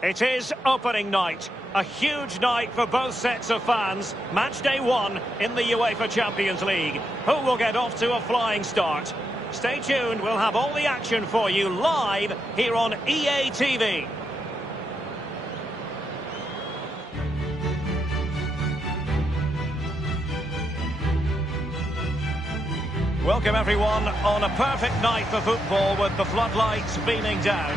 It is opening night, a huge night for both sets of fans. Match day 1 in the UEFA Champions League. Who will get off to a flying start? Stay tuned, we'll have all the action for you live here on EA TV. Welcome everyone on a perfect night for football with the floodlights beaming down.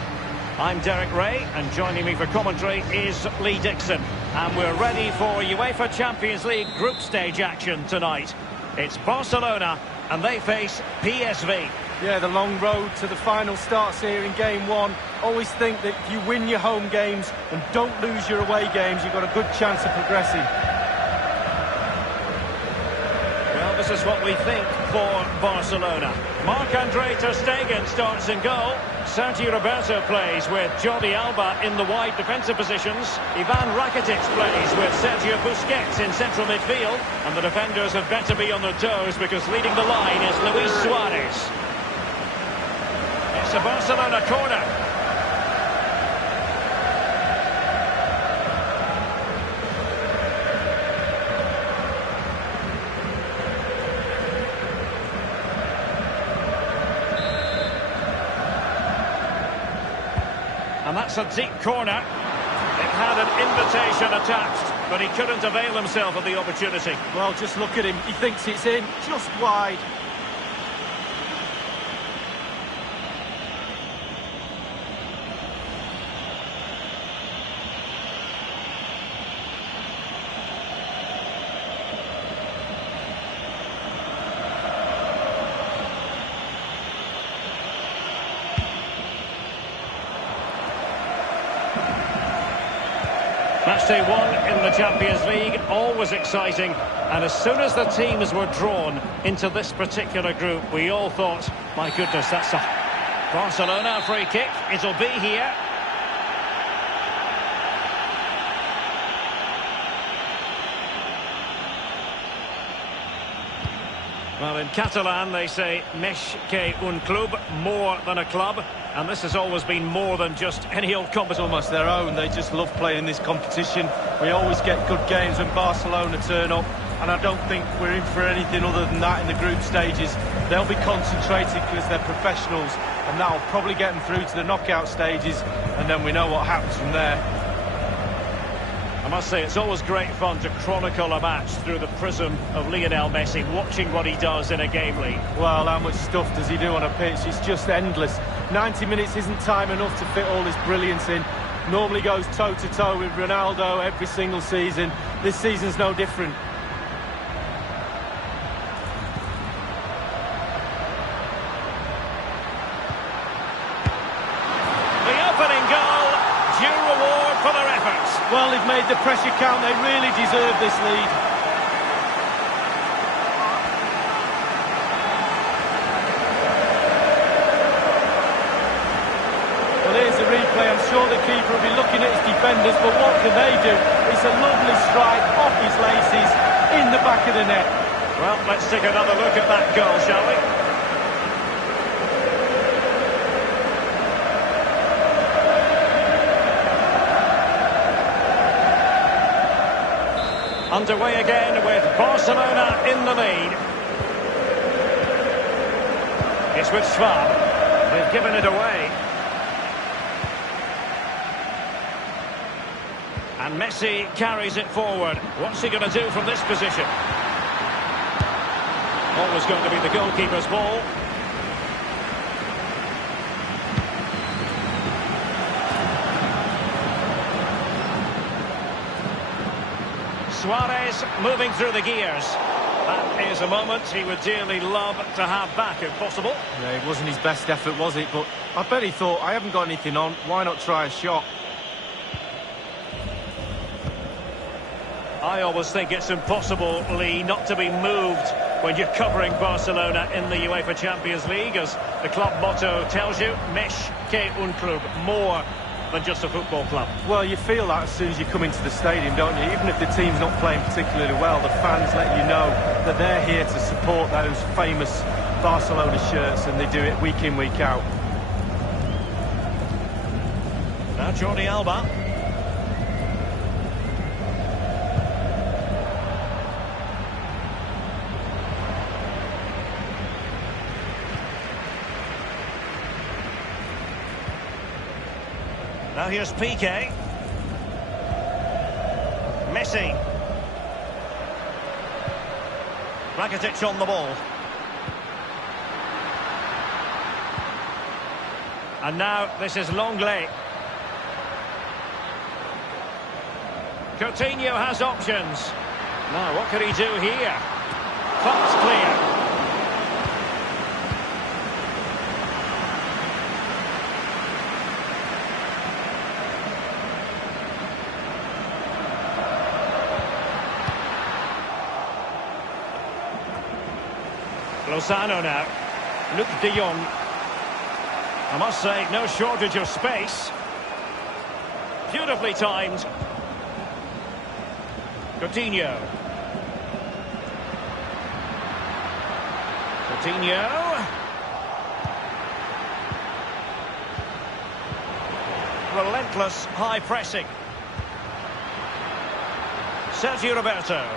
I'm Derek Ray, and joining me for commentary is Lee Dixon. And we're ready for UEFA Champions League group stage action tonight. It's Barcelona, and they face PSV. Yeah, the long road to the final starts here in game 1. Always think that if you win your home games and don't lose your away games, you've got a good chance of progressing. Well, this is what we think for Barcelona. Marc-Andre ter Stegen starts in goal. Sergio Roberto plays with Jordi Alba in the wide defensive positions. Ivan Rakitic plays with Sergio Busquets in central midfield. And the defenders had better be on their toes because leading the line is Luis Suarez. It's a Barcelona corner. And that's a deep corner. It had an invitation attached, but he couldn't avail himself of the opportunity. Well, just look at him. He thinks it's in, just wide. Match day 1 in the Champions League, always exciting. And as soon as the teams were drawn into this particular group, we all thought, my goodness, that's a Barcelona free kick. It'll be here. Well, in Catalan, they say, més que un club, more than a club. And this has always been more than just any old competition. Almost their own. They just love playing this competition. We always get good games when Barcelona turn up. And I don't think we're in for anything other than that in the group stages. They'll be concentrated because they're professionals. And that'll probably get them through to the knockout stages. And then we know what happens from there. I must say, it's always great fun to chronicle a match through the prism of Lionel Messi, watching what he does in a game, Lee. Well, how much stuff does he do on a pitch? It's just endless. 90 minutes isn't time enough to fit all this brilliance in. Normally goes toe-to-toe with Ronaldo every single season. This season's no different. The opening goal, due reward for their efforts. Well, they've made the pressure count. They really deserve this lead. Well, here's the replay. I'm sure the keeper will be looking at his defenders, but what can they do? It's a lovely strike off his laces in the back of the net. Well, let's take another look at that goal, shall we? Underway again with Barcelona in the lead. It's with Schwab. They've given it away. And Messi carries it forward. What's he going to do from this position? Always going to be the goalkeeper's ball. Suarez moving through the gears. That is a moment he would dearly love to have back if possible. Yeah, it wasn't his best effort, was it? But I bet he thought, I haven't got anything on, why not try a shot? I always think it's impossible, Lee, not to be moved when you're covering Barcelona in the UEFA Champions League, as the club motto tells you, més que un club, more than just a football club. Well, you feel that as soon as you come into the stadium, don't you? Even if the team's not playing particularly well, the fans let you know that they're here to support those famous Barcelona shirts, and they do it week in, week out. Now Jordi Alba. Now here's Piqué. Messi. Rakitic on the ball. And now this is Longley. Coutinho has options. Now what can he do here? Fast clear. Lozano now. Luc de Jong. I must say, no shortage of space. Beautifully timed. Coutinho. Coutinho. Relentless high pressing. Sergio Roberto.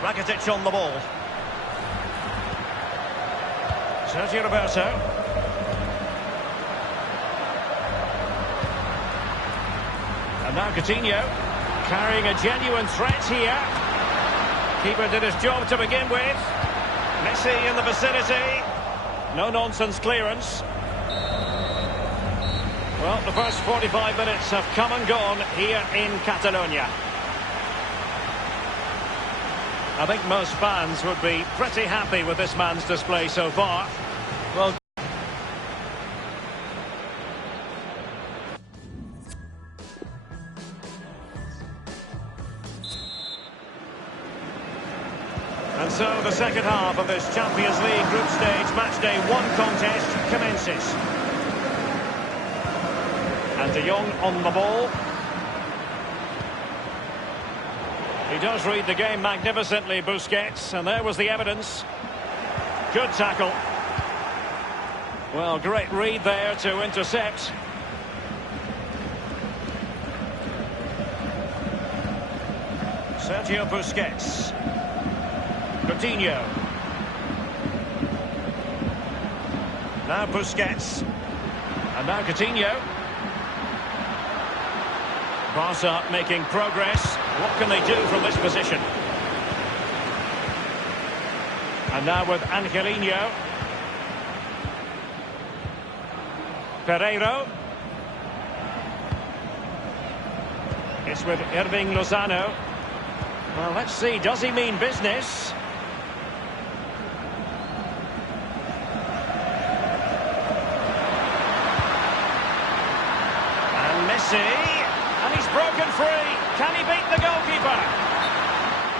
Rakitic on the ball. Sergio Roberto. And now Coutinho, carrying a genuine threat here. Keeper did his job to begin with. Messi in the vicinity. No-nonsense clearance. Well, the first 45 minutes have come and gone here in Catalonia. I think most fans would be pretty happy with this man's display so far. Well, and so the second half of this Champions League group stage matchday 1 contest commences. And De Jong on the ball. He does read the game magnificently, Busquets, and there was the evidence. Good tackle. Well, great read there to intercept. Sergio Busquets. Coutinho. Now Busquets. And now Coutinho. Barca making progress. What can they do from this position? And now with Angelino. Pereiro. It's with Irving Lozano. Well, let's see, does he mean business? And Messi. And he's broken free. Can he beat the goalkeeper?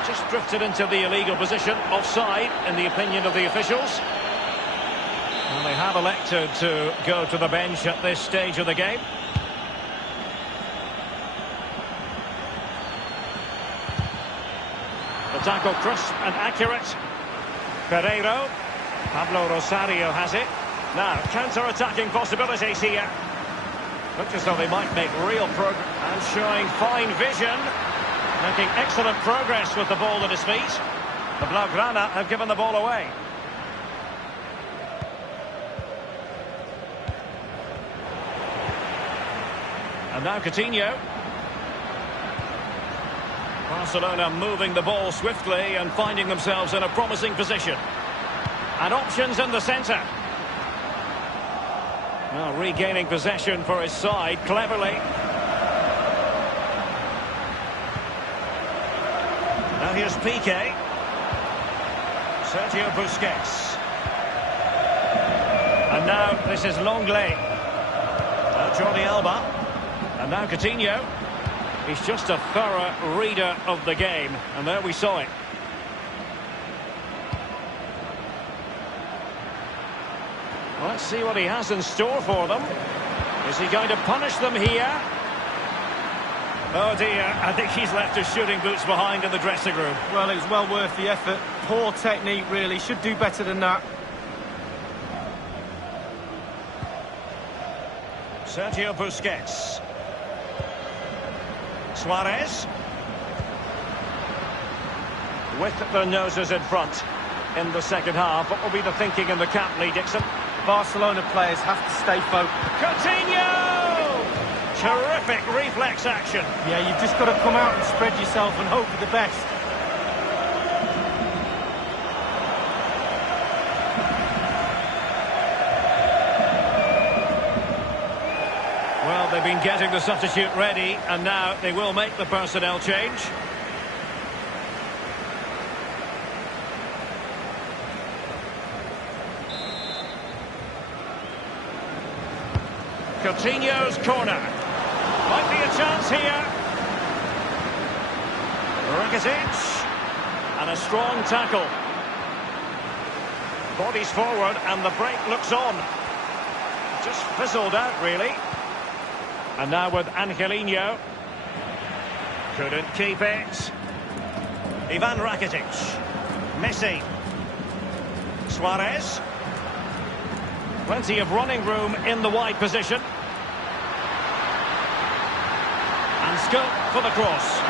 Just drifted into the illegal position, offside, in the opinion of the officials. Well, they have elected to go to the bench at this stage of the game. The tackle crisp and accurate. Pereiro. Pablo Rosario has it. Now, counter-attacking possibilities here. Looks as though they might make real progress. And showing fine vision. Making excellent progress with the ball at his feet. The Blaugrana have given the ball away. And now Coutinho. Barcelona moving the ball swiftly and finding themselves in a promising position. And options in the centre. Well, regaining possession for his side cleverly. Now here's Piqué. Sergio Busquets. And now this is Longley. Now Jordi Alba. And now Coutinho. He's just a thorough reader of the game. And there we saw it. Well, let's see what he has in store for them. Is he going to punish them here? Oh dear, I think he's left his shooting boots behind in the dressing room. well, it was well worth the effort. Poor technique, really. Should do better than that. Sergio Busquets. Suarez. With the noses in front in the second half. What will be the thinking in the camp, Lee Dixon? Barcelona players have to stay focused. Coutinho! Terrific reflex action. Yeah, you've just got to come out and spread yourself and hope for the best. Well, they've been getting the substitute ready, and now they will make the personnel change. Coutinho's corner. Might be a chance here. Rakitic. And a strong tackle. Bodies forward and the break looks on. Just fizzled out, really. And now with Angelino. Couldn't keep it. Ivan Rakitic. Messi. Suarez. Plenty of running room in the wide position. And scope for the cross.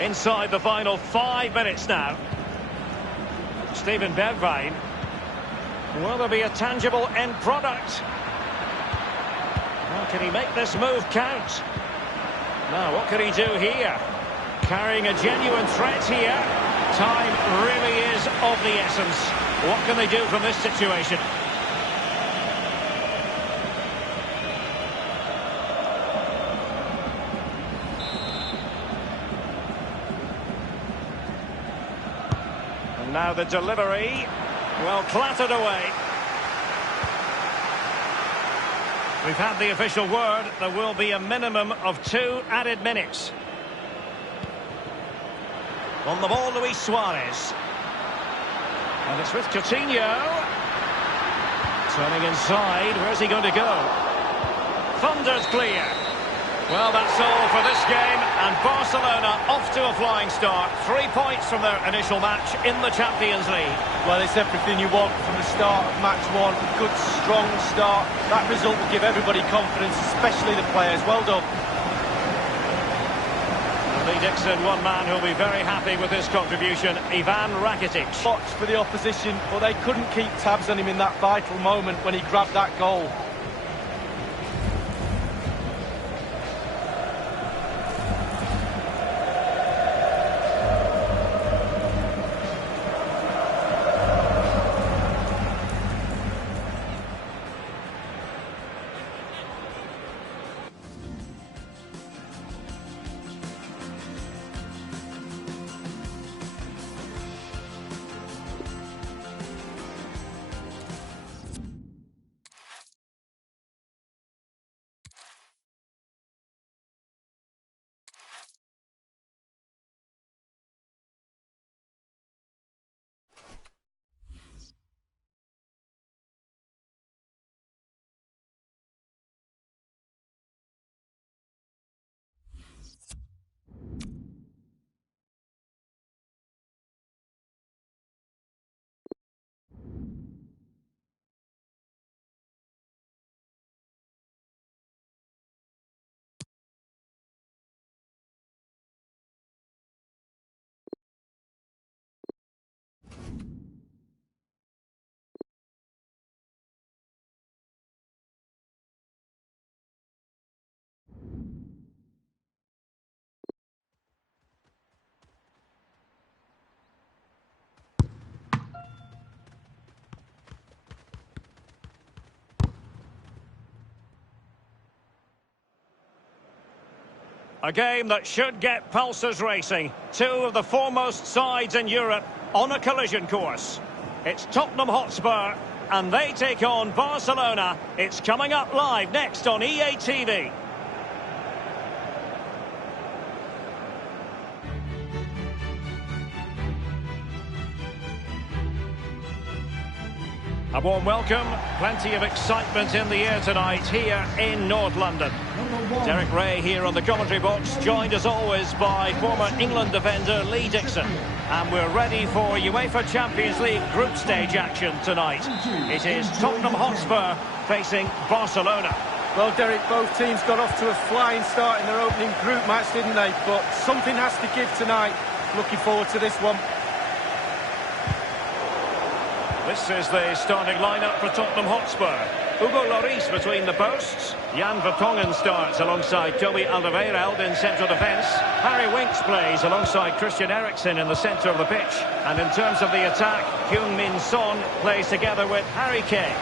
Inside the final 5 minutes now. Steven Bergwijn. Will there be a tangible end product? Well, can he make this move count? Now, what can he do here? Carrying a genuine threat here. Time really is of the essence. What can they do from this situation? And now the delivery. Well, clattered away. We've had the official word. There will be a minimum of 2 added minutes. On the ball, Luis Suarez. And it's with Coutinho. Turning inside. Where's he going to go? Thunder's clear. Well, that's all for this game. And Barcelona off to a flying start. 3 points from their initial match in the Champions League. Well, it's everything you want from the start of match one. Good, strong start. That result will give everybody confidence, especially the players. Well done. Lee Dixon, one man who'll be very happy with his contribution, Ivan Rakitic. Watch for the opposition, but they couldn't keep tabs on him in that vital moment when he grabbed that goal. A game that should get pulses racing. 2 of the foremost sides in Europe on a collision course. It's Tottenham Hotspur, and they take on Barcelona. It's coming up live next on EA TV. A warm welcome, plenty of excitement in the air tonight here in North London. Derek Ray here on the commentary box, joined as always by former England defender Lee Dixon. And we're ready for UEFA Champions League group stage action tonight. It is Tottenham Hotspur facing Barcelona. Well, Derek, both teams got off to a flying start in their opening group match, didn't they? But something has to give tonight. Looking forward to this one. This is the starting lineup for Tottenham Hotspur. Hugo Lloris between the posts. Jan Vertonghen starts alongside Toby Alderweireld in central defence. Harry Winks plays alongside Christian Eriksen in the centre of the pitch. And in terms of the attack, Heung-min Son plays together with Harry Kane.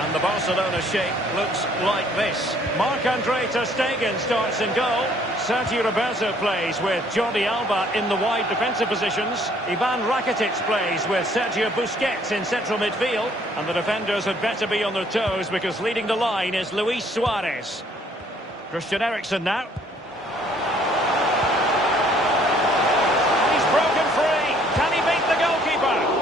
And the Barcelona shape looks like this. Marc-Andre ter Stegen starts in goal. Sergio Roberto plays with Jordi Alba in the wide defensive positions. Ivan Rakitic plays with Sergio Busquets in central midfield. And the defenders had better be on their toes because leading the line is Luis Suarez. Christian Eriksen now. He's broken free. Can he beat the goalkeeper?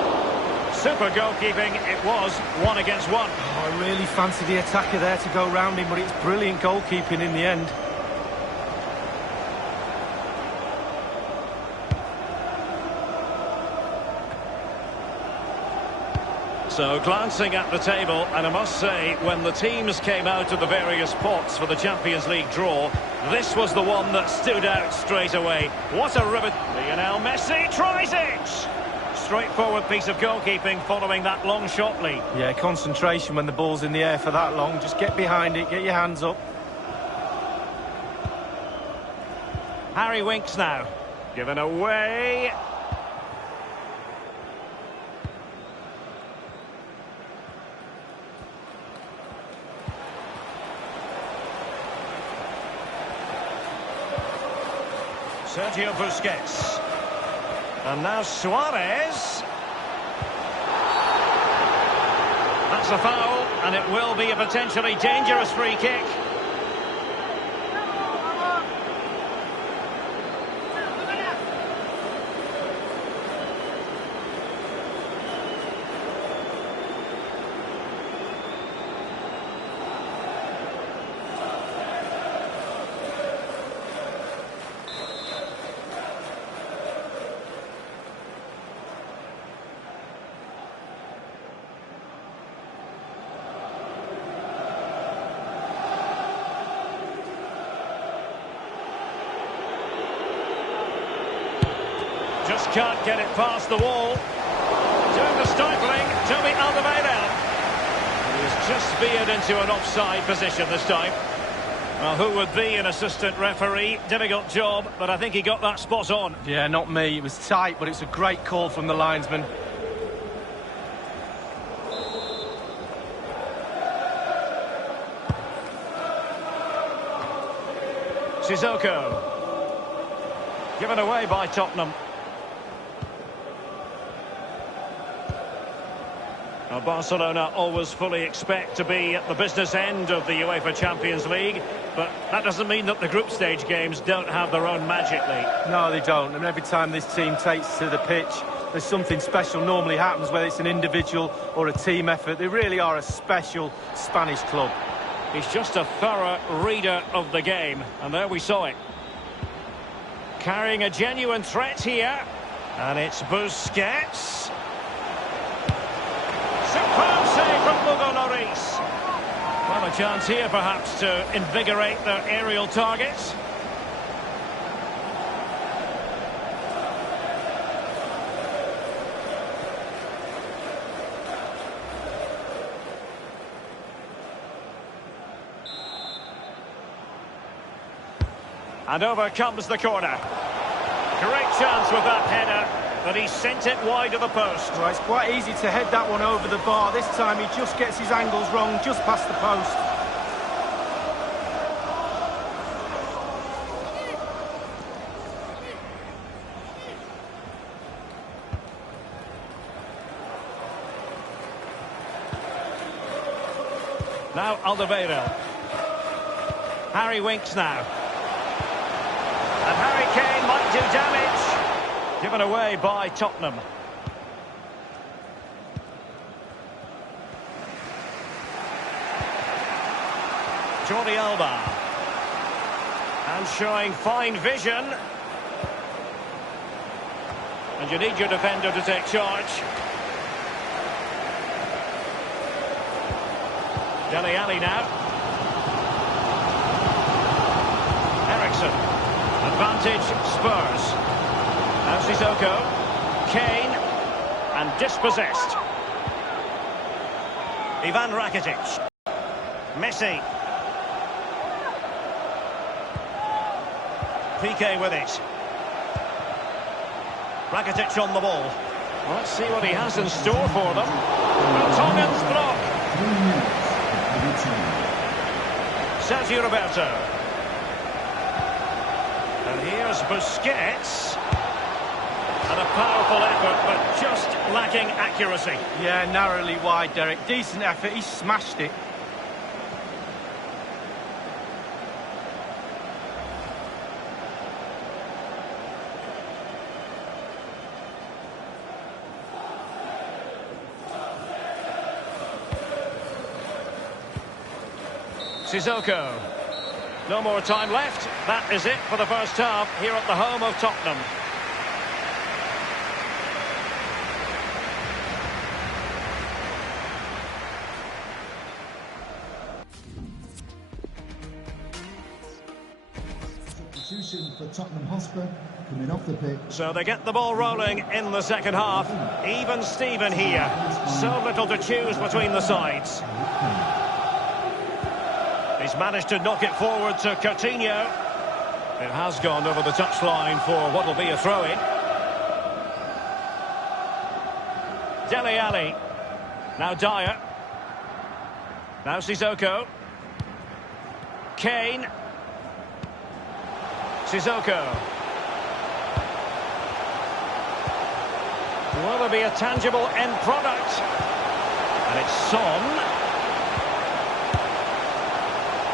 Super goalkeeping it was, 1 against 1. Oh, I really fancy the attacker there to go round him, but it's brilliant goalkeeping in the end. So glancing at the table, and I must say, when the teams came out of the various pots for the Champions League draw, this was the one that stood out straight away. What a rivet. Lionel Messi tries it! Straightforward piece of goalkeeping following that long shot lead. Yeah, concentration when the ball's in the air for that long. Just get behind it, get your hands up. Harry Winks now. Given away. Sergio Busquets. And now Suarez. That's a foul, and it will be a potentially dangerous free kick. Just can't get it past the wall. Doing the stifling, Toby Alderweireld. He's just veered into an offside position this time. Well, who would be an assistant referee? Difficult job, but I think he got that spot on. Yeah, not me. It was tight, but it's a great call from the linesman. Sissoko. Given away by Tottenham. Now, Barcelona always fully expect to be at the business end of the UEFA Champions League, but that doesn't mean that the group stage games don't have their own magic, Lee. No, they don't. And every time this team takes to the pitch, there's something special normally happens, whether it's an individual or a team effort. They really are a special Spanish club. He's just a thorough reader of the game, and there we saw it. Carrying a genuine threat here, and it's Busquets. Superb save from Hugo Lloris. Well, a chance here perhaps to invigorate their aerial targets. And over comes the corner. Great chance with that header. But he sent it wide of the post. Well, it's quite easy to head that one over the bar. This time he just gets his angles wrong, just past the post. Now Alderweireld. Harry Winks now. And Harry Kane might do damage. Given away by Tottenham. Jordi Alba. And showing fine vision. And you need your defender to take charge. Dele Alli now. Eriksen. Advantage Spurs. Now Sissoko. Kane. and dispossessed. Ivan Rakitic. Messi. Piqué with it. Rakitic on the ball. Let's see what he has in store for them. Vertonghen's block. Sergio Roberto. And here's Busquets. And a powerful effort, but just lacking accuracy. Yeah, narrowly wide, Derek. Decent effort, he smashed it. Sissoko. No more time left. That is it for the first half here at the home of Tottenham. Substitution for Tottenham Hotspur coming off the pitch. So they get the ball rolling in the second half. Even Steven here. So little to choose between the sides. He's managed to knock it forward to Coutinho. It has gone over the touchline for what will be a throw-in. Dele Alli. Now Dyer. Now Sissoko. Kane. Sissoko. Will there be a tangible end product? And it's Son.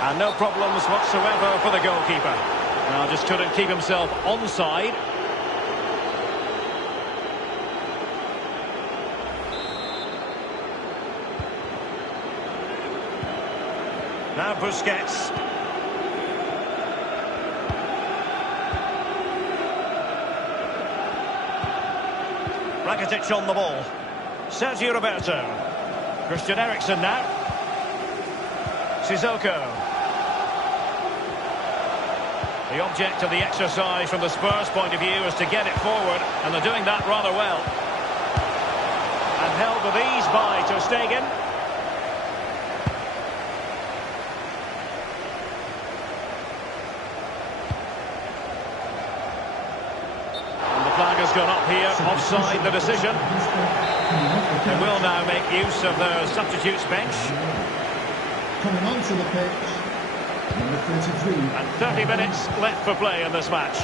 And no problems whatsoever for the goalkeeper. Now just couldn't keep himself onside. Now Busquets. Rakitic on the ball. Sergio Roberto. Christian Eriksen now. Sissoko. The object of the exercise from the Spurs' point of view is to get it forward, and they're doing that rather well. And held with ease by Ter Stegen. And the flag has gone up here, offside the decision. They will now make use of their substitutes bench. Coming onto the pitch. Number 33. And 30 minutes left for play in this match.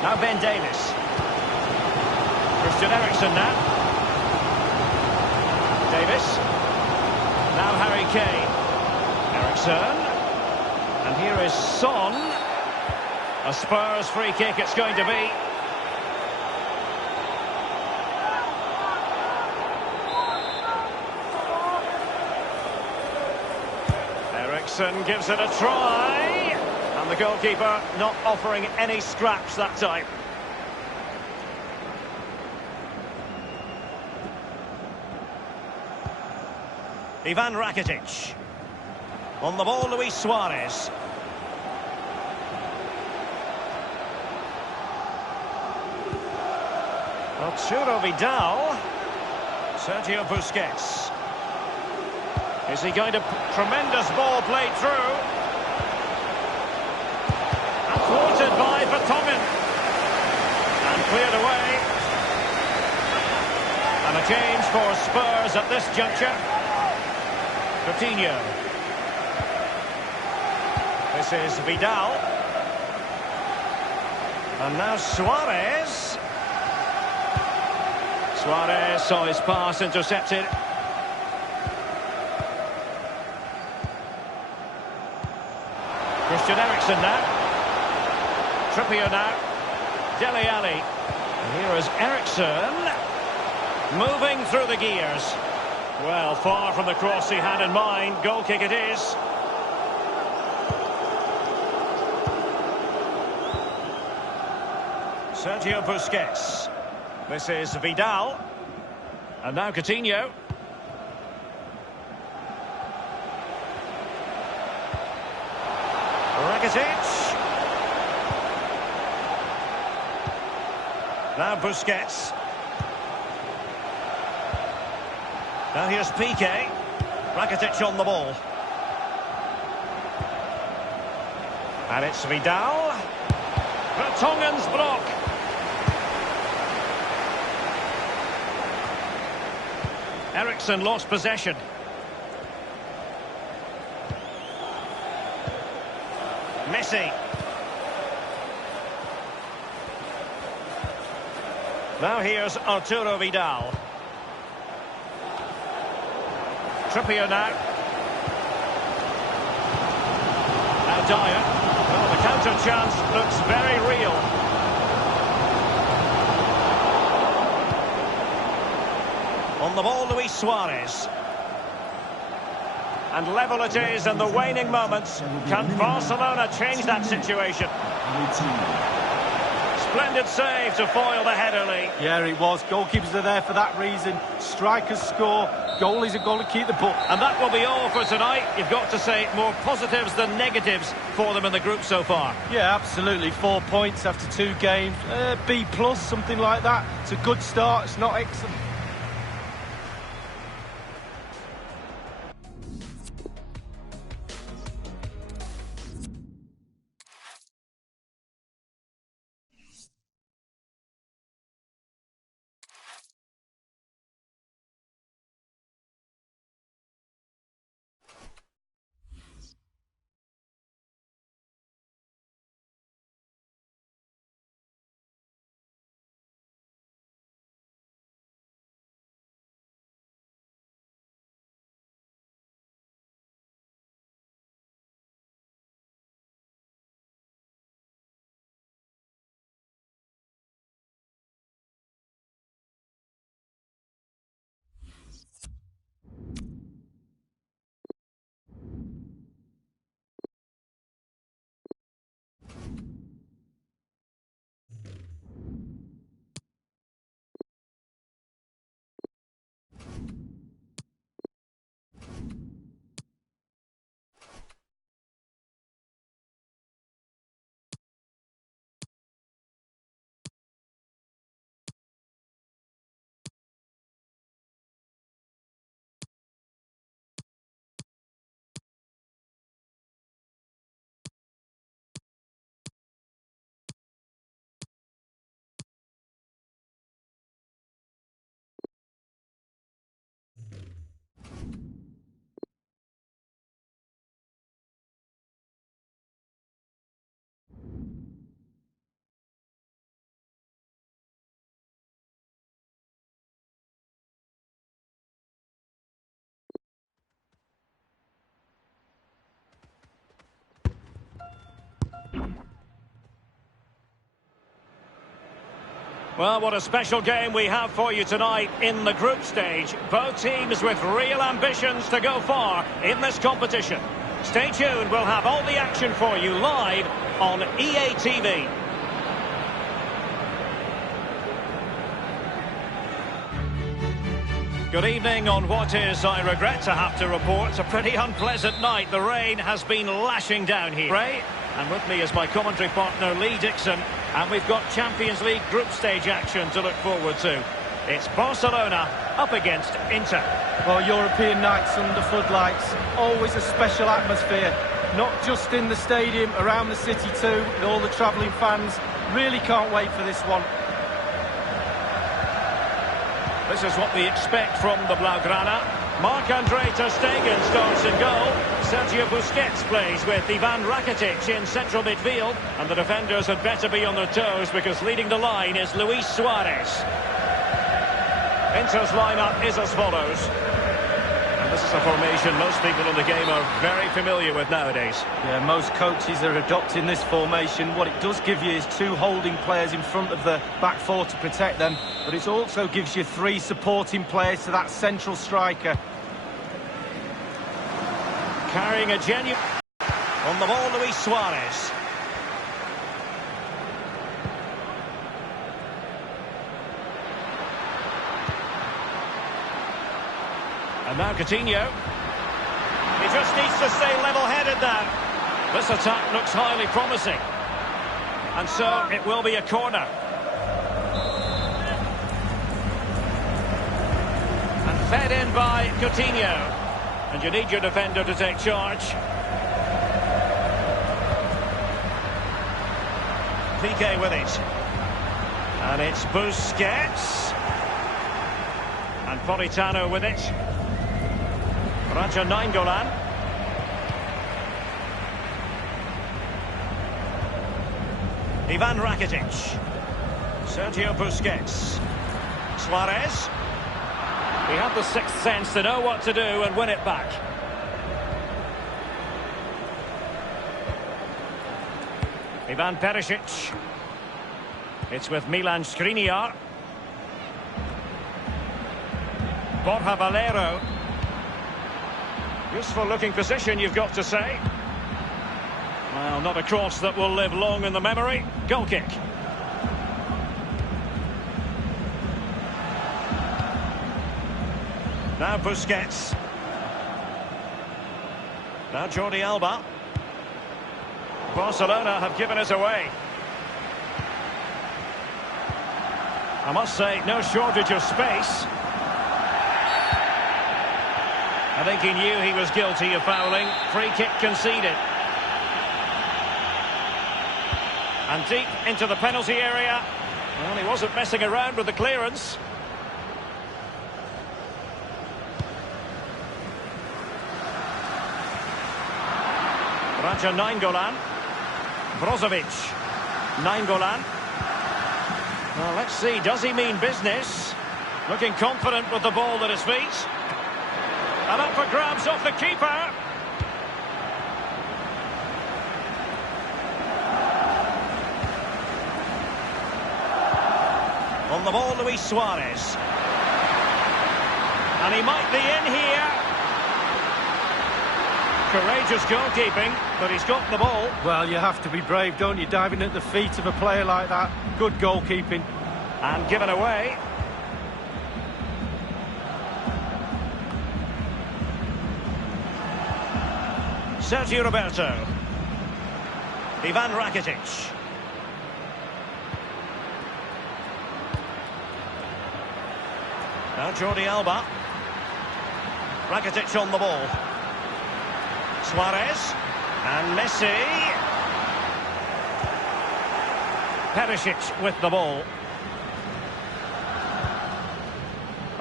Now Ben Davies. Christian Eriksen now. Davies. Now Harry Kane. Eriksen. And here is Son. A Spurs free kick it's going to be. Eriksen gives it a try, and the goalkeeper not offering any scraps that time. Ivan Rakitic. On the ball, Luis Suarez. Arturo Vidal. Sergio Busquets. Is he going to... Tremendous ball played through. And thwarted by Vertonghen. And cleared away. And a change for Spurs at this juncture. Coutinho. This is Vidal. And now Suarez. Suarez saw his pass intercepted. Christian Eriksen now. Trippier now. Dele Alli. And here is Eriksen. Moving through the gears. Well, far from the cross he had in mind. Goal kick it is. Sergio Busquets. This is Vidal. And now Coutinho. Rakitic. Now Busquets. Now here's Piqué. Rakitic on the ball. And it's Vidal. Vertonghen's block. Eriksson lost possession. Messi. Now here's Arturo Vidal. Trippier now. Now Dyer. Well, the counter chance looks very real. On the ball, Luis Suarez. And level it is in the waning moments. Can Barcelona change that situation? Splendid save to foil the header, Lee. Yeah, it was. Goalkeepers are there for that reason. Strikers score. Goalies are going to keep the ball. And that will be all for tonight. You've got to say more positives than negatives for them in the group so far. Yeah, absolutely. 4 points after 2 games. B+, something like that. It's a good start. It's not excellent. Well, what a special game we have for you tonight in the group stage. Both teams with real ambitions to go far in this competition. Stay tuned, we'll have all the action for you live on EA TV. Good evening on what is, I regret to have to report, a pretty unpleasant night. The rain has been lashing down here. Ray, and with me is my commentary partner Lee Dixon, and we've got Champions League group stage action to look forward to. It's Barcelona up against Inter. Well, European nights under floodlights, always a special atmosphere. Not just in the stadium, around the city too, with all the travelling fans. Really can't wait for this one. This is what we expect from the Blaugrana. Marc-Andre ter Stegen starts in goal. Sergio Busquets plays with Ivan Rakitic in central midfield. And the defenders had better be on their toes because leading the line is Luis Suarez. Inter's lineup is as follows. And this is a formation most people in the game are very familiar with nowadays. Yeah, most coaches are adopting this formation. What it does give you is 2 holding players in front of the back 4 to protect them, but it also gives you 3 supporting players to that central striker. Carrying a genuine... On the ball, Luis Suarez. And now Coutinho. He just needs to stay level-headed now. This attack looks highly promising. And so it will be a corner. And Fed in by Coutinho. And you need your defender to take charge. PK with it. And it's Busquets. And Politano with it. Raja Nainggolan. Ivan Rakitic. Sergio Busquets. Suarez. He had the sixth sense to know what to do and win it back. Ivan Perisic. It's with Milan Skriniar. Borja Valero. Useful looking position, you've got to say. Well, not a cross that will live long in the memory. Goal kick. Now Busquets. Now Jordi Alba. Barcelona have given it away. I must say, no shortage of space. I think he knew he was guilty of fouling. Free kick conceded. And deep into the penalty area. Well, he wasn't messing around with the clearance. Raja Nainggolan. Brozovic. Nainggolan. Well, let's see, does he mean business? Looking confident with the ball at his feet. And up for grabs off the keeper. On the ball, Luis Suarez. And he might be in here. Courageous goalkeeping, but he's got the ball. Well, you have to be brave, don't you? Diving at the feet of a player like that. Good goalkeeping. And given away. Sergio Roberto. Ivan Rakitic. Now Jordi Alba. Rakitic on the ball. Suarez. And Messi. Perisic with the ball.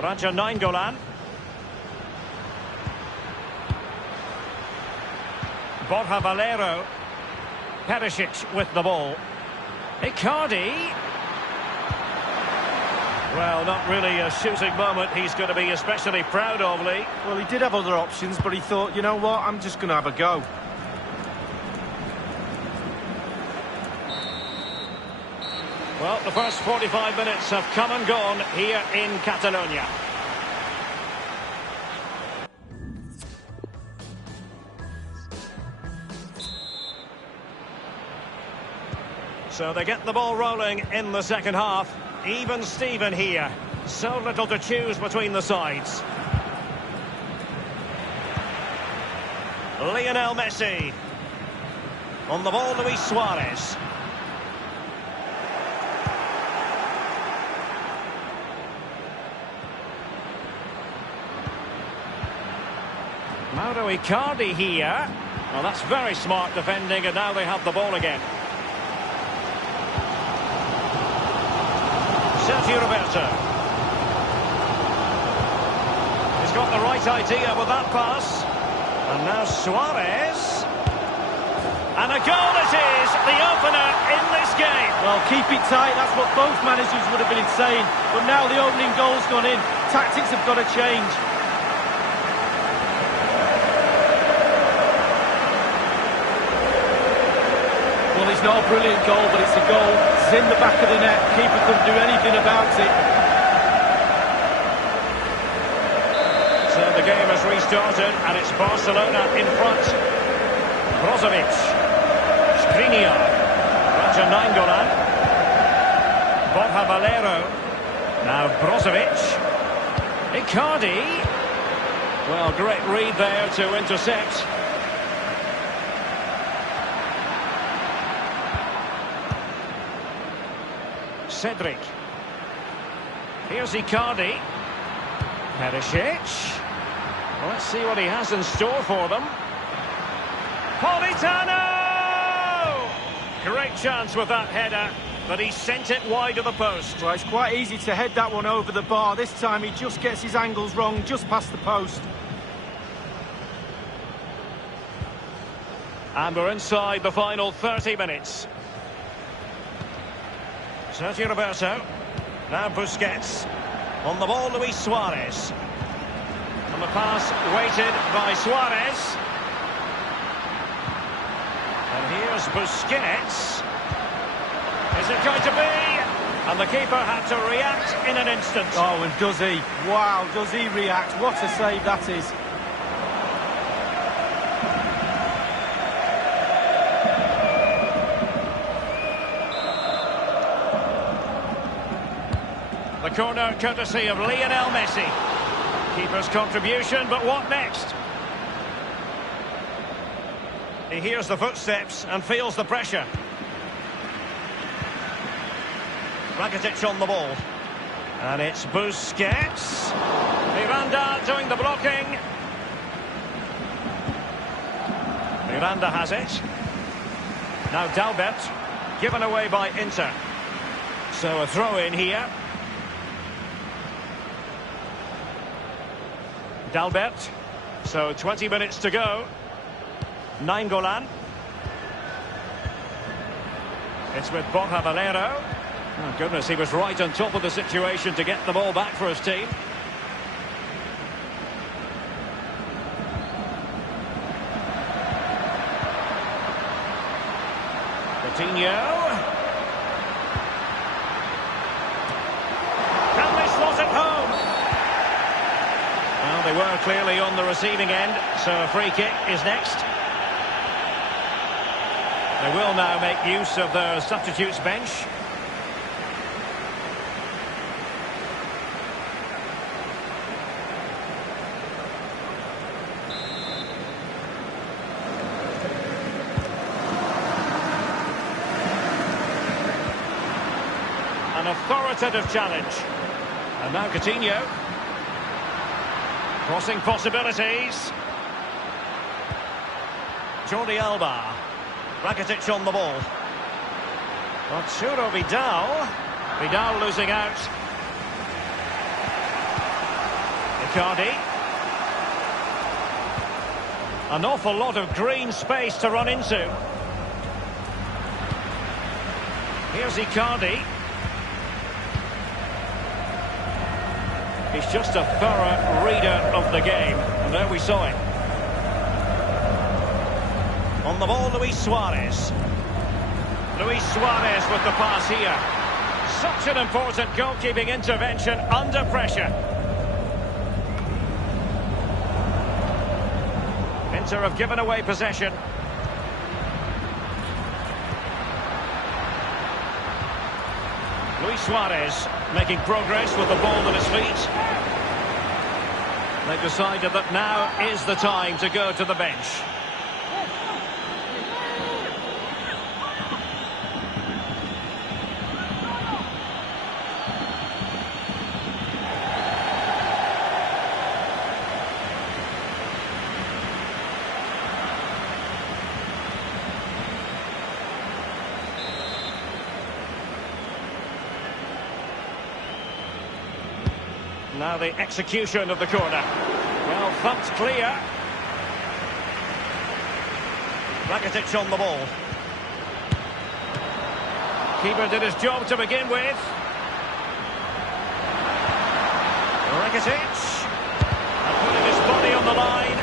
Raja Nainggolan. Borja Valero. Perisic with the ball. Icardi. Well, not really a shooting moment he's going to be especially proud of, Lee. Well, he did have other options, but he thought, you know what, I'm just going to have a go. Well, the first 45 minutes have come and gone here in Catalonia. So they get the ball rolling in the second half. Even Steven here. So little to choose between the sides. Lionel Messi. On the ball, Luis Suarez. Mauro Icardi here. Well, that's very smart defending, and now they have the ball again. Sergio Roberto. He's got the right idea with that pass. And now Suarez. And a goal it is, the opener in this game. Well, keep it tight, that's what both managers would have been saying. But now the opening goal's gone in. Tactics have got to change. Well, it's not a brilliant goal, but it's a goal. It's in the back of the net. Keeper couldn't do anything about it. So the game has restarted, and it's Barcelona in front. Brozovic. Skriniar. Raja Nainggolan. Borja Valero. Now Brozovic. Icardi. Well, great read there to intercept. Cedric. Here's Icardi. Perisic. Well, let's see what he has in store for them. Politano! Great chance with that header, but he sent it wide of the post. Well, it's quite easy to head that one over the bar. This time he just gets his angles wrong, just past the post. And we're inside the final 30 minutes. Sergio Roberto. Now Busquets. On the ball, Luis Suarez. And the pass weighted by Suarez. And here's Busquets. Is it going to be? And the keeper had to react in an instant. Oh, and does he? Wow, does he react? What a save that is. The corner courtesy of Lionel Messi. Keeper's contribution, but what next? He hears the footsteps and feels the pressure. Rakitic on the ball. And it's Busquets. Miranda doing the blocking. Miranda has it. Now Dalbert. Given away by Inter. So a throw in here. Dalbert. So 20 minutes to go. Nainggolan. It's with Borja Valero. Oh, goodness, he was right on top of the situation to get the ball back for his team. Coutinho. Can they slot it home? Well, they were clearly on the receiving end, so a free kick is next. They will now make use of their substitutes bench. An authoritative challenge. And now Coutinho. Crossing possibilities. Jordi Alba. Rakitic on the ball. Arturo Vidal. Vidal losing out. Icardi. An awful lot of green space to run into. Here's Icardi. He's just a thorough reader of the game. And there we saw it. On the ball, Luis Suarez. Luis Suarez with the pass here. Such an important goalkeeping intervention under pressure. Inter have given away possession. Luis Suarez making progress with the ball at his feet. They've decided that now is the time to go to the bench. Now the execution of the corner. Well, thumped clear. Rakitic on the ball. Keeper did his job to begin with. Rakitic. And putting his body on the line.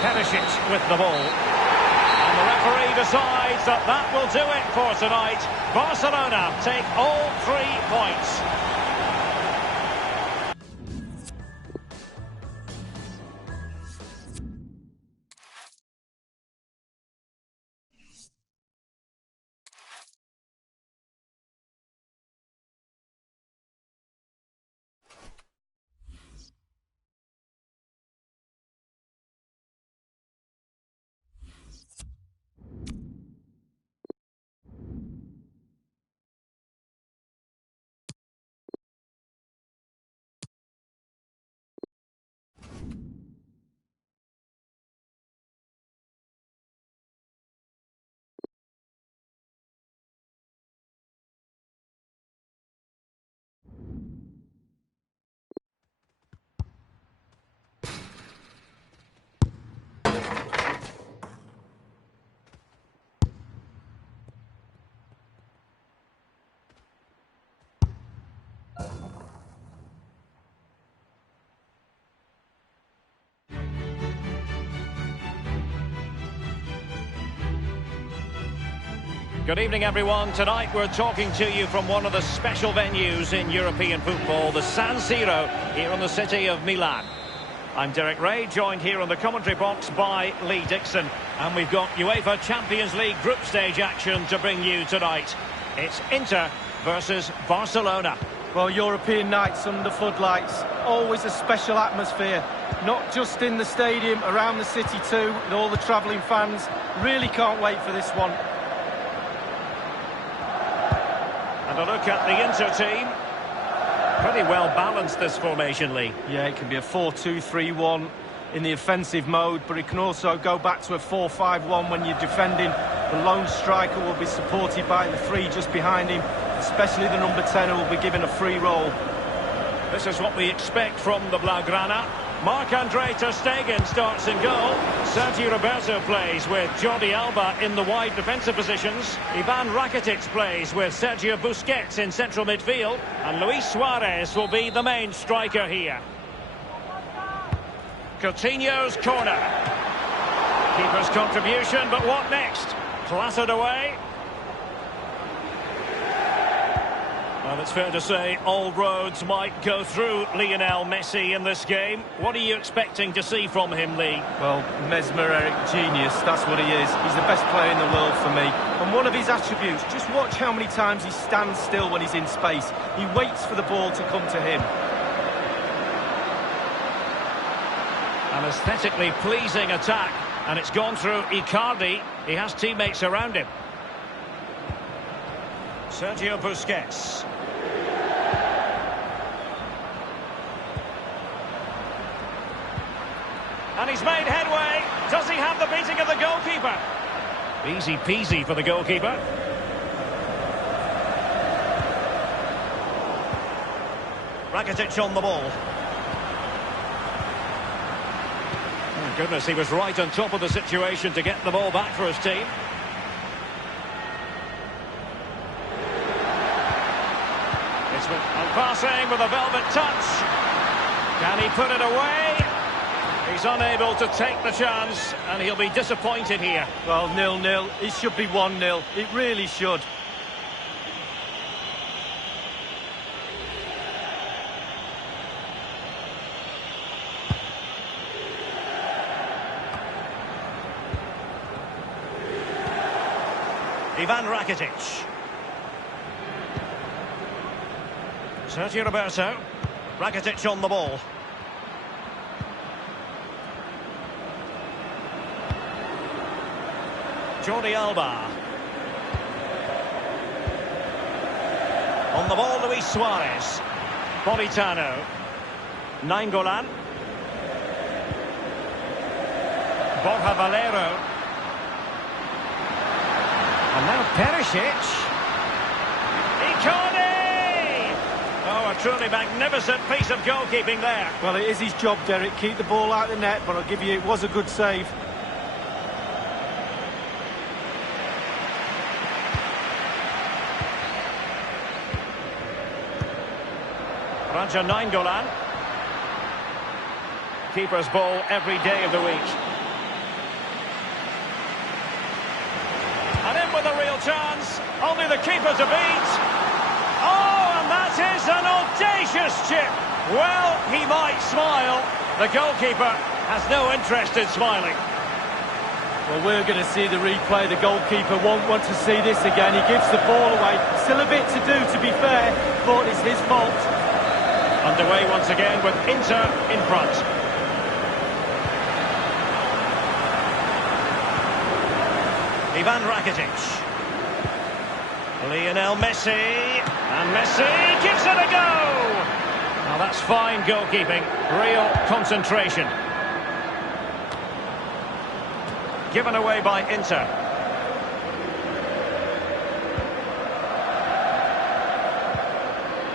Perisic with the ball. And the referee decides that that will do it for tonight. Barcelona take all 3 points. Good evening, everyone. Tonight we're talking to you from one of the special venues in European football, the San Siro, here in the city of Milan. I'm Derek Ray, joined here on the commentary box by Lee Dixon. And we've got UEFA Champions League group stage action to bring you tonight. It's Inter versus Barcelona. Well, European nights under floodlights, always a special atmosphere. Not just in the stadium, around the city too, with all the travelling fans. Really can't wait for this one. And a look at the Inter team. Pretty well balanced, this formation, Lee. Yeah, it can be a 4-2-3-1 in the offensive mode, but it can also go back to a 4-5-1 when you're defending. The lone striker will be supported by the three just behind him, especially the number 10 who will be given a free role. This is what we expect from the Blaugrana. Marc-Andre ter Stegen starts in goal. Sergio Roberto plays with Jordi Alba in the wide defensive positions. Ivan Rakitic plays with Sergio Busquets in central midfield. And Luis Suarez will be the main striker here. Coutinho's corner. Keeper's contribution, but what next? Clattered away. Well, it's fair to say all roads might go through Lionel Messi in this game. What are you expecting to see from him, Lee? Well, mesmeric genius, that's what he is. He's the best player in the world for me. And one of his attributes, just watch how many times he stands still when he's in space. He waits for the ball to come to him. An aesthetically pleasing attack, and it's gone through Icardi. He has teammates around him. Sergio Busquets. And he's made headway. Does he have the beating of the goalkeeper? Easy peasy for the goalkeeper. Rakitic on the ball. Oh, goodness, he was right on top of the situation to get the ball back for his team. It's passing with a velvet touch. Can he put it away? He's unable to take the chance, and he'll be disappointed here. Well, 0-0. It should be 1-0. It really should. Ivan Rakitic. Sergio Roberto. Rakitic on the ball. Jordi Alba. On the ball, Luis Suarez. Politano. Nainggolan. Borja Valero. And now Perisic. Icardi! Oh, a truly magnificent piece of goalkeeping there. Well, it is his job, Derek. Keep the ball out of the net, but I'll give you, it was a good save. Raja Nainggolan. Keeper's ball every day of the week. And in with a real chance. Only the keeper to beat. Oh, and that is an audacious chip. Well, he might smile. The goalkeeper has no interest in smiling. Well, we're going to see the replay. The goalkeeper won't want to see this again. He gives the ball away. Still a bit to do, to be fair, but it's his fault. Underway once again with Inter in front. Ivan Rakitic. Lionel Messi. And Messi gives it a go! Now that's fine goalkeeping. Real concentration. Given away by Inter.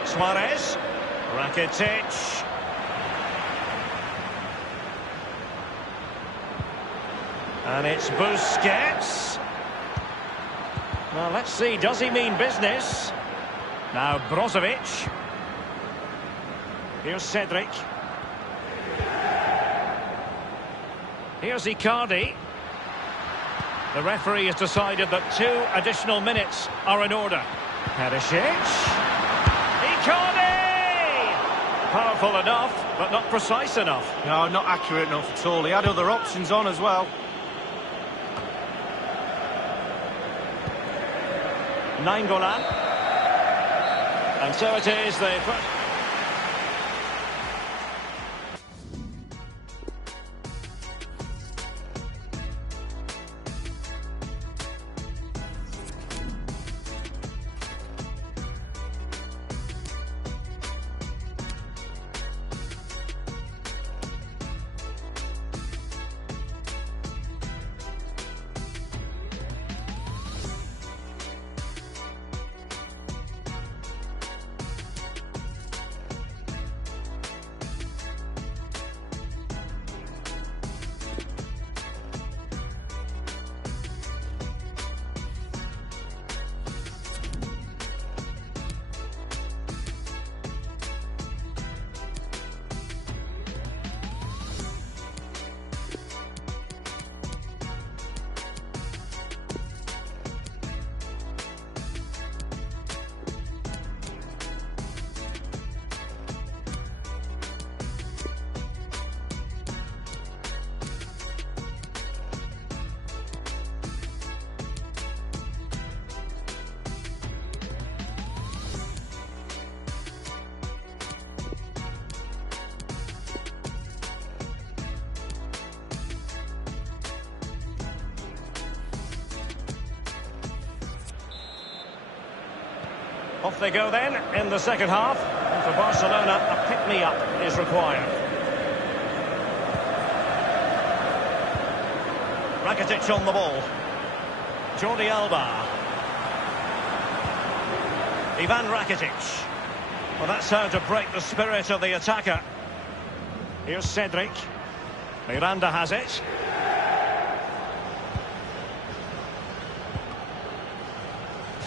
Suarez. Rakitic. And it's Busquets. Well, let's see, does he mean business? Now Brozovic. Here's Cedric. Here's Icardi. The referee has decided that 2 additional minutes are in order. Perisic. Icardi! Powerful enough, but not precise enough. No, not accurate enough at all. He had other options on as well. Nainggolan. And so it is, the first... Off they go then in the second half. And for Barcelona, a pick-me-up is required. Rakitic on the ball. Jordi Alba. Ivan Rakitic. Well, that's how to break the spirit of the attacker. Here's Cedric. Miranda has it.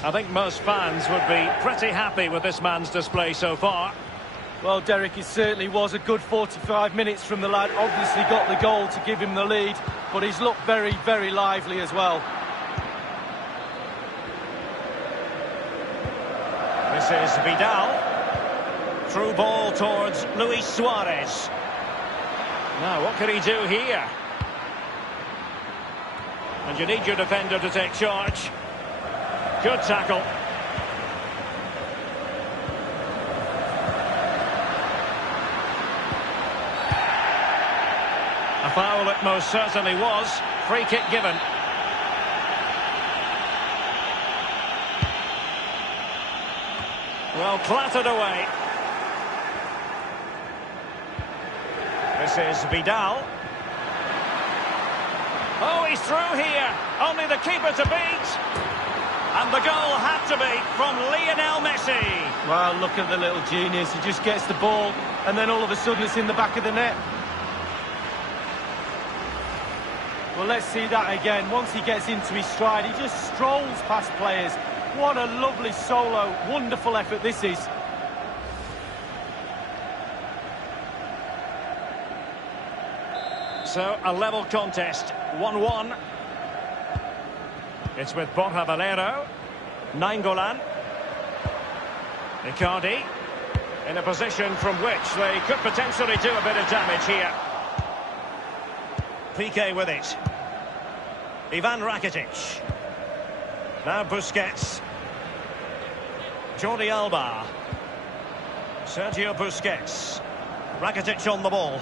I think most fans would be pretty happy with this man's display so far. Well, Derek, it certainly was a good 45 minutes from the lad. Obviously got the goal to give him the lead, but he's looked very, very lively as well. This is Vidal. Through ball towards Luis Suarez. Now, what can he do here? And you need your defender to take charge. Good tackle. A foul it most certainly was. Free kick given. Well, clattered away. This is Vidal. Oh, he's through here. Only the keeper to beat. And the goal had to be from Lionel Messi. Well, look at the little genius. He just gets the ball, and then all of a sudden it's in the back of the net. Well, let's see that again. Once he gets into his stride, he just strolls past players. What a lovely solo. Wonderful effort this is. So, a level contest. 1-1. It's with Borja Valero. Nainggolan. Icardi. In a position from which they could potentially do a bit of damage here. Piqué with it. Ivan Rakitic. Now Busquets. Jordi Alba. Sergio Busquets. Rakitic on the ball.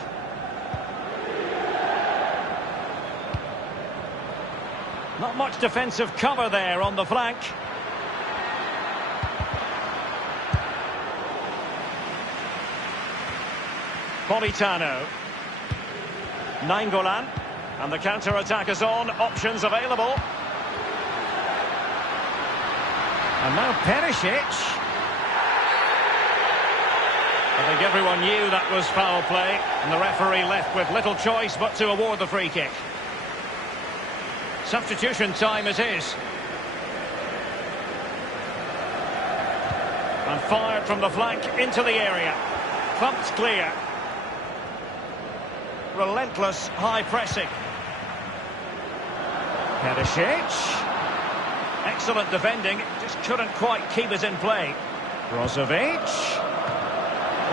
Not much defensive cover there on the flank. Politano. Nainggolan. And the counter-attack is on. Options available. And now Perisic. I think everyone knew that was foul play. And the referee left with little choice but to award the free kick. Substitution time it is. And fired from the flank into the area. Thumped clear. Relentless high pressing. Perisic. Excellent defending, just couldn't quite keep it in play. Brozovic.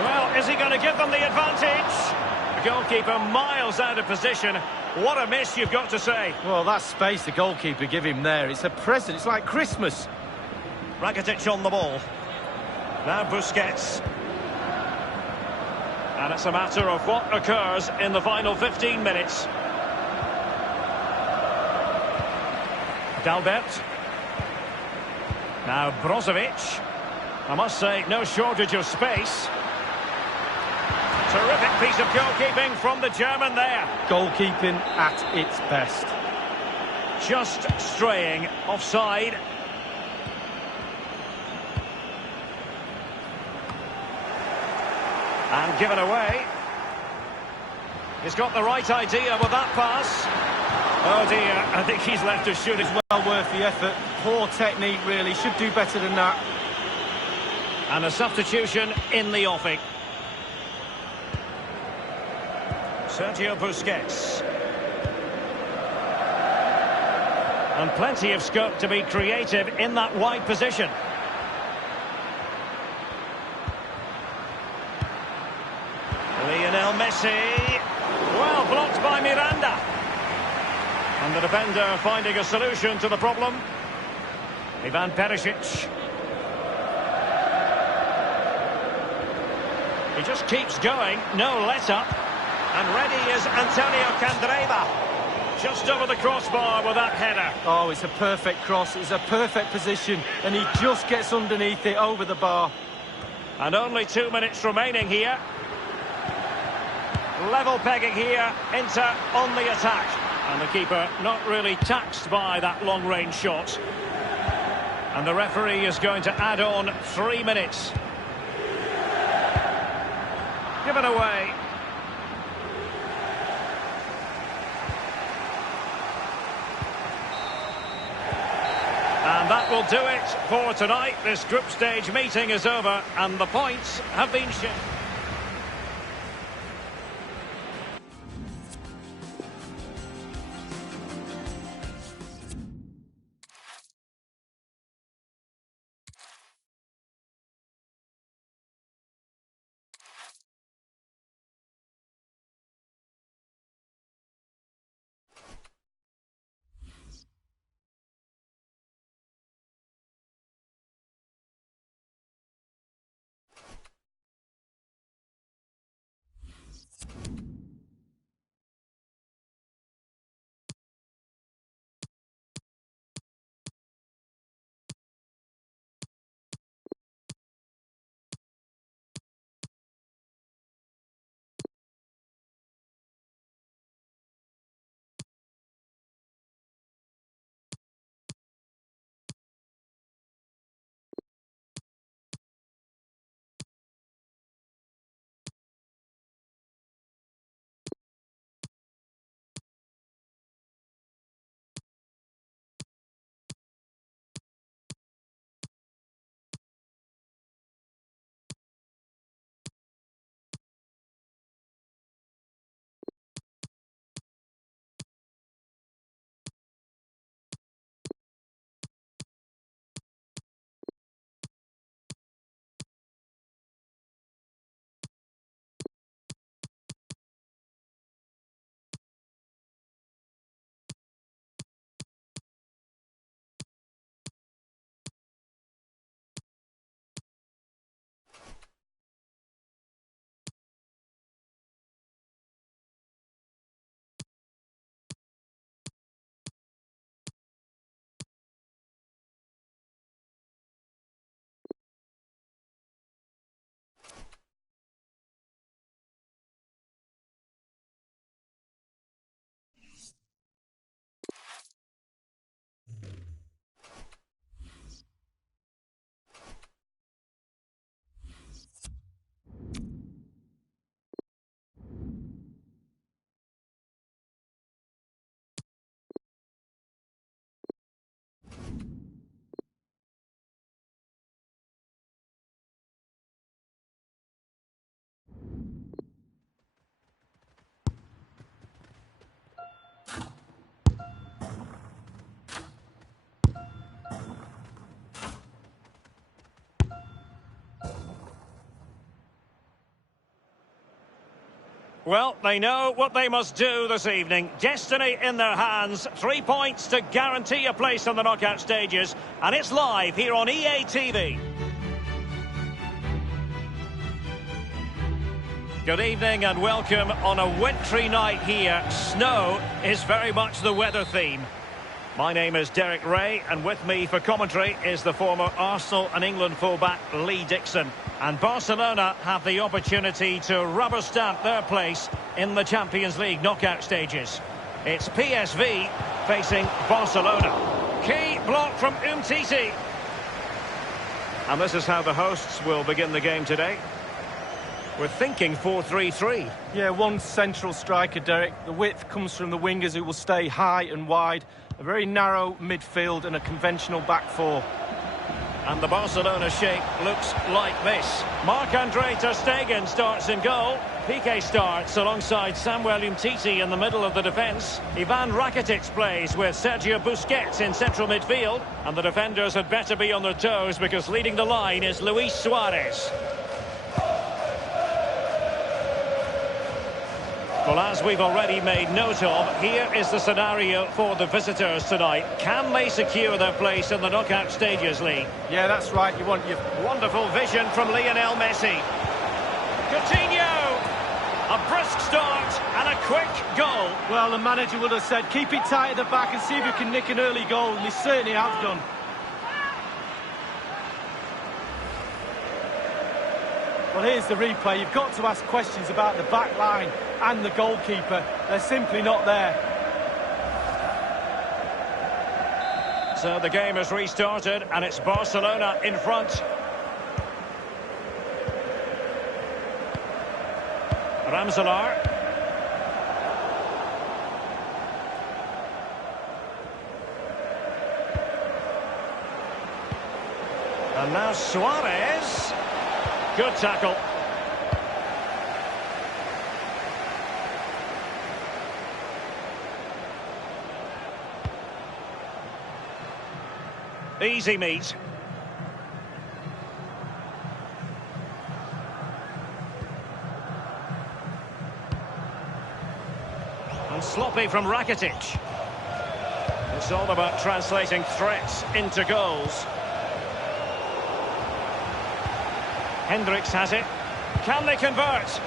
Well, is he going to give them the advantage? The goalkeeper miles out of position. What a miss, you've got to say. Well, that space the goalkeeper give him there, it's a present, it's like Christmas. Rakitic on the ball. Now Busquets. And it's a matter of what occurs in the final 15 minutes. Dalbert. Now Brozovic. I must say, no shortage of space. Terrific piece of goalkeeping from the German there. Goalkeeping at its best. Just straying offside. And given away. He's got the right idea with that pass. Oh dear, I think he's left to shoot. It's well worth the effort. Poor technique, really. Should do better than that. And a substitution in the offing. Sergio Busquets. And plenty of scope to be creative in that wide position. Lionel Messi. Well blocked by Miranda. And the defender finding a solution to the problem. Ivan Perisic. He just keeps going, no let-up. And ready is Antonio Candreva. Just over the crossbar with that header. Oh, it's a perfect cross, it's a perfect position, and he just gets underneath it over the bar. And only 2 minutes remaining here. Level pegging here, Inter on the attack. And the keeper not really taxed by that long-range shot. And the referee is going to add on 3 minutes. Given away. And that will do it for tonight. This group stage meeting is over and the points have been shared. Well, they know what they must do this evening. Destiny in their hands. 3 points to guarantee a place on the knockout stages. And it's live here on EA TV. Good evening and welcome on a wintry night here. Snow is very much the weather theme. My name is Derek Ray, and with me for commentary is the former Arsenal and England fullback Lee Dixon. And Barcelona have the opportunity to rubber stamp their place in the Champions League knockout stages. It's PSV facing Barcelona. Key block from Umtiti. And this is how the hosts will begin the game today. We're thinking 4-3-3. Yeah, one central striker, Derek. The width comes from the wingers who will stay high and wide. A very narrow midfield and a conventional back four. And the Barcelona shape looks like this. Marc-Andre ter Stegen starts in goal. Piqué starts alongside Samuel Umtiti in the middle of the defence. Ivan Rakitic plays with Sergio Busquets in central midfield. And the defenders had better be on their toes because leading the line is Luis Suarez. Well, as we've already made note of, here is the scenario for the visitors tonight. Can they secure their place in the knockout stages, Lee? Yeah, that's right. You want your wonderful vision from Lionel Messi. Coutinho! A brisk start and a quick goal. Well, the manager would have said, keep it tight at the back and see if you can nick an early goal, and they certainly have done. Well, here's the replay. You've got to ask questions about the back line and the goalkeeper. They're simply not there. So the game has restarted and it's Barcelona in front. Ramselaar. And now Suarez. Good tackle. Easy meet. And sloppy from Rakitic. It's all about translating threats into goals. Hendricks has it. Can they convert?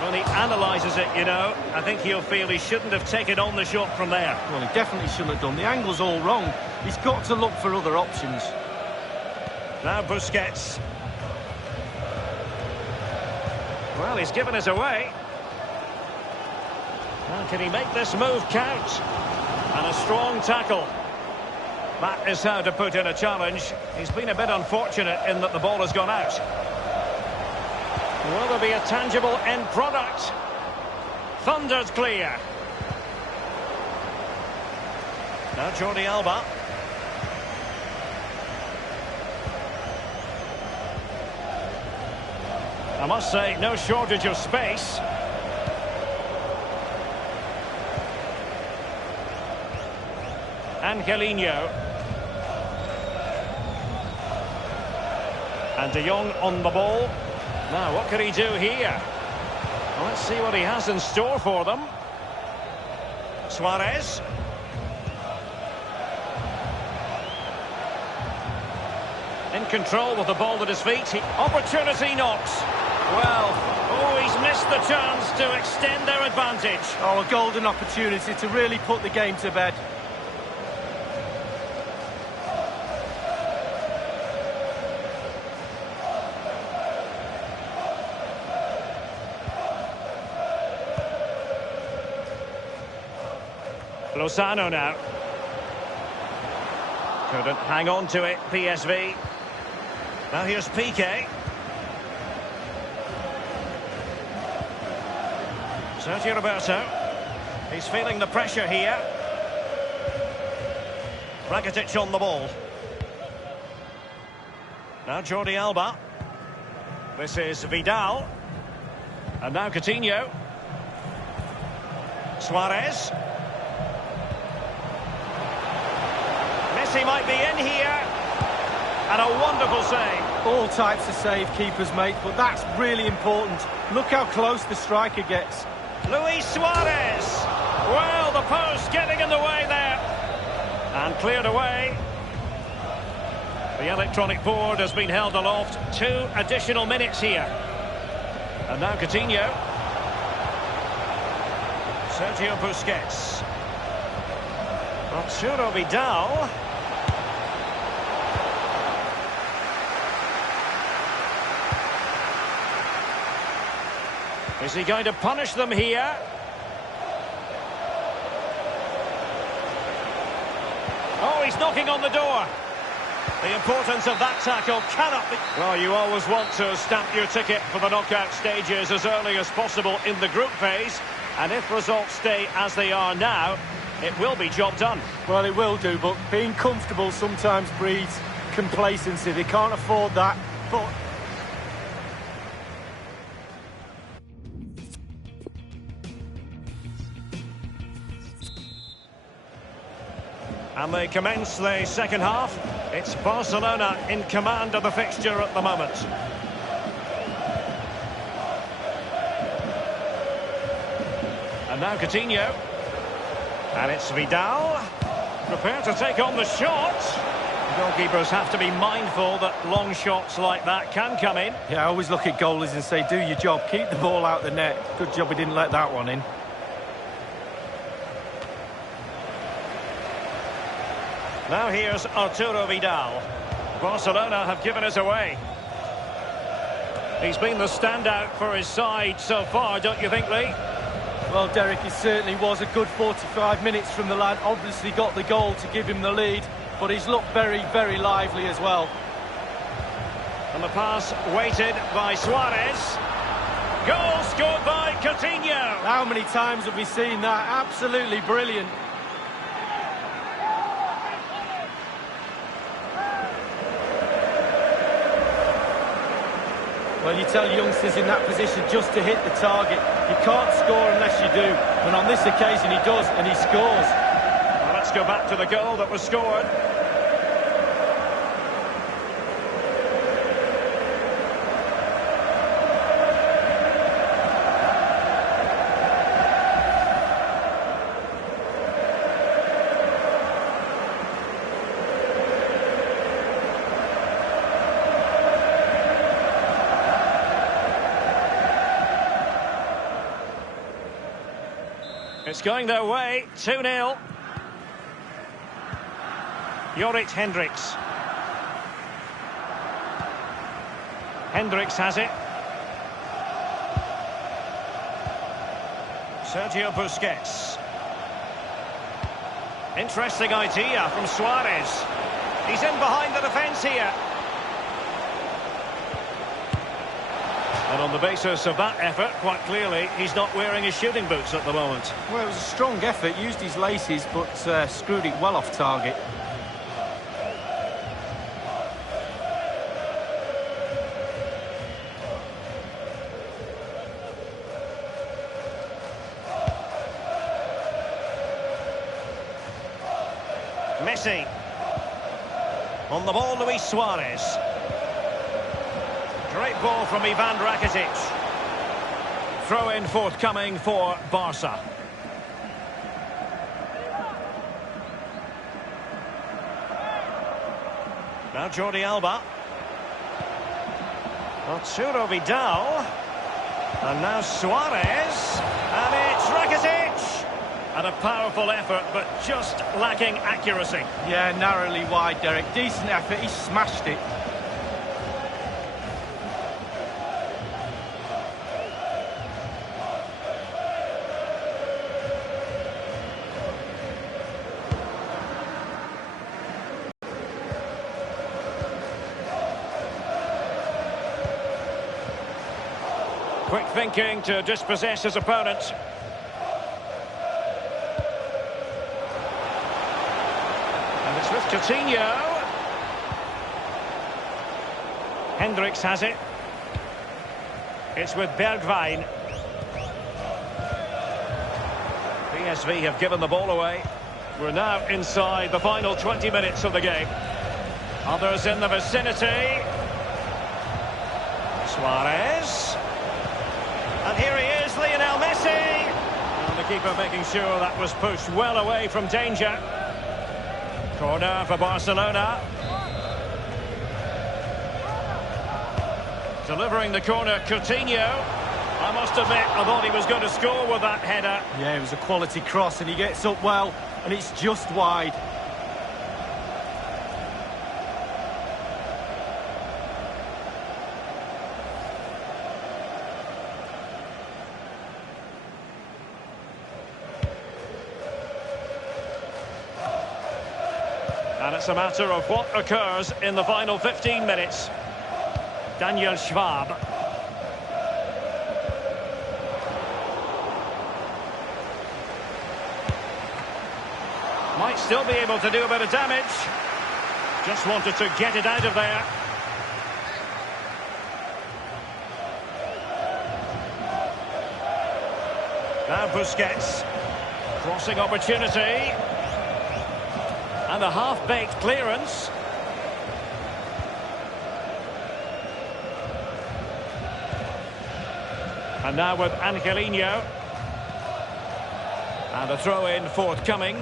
Well, he analyses it, you know. I think he'll feel he shouldn't have taken on the shot from there. Well, he definitely shouldn't have done. The angle's all wrong. He's got to look for other options. Now Busquets. Well, he's given us away. Well, can he make this move count? And a strong tackle. That is how to put in a challenge. He's been a bit unfortunate in that the ball has gone out. Will there be a tangible end product? Thundered clear. Now Jordi Alba. I must say, no shortage of space. Angelino. And De Jong on the ball. Now, what can he do here? Well, let's see what he has in store for them. Suarez. In control with the ball at his feet. Opportunity knocks. Well, oh, he's missed the chance to extend their advantage. Oh, a golden opportunity to really put the game to bed. Lozano now. Couldn't hang on to it, PSV. Now here's Piqué. Sergio Roberto. He's feeling the pressure here. Rakitic on the ball. Now Jordi Alba. This is Vidal. And now Coutinho. Suarez. Messi might be in here. And a wonderful save. All types of save keepers make, but that's really important. Look how close the striker gets. Luis Suarez. Well, the post getting in the way there. And cleared away. The electronic board has been held aloft. 2 additional minutes here. And now Coutinho. Sergio Busquets. Arturo Vidal. Is he going to punish them here? Oh, he's knocking on the door. The importance of that tackle cannot be... Well, you always want to stamp your ticket for the knockout stages as early as possible in the group phase. And if results stay as they are now, it will be job done. Well, it will do, but being comfortable sometimes breeds complacency. They can't afford that, but... And they commence the second half. It's Barcelona in command of the fixture at the moment. And now Coutinho. And it's Vidal. Prepared to take on the shot. Goalkeepers have to be mindful that long shots like that can come in. Yeah, I always look at goalies and say, do your job, keep the ball out the net. Good job he didn't let that one in. Now here's Arturo Vidal. Barcelona have given us away. He's been the standout for his side so far, don't you think, Lee? Well, Derek, it certainly was a good 45 minutes from the lad. Obviously got the goal to give him the lead, but he's looked very, very lively as well. And the pass weighted by Suarez. Goal scored by Coutinho. How many times have we seen that? Absolutely brilliant. Well, you tell youngsters in that position just to hit the target. You can't score unless you do. And on this occasion he does, and he scores. Well, let's go back to the goal that was scored. It's going their way, 2-0. Jorrit Hendricks. Hendricks has it. Sergio Busquets. Interesting idea from Suarez. He's in behind the defence here. And on the basis of that effort, quite clearly, he's not wearing his shooting boots at the moment. Well, it was a strong effort, used his laces, but screwed it well off target. Messi. On the ball, Luis Suarez. Great ball from Ivan Rakitic. Throw in forthcoming for Barca. Now Jordi Alba. Arturo Vidal. And now Suarez. And it's Rakitic. And a powerful effort, but just lacking accuracy. Yeah, narrowly wide, Derek. Decent effort, he smashed it. Quick thinking to dispossess his opponent. And it's with Coutinho. Hendricks has it. It's with Bergwijn. PSV have given the ball away. We're now inside the final 20 minutes of the game. Others in the vicinity. Suarez. And here he is, Lionel Messi. keeper making sure that was pushed well away from danger. Corner for Barcelona. Delivering the corner, Coutinho. I must admit, I thought he was going to score with that header. Yeah, it was a quality cross, and he gets up well, and it's just wide. And it's a matter of what occurs in the final 15 minutes. Daniel Schwab. Might still be able to do a bit of damage. Just wanted to get it out of there. Now Busquets. Crossing opportunity. And a half-baked clearance. And now with Angelino. And a throw-in forthcoming.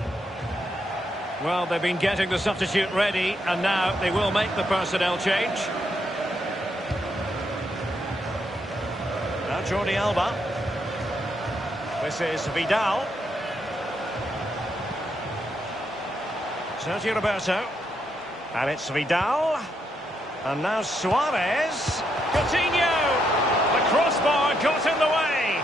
Well, they've been getting the substitute ready, and now they will make the personnel change. Now Jordi Alba. This is Vidal. Sergio Roberto. And it's Vidal. And now Suarez. Coutinho! The crossbar got in the way.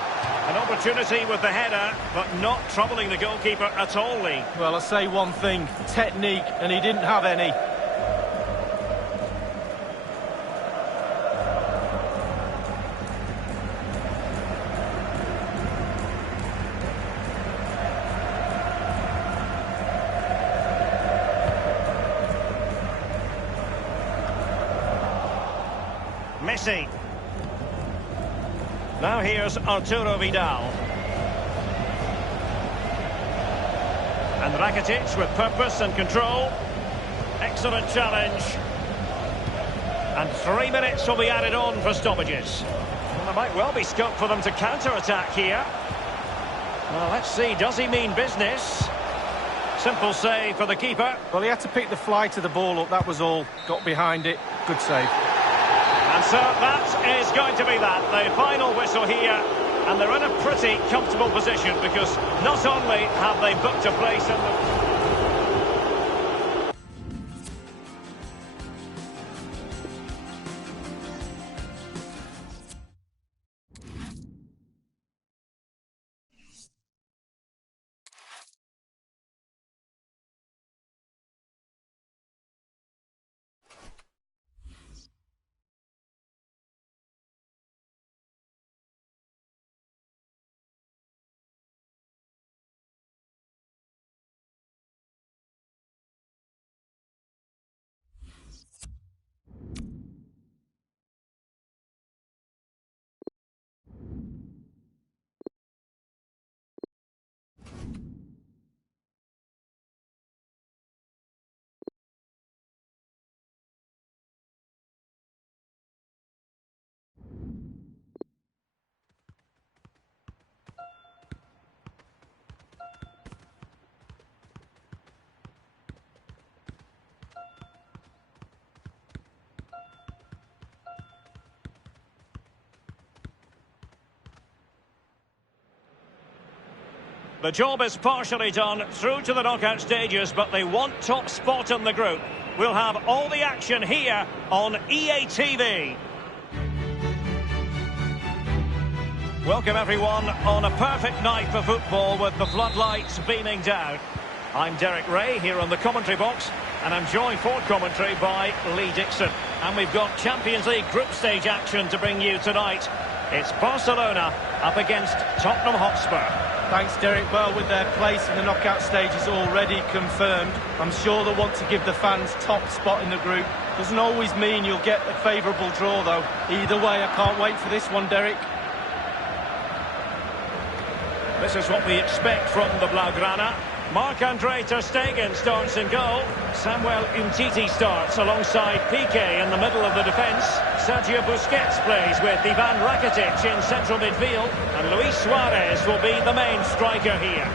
An opportunity with the header, but not troubling the goalkeeper at all, Lee. Well, I say one thing, technique, and he didn't have any. Messi. Now here's Arturo Vidal. And Rakitic with purpose and control. Excellent challenge. And 3 minutes will be added on for stoppages. Well, there might well be scope for them to counter-attack here. Well, let's see, does he mean business? Simple save for the keeper. Well, he had to pick the fly to the ball up, that was all. Got behind it, good save. And so that is going to be that, the final whistle here. And they're in a pretty comfortable position because not only have they booked a place in the... The job is partially done through to the knockout stages, but they want top spot in the group. We'll have all the action here on EA TV. Welcome everyone on a perfect night for football with the floodlights beaming down. I'm Derek Ray here on the commentary box, and I'm joined for commentary by Lee Dixon. And we've got Champions League group stage action to bring you tonight. It's Barcelona up against Tottenham Hotspur. Thanks, Derek. Well, with their place in the knockout stages already confirmed, I'm sure they'll want to give the fans top spot in the group. Doesn't always mean you'll get a favourable draw, though. Either way, I can't wait for this one, Derek. This is what we expect from the Blaugrana. Marc-Andre ter Stegen starts in goal. Samuel Umtiti starts alongside Piqué in the middle of the defence. Sergio Busquets plays with Ivan Rakitic in central midfield, and Luis Suarez will be the main striker here.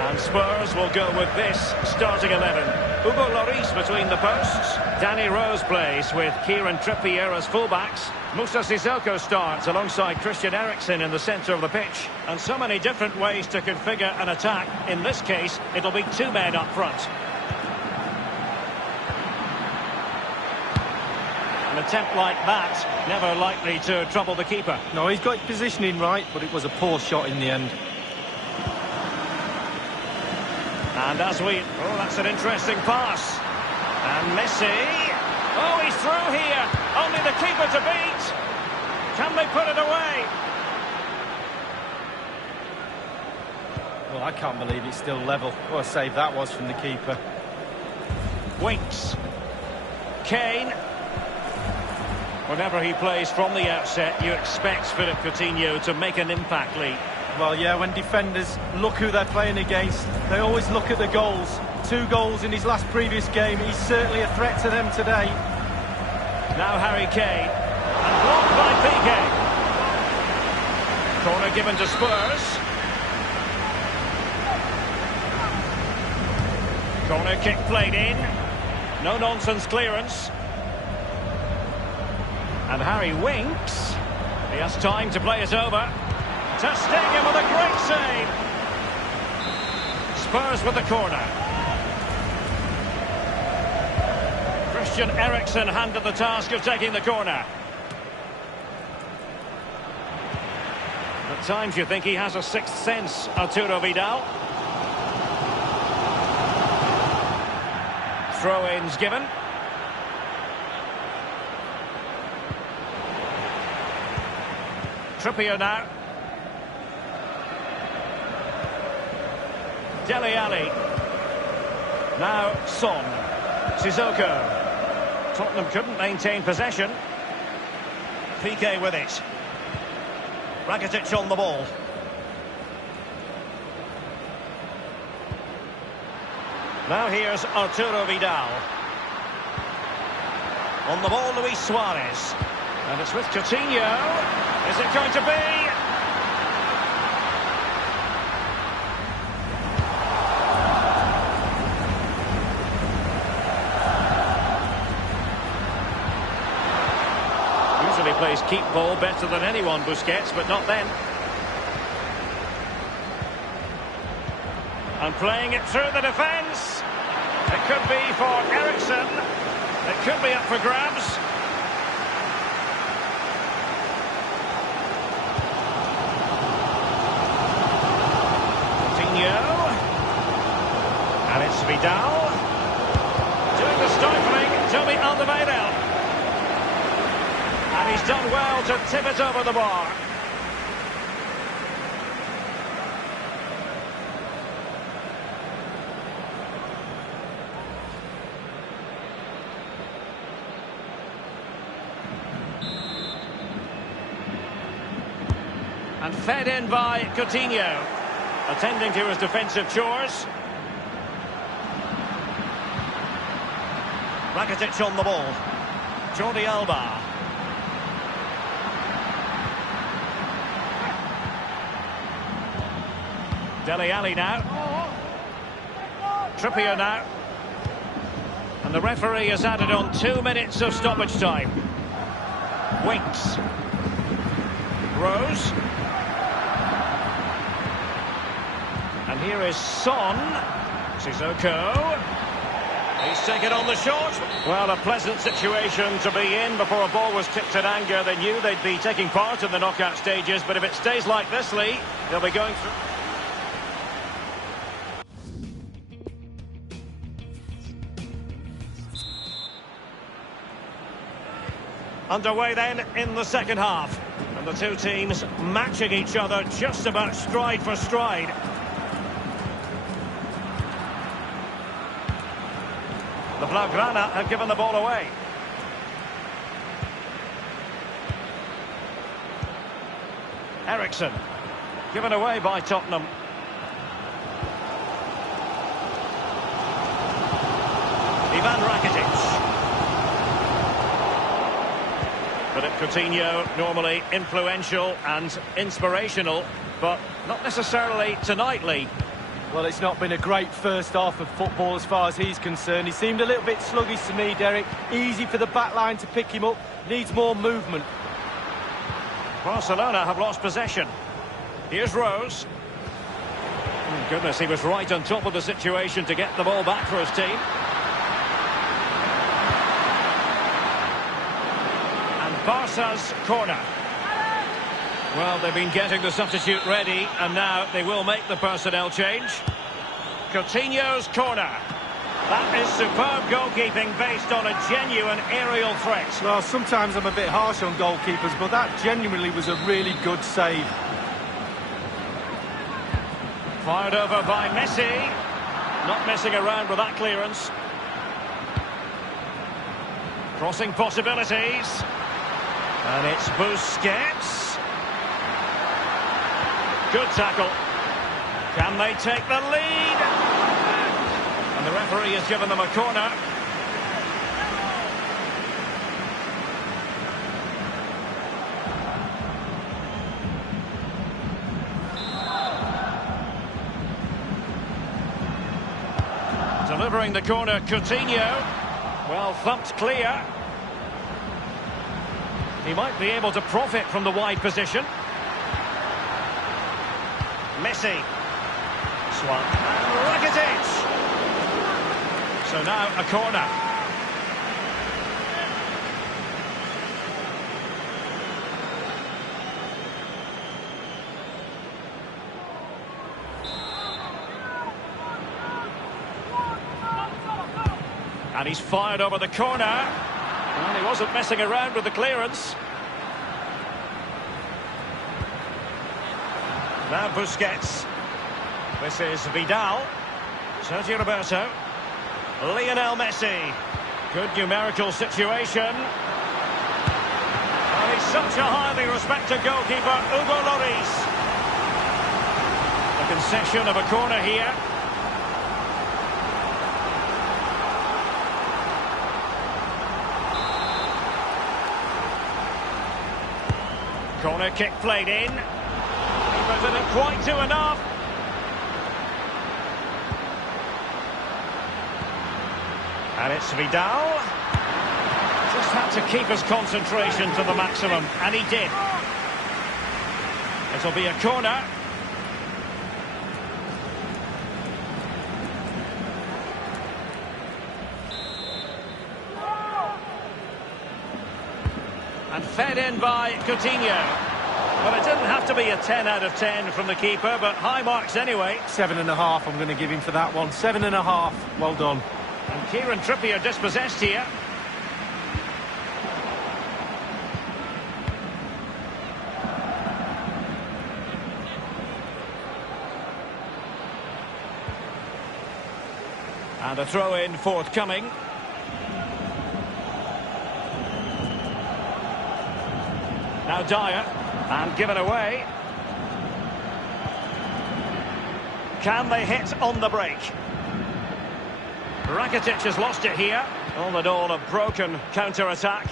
And Spurs will go with this starting 11. Hugo Lloris between the posts. Danny Rose plays with Kieran Trippier as fullbacks. Moussa Sissoko starts alongside Christian Eriksen in the centre of the pitch. And so many different ways to configure an attack. In this case, it'll be two men up front. An attempt like that, never likely to trouble the keeper. No, he's got his positioning right, but it was a poor shot in the end. And as we... Oh, that's an interesting pass. And Messi... Oh, he's through here. Only the keeper to beat. Can they put it away? Well, I can't believe it's still level. What a save that was from the keeper. Winks. Kane. Whenever he plays from the outset, you expect Philippe Coutinho to make an impact, Lee. Well, yeah, when defenders look who they're playing against, they always look at the goals. 2 goals in his last previous game. He's certainly a threat to them today. Now Harry Kane. And blocked by Piqué. Corner given to Spurs. Corner kick played in. No-nonsense clearance. And Harry Winks. He has time to play it over. Ter Stegen with a great save. Spurs with the corner. Christian Eriksen handed the task of taking the corner. At times you think he has a sixth sense, Arturo Vidal. Throw-ins given. Trippier now. Dele Alli. Now Son. Sissoko. Tottenham couldn't maintain possession. Piqué with it. Rakitic on the ball. Now here's Arturo Vidal. On the ball, Luis Suarez. And it's with Coutinho. Is it going to be? Usually plays keep ball better than anyone, Busquets, but not then. And playing it through the defence. It could be for Eriksen. It could be up for grabs. And it's Vidal doing the stifling, Toby Alderweireld. And he's done well to tip it over the bar. And fed in by Coutinho. Attending to his defensive chores. Rakitic on the ball. Jordi Alba. Dele Alli now. Trippier now. And the referee has added on 2 minutes of stoppage time. Winks. Rose. And here is Son. Sissoko. He's taken on the shot. Well, a pleasant situation to be in before a ball was kicked at anger. They knew they'd be taking part in the knockout stages, but if it stays like this, Lee, they'll be going through. Underway then in the second half. And the two teams matching each other just about stride for stride. The Blaugrana have given the ball away. Eriksen, given away by Tottenham. Ivan Rakitic. But at Coutinho, normally influential and inspirational, but not necessarily tonight, Lee. Well, it's not been a great first half of football as far as he's concerned. He seemed a little bit sluggish to me, Derek. Easy for the back line to pick him up. Needs more movement. Barcelona have lost possession. Here's Rose. Oh, goodness, he was right on top of the situation to get the ball back for his team. And Barca's corner. Well, they've been getting the substitute ready, and now they will make the personnel change. Coutinho's corner. That is superb goalkeeping based on a genuine aerial threat. Well, sometimes I'm a bit harsh on goalkeepers, but that genuinely was a really good save. Fired over by Messi. Not messing around with that clearance. Crossing possibilities. And it's Busquets. Good tackle. Can they take the lead? And the referee has given them a corner. Delivering the corner, Coutinho. Well thumped clear. He might be able to profit from the wide position. Messi. Swung. Rakitic. So now a corner. And he's fired over the corner. Well, he wasn't messing around with the clearance. Now Busquets. This is Vidal. Sergio Roberto. Lionel Messi. Good numerical situation. Oh, he's such a highly respected goalkeeper, Hugo Lloris. A concession of a corner here. Corner kick played in. But didn't quite do enough. And it's Vidal. Just had to keep his concentration to the maximum, and he did. It'll be a corner. And fed in by Coutinho. Well, it didn't have to be a 10 out of 10 from the keeper, but high marks anyway. 7.5 I'm going to give him for that one. 7.5. Well done. And Kieran Trippier dispossessed here. And a throw-in forthcoming. Now Dyer. And given away. Can they hit on the break? Rakitic has lost it here. All in all, a broken counter-attack.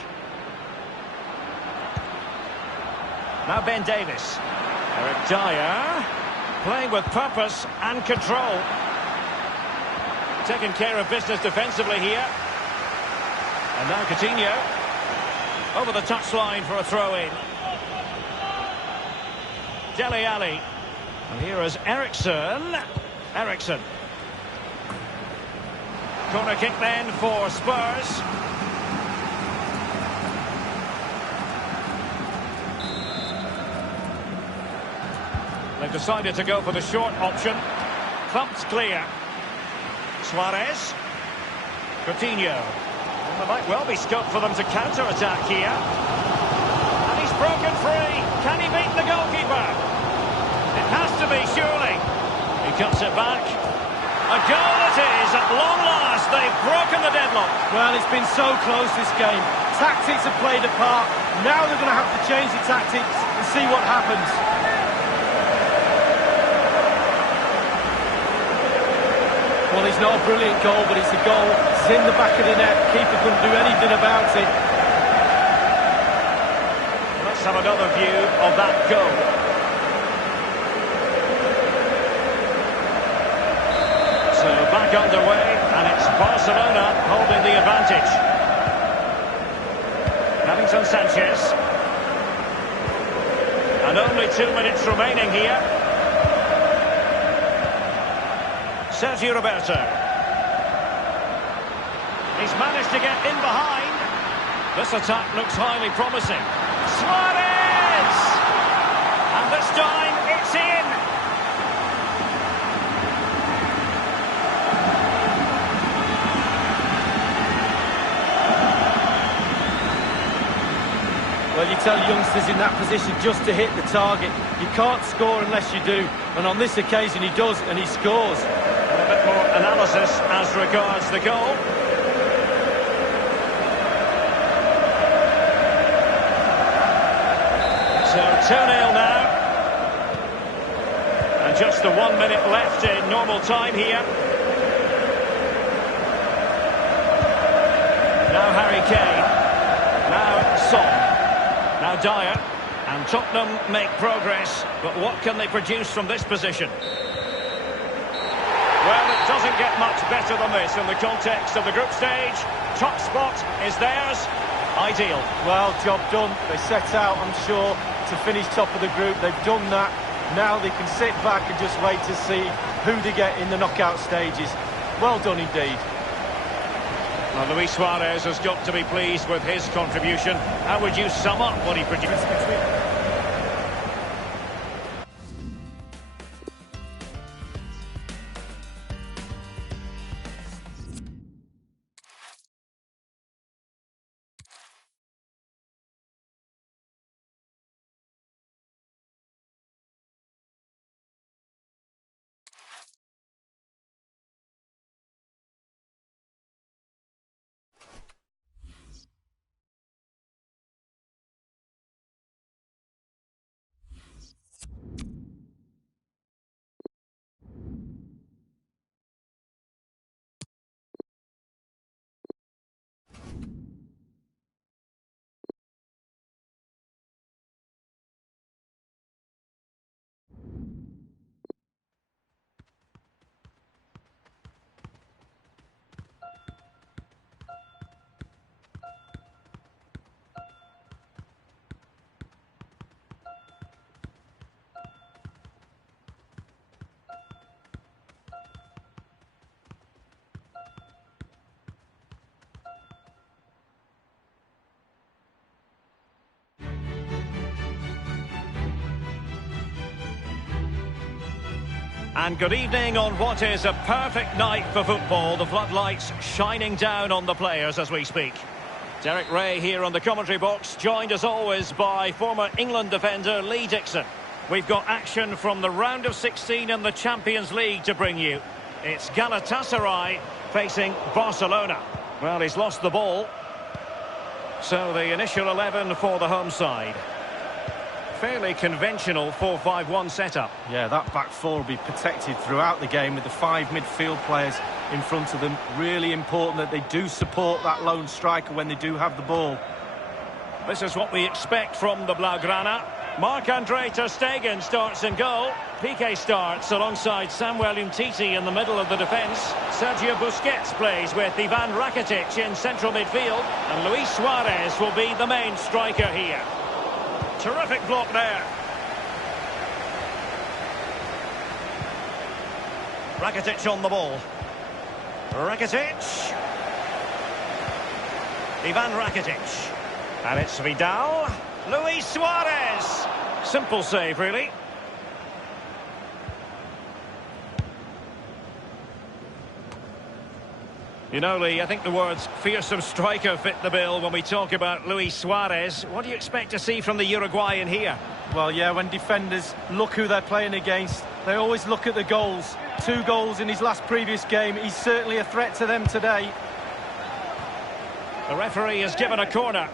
Now Ben Davies. Eric Dyer. Playing with purpose and control. Taking care of business defensively here. And now Coutinho. Over the touchline for a throw-in. Dele Alli. And here is Eriksson. Eriksson. Corner kick then for Spurs. They've decided to go for the short option. Thumped clear. Suarez. Coutinho. Well, there might well be scope for them to counter-attack here. And he's broken free. Can he beat the goalkeeper? It has to be, surely. He cuts it back. A goal it is, at long last. They've broken the deadlock. Well, it's been so close, this game. Tactics have played a part. Now they're going to have to change the tactics and see what happens. Well, it's not a brilliant goal, but it's a goal. It's in the back of the net. Keeper couldn't do anything about it. Let's have another view of that goal. So back underway, and it's Barcelona holding the advantage. Davinson Sanchez. And only 2 minutes remaining here. Sergio Roberto. He's managed to get in behind. This attack looks highly promising. Suarez! And this time, it's in! Well, you tell youngsters in that position just to hit the target. You can't score unless you do. And on this occasion, he does, and he scores. A bit more analysis as regards the goal. So 2-0 now. And just the 1 minute left in normal time here. Now Harry Kane. Now Son. Now Dyer. And Tottenham make progress. But what can they produce from this position? Well, it doesn't get much better than this in the context of the group stage. Top spot is theirs. Ideal. Well, job done. They set out, I'm sure, to finish top of the group. They've done that. Now they can sit back and just wait to see who they get in the knockout stages. Well done indeed. Well, Luis Suarez has got to be pleased with his contribution. How would you sum up what he produced? And good evening on what is a perfect night for football. The floodlights shining down on the players as we speak. Derek Ray here on the commentary box, joined as always by former England defender Lee Dixon. We've got action from the round of 16 in the Champions League to bring you. It's Galatasaray facing Barcelona. Well, he's lost the ball. So the initial 11 for the home side. Fairly conventional 4-5-1 setup. Yeah, that back four will be protected throughout the game with the 5 midfield players in front of them. Really important that they do support that lone striker when they do have the ball. This is what we expect from the Blaugrana. Marc-Andre ter Stegen starts in goal. Piqué starts alongside Samuel Umtiti in the middle of the defence. Sergio Busquets plays with Ivan Rakitic in central midfield. And Luis Suarez will be the main striker here. Terrific block there. Rakitic on the ball. Rakitic. Ivan Rakitic. And it's Vidal. Luis Suarez. Simple save, really. You know, Lee, I think the words fearsome striker fit the bill when we talk about Luis Suarez. What do you expect to see from the Uruguayan here? Well, yeah, when defenders look who they're playing against, they always look at the goals. 2 goals in his last previous game. He's certainly a threat to them today. The referee has given a corner.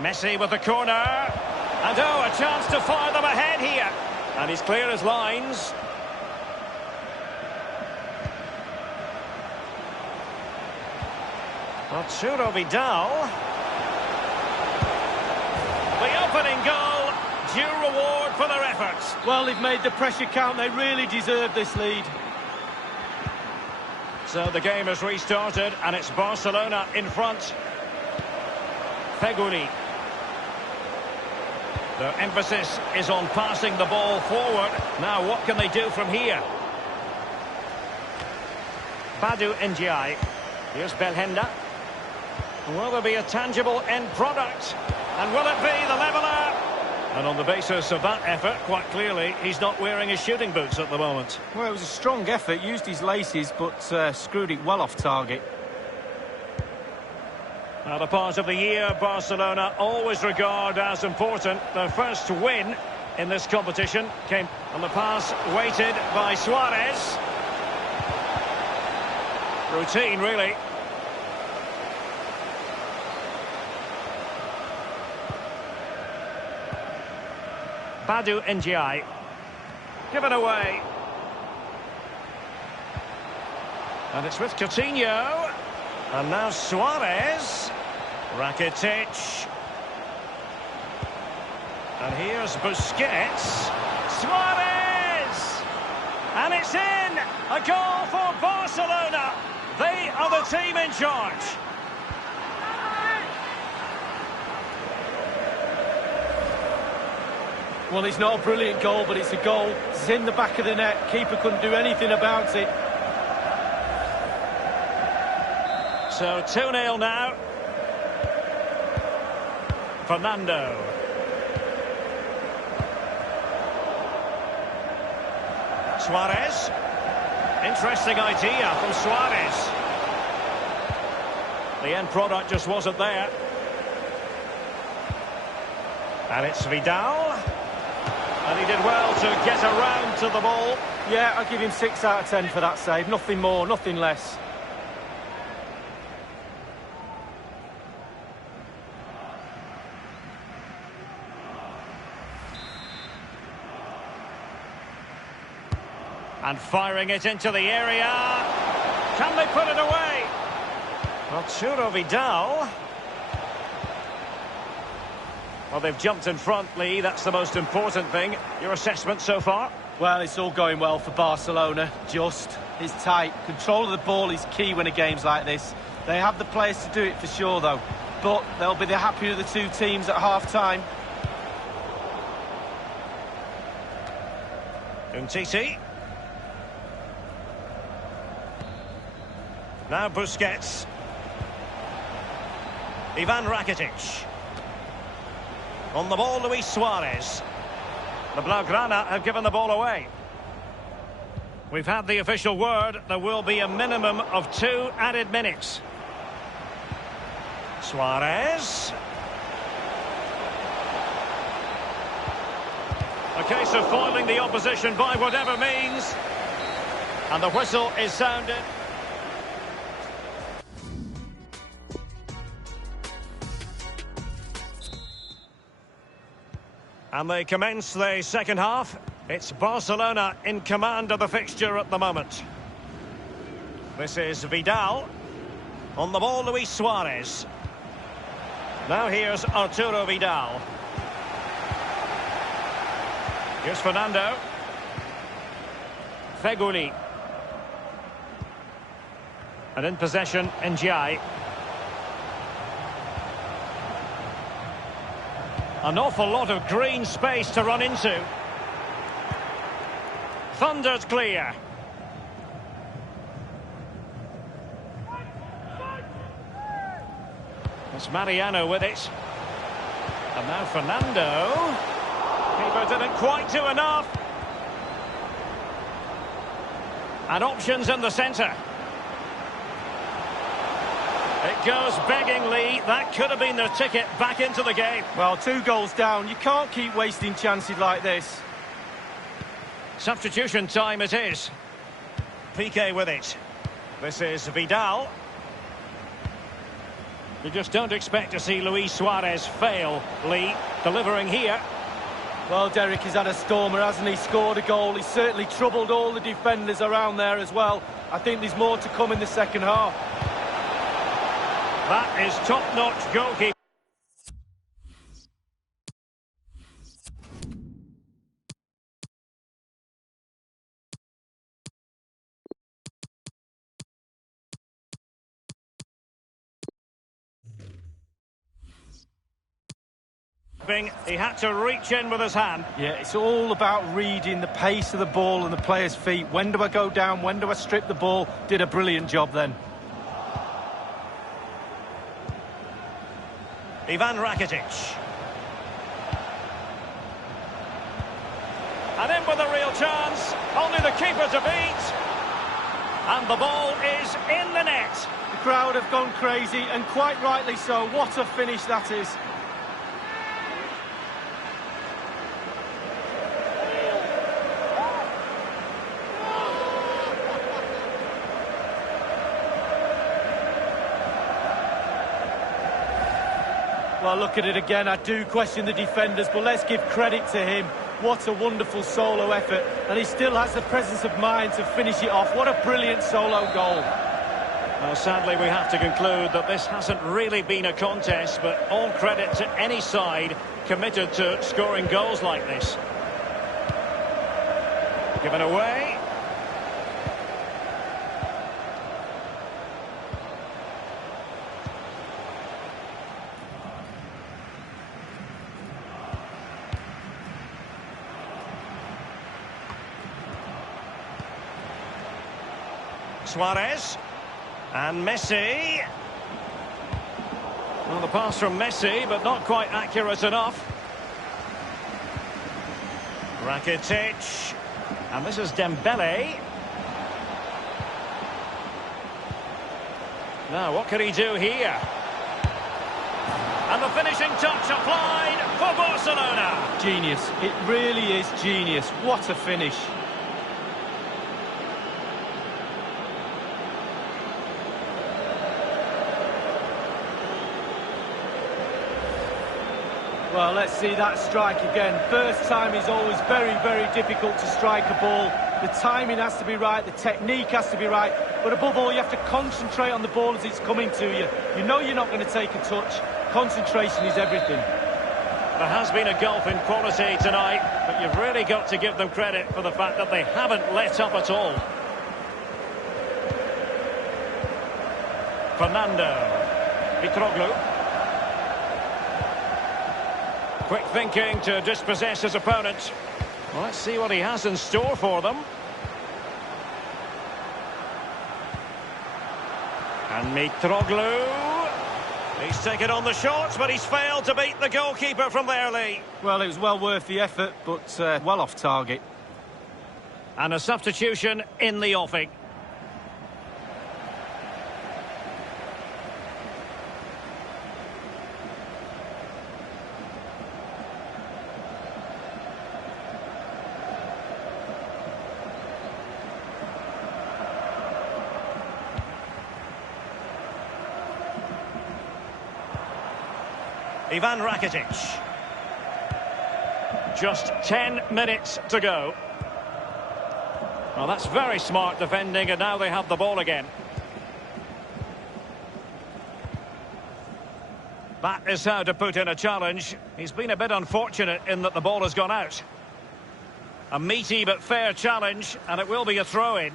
Messi with the corner. And oh, a chance to fire them ahead here. And he's clear as lines. Arturo Vidal. The opening goal, due reward for their efforts. Well, they've made the pressure count. They really deserve this lead. So the game has restarted, and it's Barcelona in front. Feguli. Their emphasis is on passing the ball forward. Now, what can they do from here? Badu Ndiaye. Here's Belhenda. Will there be a tangible end product? And will it be the leveller? And on the basis of that effort, quite clearly, he's not wearing his shooting boots at the moment. Well, it was a strong effort, used his laces, but screwed it well off target. Now, the part of the year Barcelona always regard as important. Their first win in this competition came on the pass weighted by Suarez. Routine, really. Badu Ndiaye. Given away. And it's with Coutinho. And now Suarez. Rakitic. And here's Busquets. Suarez! And it's in! A goal for Barcelona! They are the team in charge. Well, it's not a brilliant goal, but it's a goal. It's in the back of the net. Keeper couldn't do anything about it. So 2-0 now. Fernando. Suarez. Interesting idea from Suarez. The end product just wasn't there. And it's Vidal. And he did well to get around to the ball. Yeah, I'll give him 6 out of 10 for that save. Nothing more, nothing less. And firing it into the area. Can they put it away? Arturo Vidal. Well, they've jumped in front, Lee. That's the most important thing. Your assessment so far? Well, it's all going well for Barcelona. It's tight. Control of the ball is key when a game's like this. They have the players to do it for sure, though. But they'll be the happier of the two teams at half-time. Umtiti. Now Busquets. Ivan Rakitic. On the ball, Luis Suarez. The Blaugrana have given the ball away. We've had the official word. There will be a minimum of 2 added minutes. Suarez. A case of foiling the opposition by whatever means. And the whistle is sounded. And they commence the second half. It's Barcelona in command of the fixture at the moment. This is Vidal. On the ball, Luis Suarez. Now here's Arturo Vidal. Here's Fernando. Feguli. And in possession, Ndiaye. An awful lot of green space to run into. Thundered clear. It's Mariano with it. And now Fernando. Keeper didn't quite do enough. And options in the centre. It goes beggingly. That could have been their ticket back into the game. Well, 2 goals down. You can't keep wasting chances like this. Substitution time it is. Piqué with it. This is Vidal. You just don't expect to see Luis Suarez fail, Lee, delivering here. Well, Derek has had a stormer, hasn't he? Scored a goal. He's certainly troubled all the defenders around there as well. I think there's more to come in the second half. That is top-notch goalkeeping. He had to reach in with his hand. Yeah, it's all about reading the pace of the ball and the player's feet. When do I go down? When do I strip the ball? Did a brilliant job then. Ivan Rakitic. And in with a real chance. Only the keeper to beat. And the ball is in the net. The crowd have gone crazy, and quite rightly so. What a finish that is. Well, look at it again. I do question the defenders, but let's give credit to him. What a wonderful solo effort. And he still has the presence of mind to finish it off. What a brilliant solo goal. Well, sadly, we have to conclude that this hasn't really been a contest, but all credit to any side committed to scoring goals like this. Given away. Suarez and Messi. Well, the pass from Messi, but not quite accurate enough. Rakitic, and this is Dembele. Now, what can he do here? And the finishing touch applied for Barcelona. Genius. It really is genius. What a finish. Well, let's see that strike again. First time is always very, very difficult to strike a ball. The timing has to be right, the technique has to be right, but above all, you have to concentrate on the ball as it's coming to you. You know you're not going to take a touch. Concentration is everything. There has been a gulf in quality tonight, but you've really got to give them credit for the fact that they haven't let up at all. Fernando. Mitroglou. Quick thinking to dispossess his opponent. Well, let's see what he has in store for them. And Mitroglou. He's taken on the shots, but he's failed to beat the goalkeeper from there, Lee. Well, it was well worth the effort, but well off target. And a substitution in the offing. Ivan Rakitic. Just 10 minutes to go. Well, that's very smart defending, and now they have the ball again. That is how to put in a challenge. He's been a bit unfortunate in that the ball has gone out. A meaty but fair challenge, and it will be a throw-in.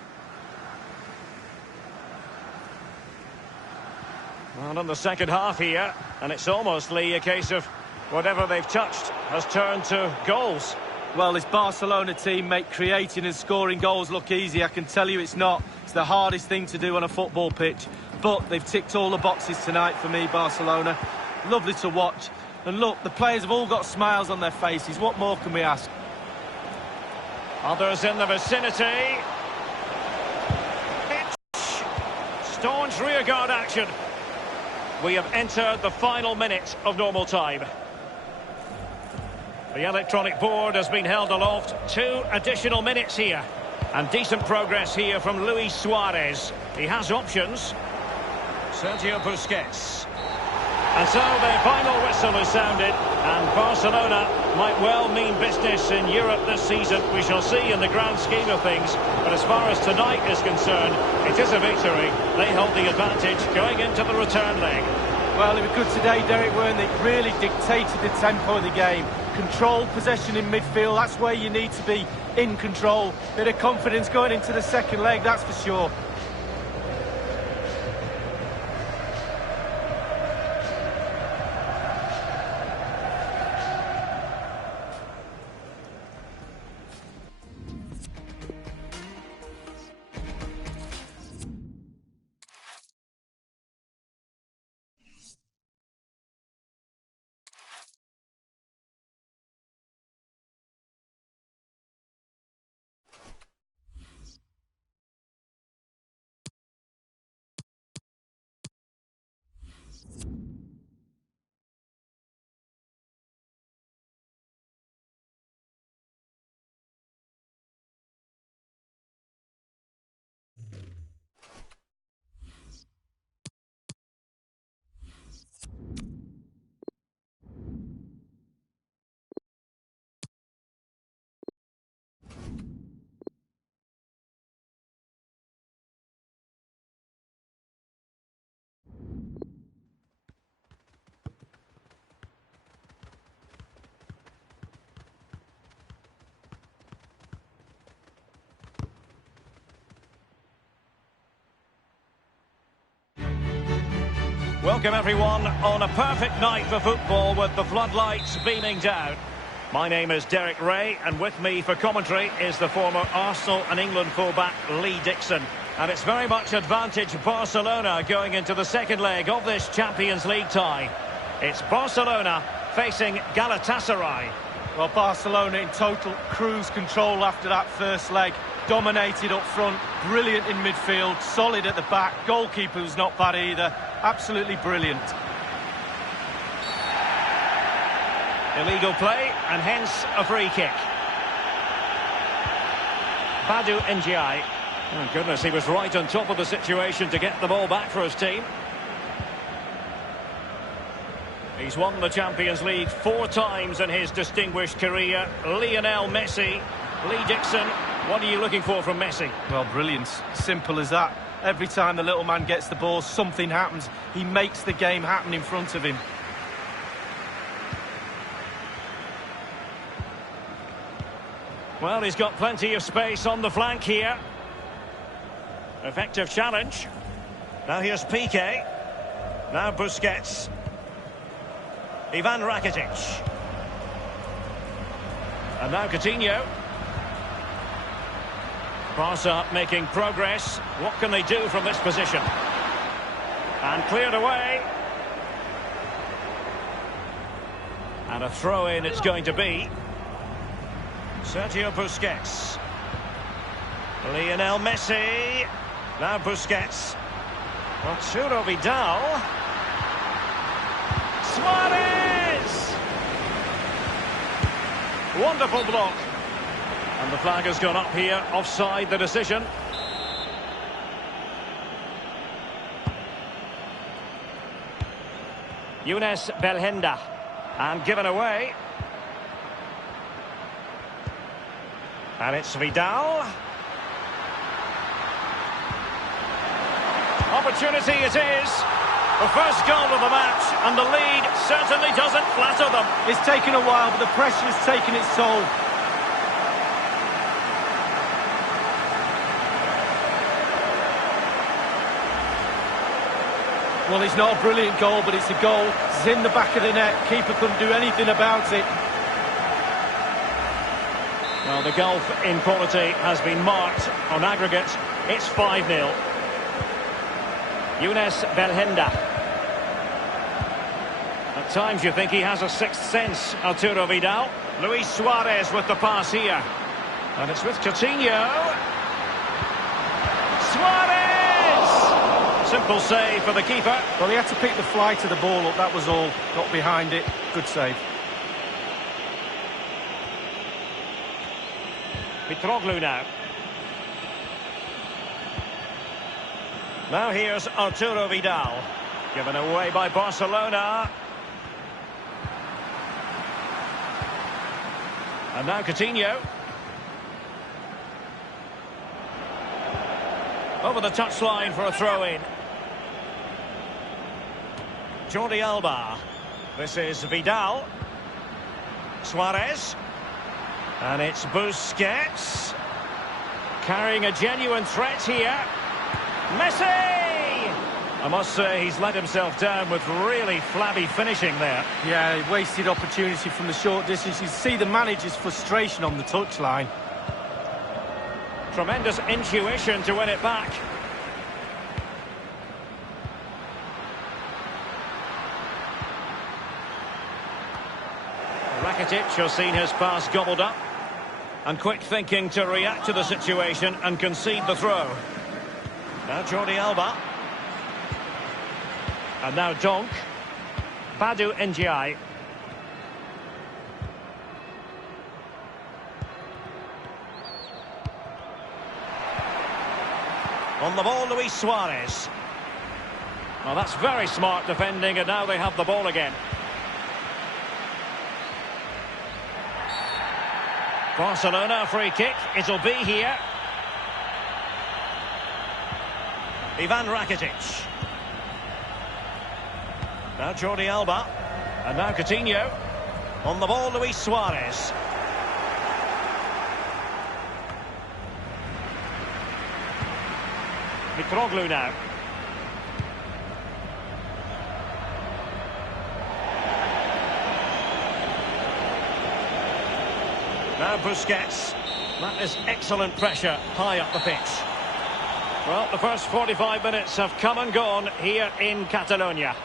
Well, in the second half here, and it's almost, Lee, a case of whatever they've touched has turned to goals. Well, this Barcelona team make creating and scoring goals look easy. I can tell you it's not. It's the hardest thing to do on a football pitch. But they've ticked all the boxes tonight for me, Barcelona. Lovely to watch. And look, the players have all got smiles on their faces. What more can we ask? Others in the vicinity. Staunch rearguard action. We have entered the final minute of normal time. The electronic board has been held aloft. 2 additional minutes here. And decent progress here from Luis Suarez. He has options. Sergio Busquets. And so the final whistle is sounded, and Barcelona might well mean business in Europe this season. We shall see in the grand scheme of things. But as far as tonight is concerned, it is a victory. They hold the advantage going into the return leg. Well, they were good today, Derek, weren't they? Really dictated the tempo of the game. Controlled possession in midfield, that's where you need to be, in control. Bit of confidence going into the second leg, that's for sure. Welcome everyone on a perfect night for football with the floodlights beaming down. My name is Derek Ray, and with me for commentary is the former Arsenal and England fullback Lee Dixon. And it's very much advantage Barcelona going into the second leg of this Champions League tie. It's Barcelona facing Galatasaray. Well, Barcelona in total cruise control after that first leg. Dominated up front, brilliant in midfield, solid at the back. Goalkeeper was not bad either. Absolutely brilliant. Illegal play, and hence a free kick. Badu Ndiaye. Oh goodness, he was right on top of the situation to get the ball back for his team. He's won the Champions League 4 times in his distinguished career. Lionel Messi. Lee Dixon, what are you looking for from Messi? Well, brilliance. Simple as that. Every time the little man gets the ball, something happens. He makes the game happen in front of him. Well, he's got plenty of space on the flank here. Effective challenge. Now here's Piqué. Now Busquets. Ivan Rakitic. And now Coutinho. Barca making progress. What can they do from this position? And cleared away. And a throw-in it's going to be. Sergio Busquets. Lionel Messi. Now Busquets. Arturo Vidal. Suarez! Wonderful block. And the flag has gone up here, offside the decision. Younes Belhanda. And given away. And it's Vidal. Opportunity it is. The first goal of the match, and the lead certainly doesn't flatter them. It's taken a while, but the pressure has taken its toll. Well, it's not a brilliant goal, but it's a goal. It's in the back of the net. Keeper couldn't do anything about it. Well, the gulf in quality has been marked on aggregate. It's 5-0. Younes Belhanda. At times you think he has a sixth sense, Arturo Vidal. Luis Suarez with the pass here. And it's with Coutinho. Suarez! Simple save for the keeper. Well, he had to pick the flight of the ball up, that was all. Got behind it. Good save. Mitroglou now. Now here's Arturo Vidal. Given away by Barcelona. And now Coutinho. Over the touchline for a throw-in. Jordi Alba. This is Vidal. Suarez. And it's Busquets. Carrying a genuine threat here. Messi! I must say he's let himself down with really flabby finishing there. Yeah, wasted opportunity from the short distance. You see the manager's frustration on the touchline. Tremendous intuition to win it back. Rakitic has seen his pass gobbled up. And quick thinking to react to the situation and concede the throw. Now Jordi Alba. And now Donk. Badu Ndiaye. On the ball, Luis Suarez. Well, that's very smart defending, and now they have the ball again. Barcelona free kick. It'll be here. Ivan Rakitic. Now Jordi Alba. And now Coutinho. On the ball, Luis Suarez. Mitroglou now. Now Busquets. That is excellent pressure high up the pitch. Well, the first 45 minutes have come and gone here in Catalonia.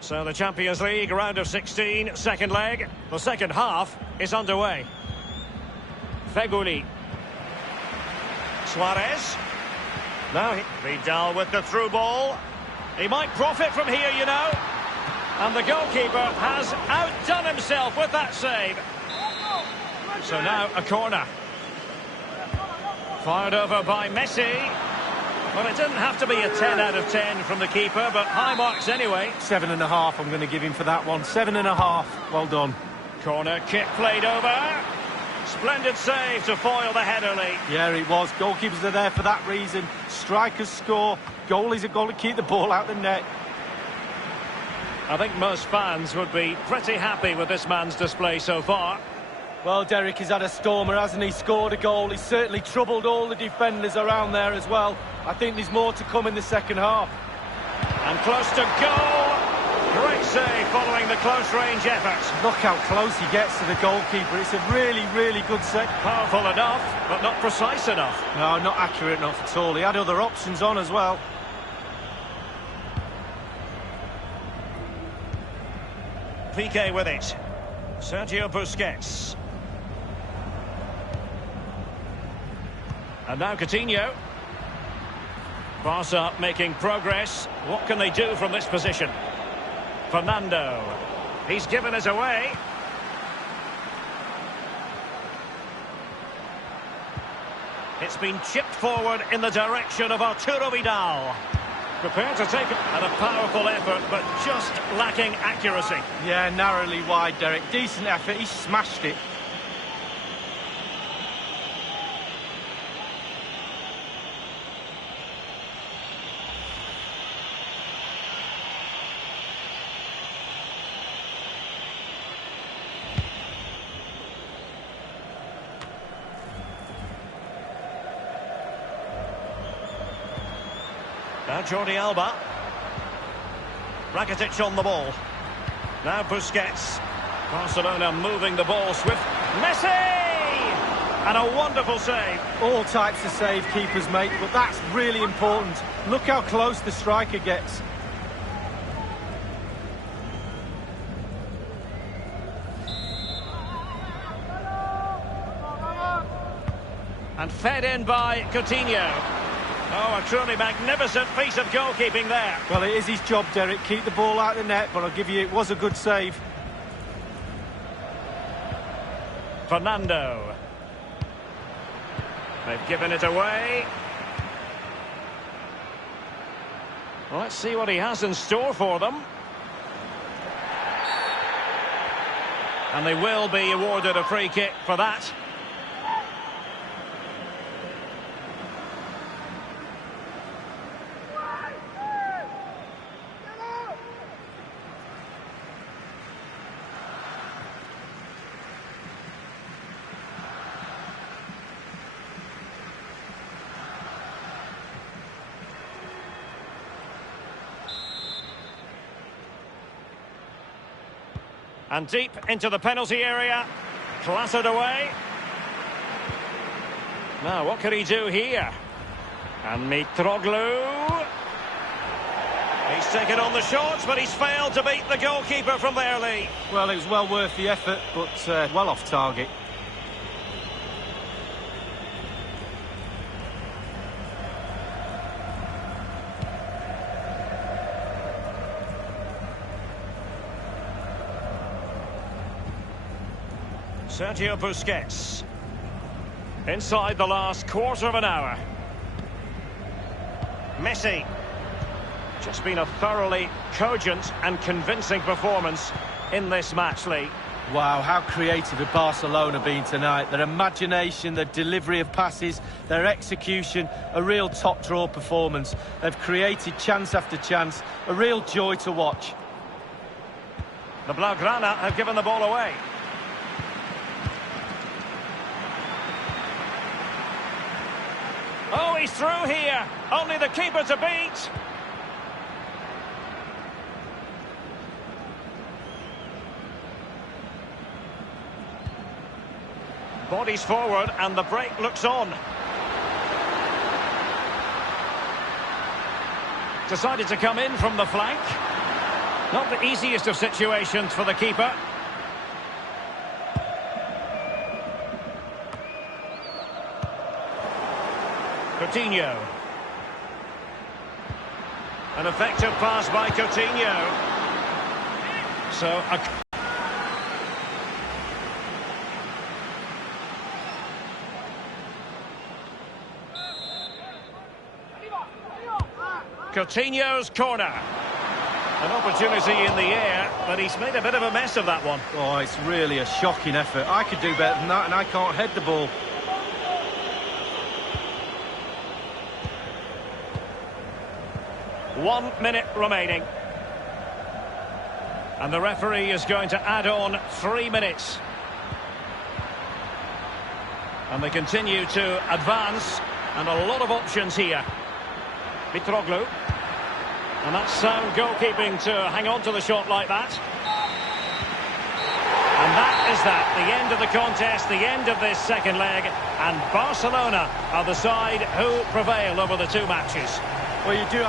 So the Champions League round of 16, second leg. The second half is underway. Feghouli. Suarez. Now Vidal with the through ball. He might profit from here, you know. And the goalkeeper has outdone himself with that save. So now a corner. Fired over by Messi. Well, it didn't have to be a 10 out of 10 from the keeper, but high marks anyway. 7.5 I'm going to give him for that one. 7.5. Well done. Corner kick played over. Splendid save to foil the header lead. Yeah, it was. Goalkeepers are there for that reason. Strikers score. Goalies have got to keep the ball out the net. I think most fans would be pretty happy with this man's display so far. Well, Derek has had a stormer, hasn't he? Scored a goal. He's certainly troubled all the defenders around there as well. I think there's more to come in the second half. And close to goal. Great save following the close-range effort. Look how close he gets to the goalkeeper. It's a really, really good save. Powerful enough, but not precise enough. No, not accurate enough at all. He had other options on as well. Piqué with it. Sergio Busquets. And now Coutinho. Barca making progress. What can they do from this position? Fernando. He's given us away. It's been chipped forward in the direction of Arturo Vidal. Prepared to take it. And a powerful effort, but just lacking accuracy. Yeah, narrowly wide, Derek. Decent effort. He smashed it. Now Jordi Alba. Rakitic on the ball. Now Busquets. Barcelona moving the ball swift. Messi! And a wonderful save. All types of save keepers make, but that's really important. Look how close the striker gets. And fed in by Coutinho. Oh, a truly magnificent piece of goalkeeping there. Well, it is his job, Derek. Keep the ball out of the net, but I'll give you, it was a good save. Fernando. They've given it away. Well, let's see what he has in store for them. And they will be awarded a free kick for that. And deep into the penalty area. Clattered away. Now, what can he do here? And Mitroglou. He's taken on the shots, but he's failed to beat the goalkeeper from there, Lee. Well, it was well worth the effort, but well off target. Sergio Busquets. Inside the last quarter of an hour. Messi. Just been a thoroughly cogent and convincing performance in this match, Lee. Wow, how creative have Barcelona been tonight. Their imagination, their delivery of passes, their execution, a real top-draw performance. They've created chance after chance, a real joy to watch. The Blaugrana have given the ball away. Oh, he's through here. Only the keeper to beat. Bodies forward and the break looks on. Decided to come in from the flank. Not the easiest of situations for the keeper. Coutinho. An effective pass by Coutinho. So Coutinho's corner. An opportunity in the air, but he's made a bit of a mess of that one. Oh, it's really a shocking effort. I could do better than that, and I can't head the ball. One minute remaining. And the referee is going to add on 3 minutes. And they continue to advance, and a lot of options here. Mitroglou. And that's sound goalkeeping to hang on to the shot like that. And that is that. The end of the contest, the end of this second leg. And Barcelona are the side who prevail over the two matches. Well, you do...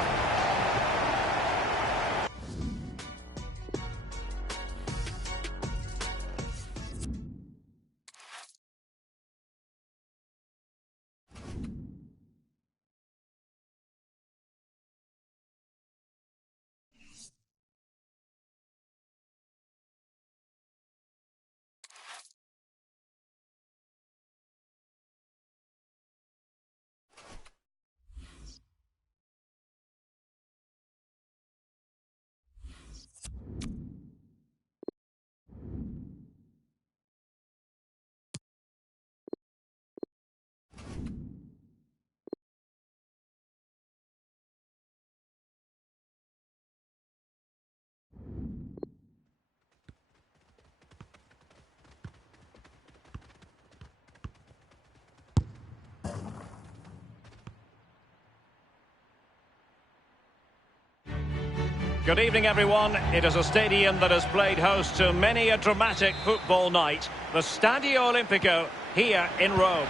Good evening, everyone. It is a stadium that has played host to many a dramatic football night. The Stadio Olimpico here in Rome.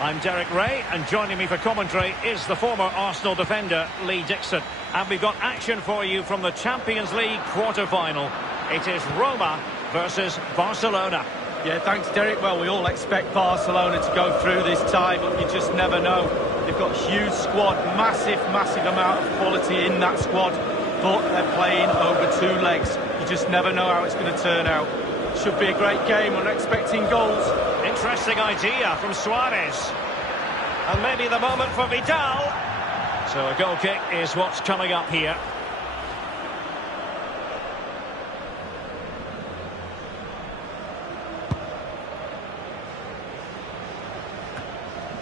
I'm Derek Ray, and joining me for commentary is the former Arsenal defender, Lee Dixon. And we've got action for you from the Champions League quarter-final. It is Roma versus Barcelona. Yeah, thanks, Derek. Well, we all expect Barcelona to go through this tie, but you just never know. They've got a huge squad, massive amount of quality in that squad, but they're playing over two legs. You just never know how it's going to turn out. Should be a great game. We're expecting goals. Interesting idea from Suarez. And maybe the moment for Vidal. So a goal kick is what's coming up here.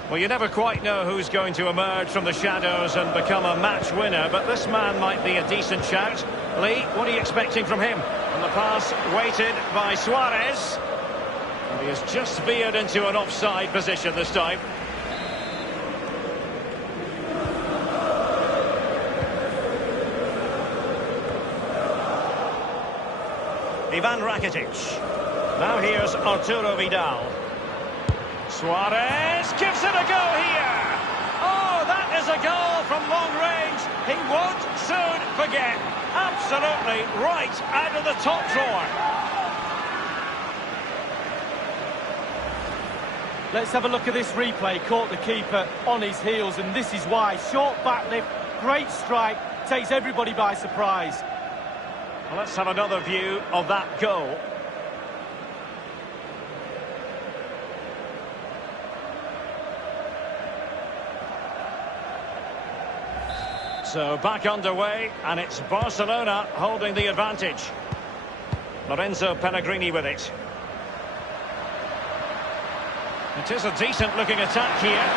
Well, you never quite know who's going to emerge from the shadows and become a match winner, but this man might be a decent shout. Lee, what are you expecting from him? And the pass weighted by Suarez. And he has just veered into an offside position this time. Ivan Rakitic. Now here's Arturo Vidal. Suarez gives it a go here. Oh, that is a goal from long range. He won't soon forget. Absolutely right out of the top drawer. Let's have a look at this replay. Caught the keeper on his heels, and this is why. Short back lift, great strike, takes everybody by surprise. Well, let's have another view of that goal. So back underway, and it's Barcelona holding the advantage. Lorenzo Pellegrini with it. It is a decent-looking attack here.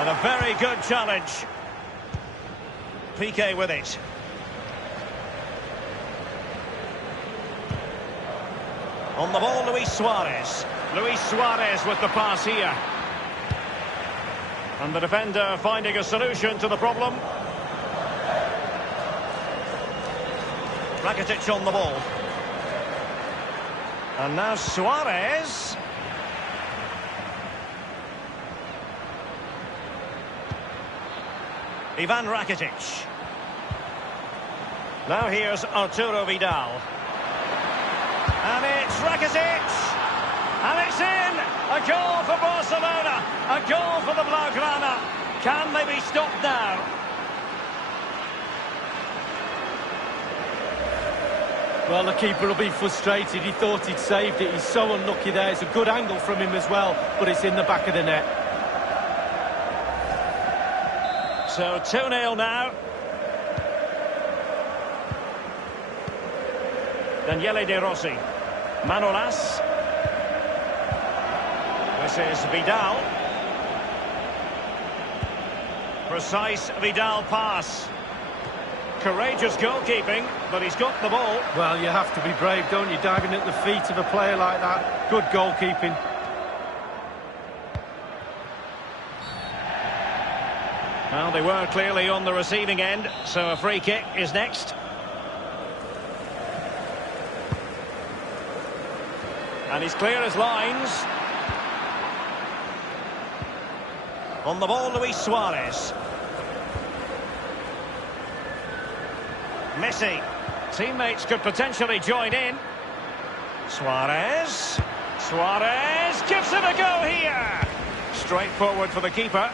And a very good challenge. Piqué with it. On the ball, Luis Suarez. Luis Suarez with the pass here. And the defender finding a solution to the problem. Rakitic on the ball. And now Suarez. Ivan Rakitic. Now here's Arturo Vidal. And it's Rakitic. And it's in. A goal for Barcelona. A goal for the Blaugrana. Can they be stopped now? Well, the keeper will be frustrated. He thought he'd saved it. He's so unlucky there. It's a good angle from him as well, but it's in the back of the net. So 2-0 now. Daniele De Rossi. Manolas. This is Vidal. Precise Vidal pass. Courageous goalkeeping, but he's got the ball. Well, you have to be brave, don't you? Diving at the feet of a player like that. Good goalkeeping. Well, they were clearly on the receiving end, so a free kick is next. And he's clear as lines. On the ball, Luis Suarez. Messi. Teammates could potentially join in. Suarez. Suarez gives it a go here. Straightforward for the keeper.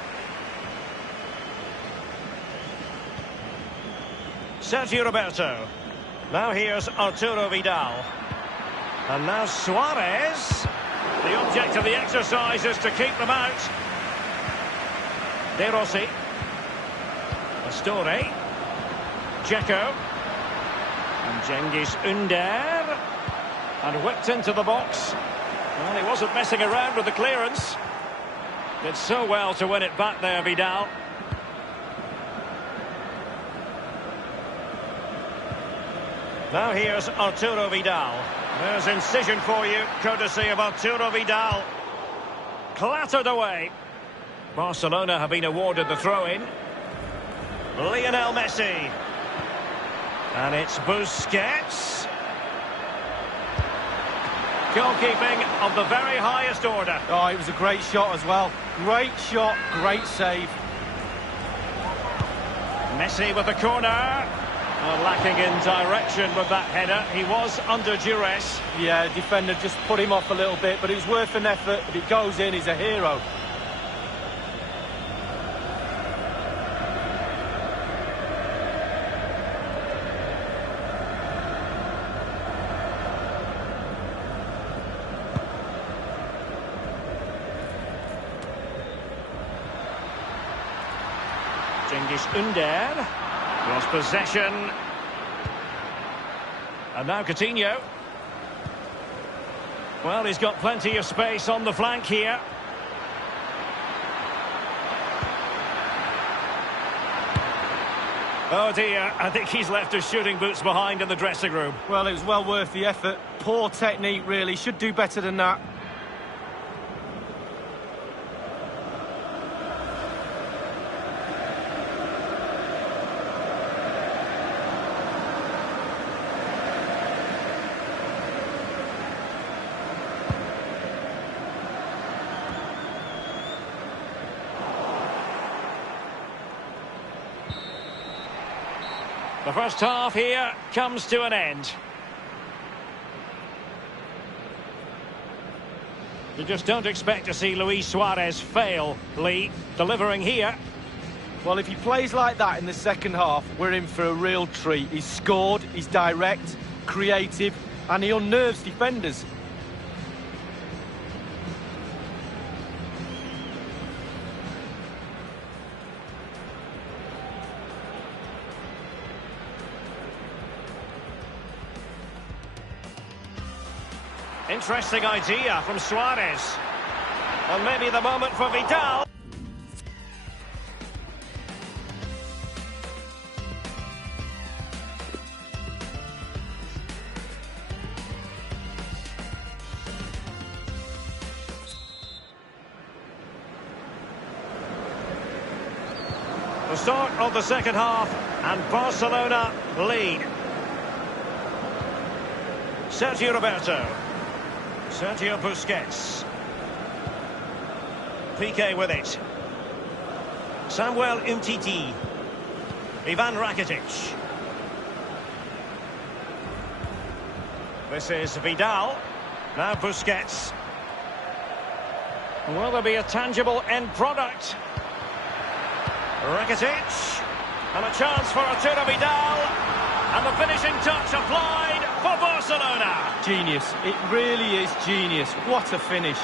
Sergio Roberto. Now here's Arturo Vidal. And now Suarez. The object of the exercise is to keep them out. De Rossi. Pastore. Dzeko. And Cengiz Ünder. And whipped into the box. Well, he wasn't messing around with the clearance. Did so well to win it back there, Vidal. Now here's Arturo Vidal. There's incision for you, courtesy of Arturo Vidal. Clattered away. Barcelona have been awarded the throw-in. Lionel Messi. And it's Busquets. Goalkeeping of the very highest order. Oh, it was a great shot as well. Great shot, great save. Messi with the corner. Lacking in direction with that header. He was under duress. Yeah, defender just put him off a little bit, but it was worth an effort. If it goes in, he's a hero. Cengiz Ünder. Lost possession. And now Coutinho. Well, he's got plenty of space on the flank here. Oh dear, I think he's left his shooting boots behind in the dressing room. Well, it was well worth the effort. Poor technique, really. Should do better than that. The first half here comes to an end. You just don't expect to see Luis Suarez fail, Lee, delivering here. Well, if he plays like that in the second half, we're in for a real treat. He's scored, he's direct, creative, and he unnerves defenders. Interesting idea from Suarez. And maybe the moment for Vidal. The start of the second half, and Barcelona lead. Sergio Roberto. Sergio Busquets. Piqué with it. Samuel Umtiti. Ivan Rakitic. This is Vidal. Now Busquets. Will there be a tangible end product? Rakitic. And a chance for Arturo Vidal. And the finishing touch applied for Barcelona. Genius. It really is genius. What a finish.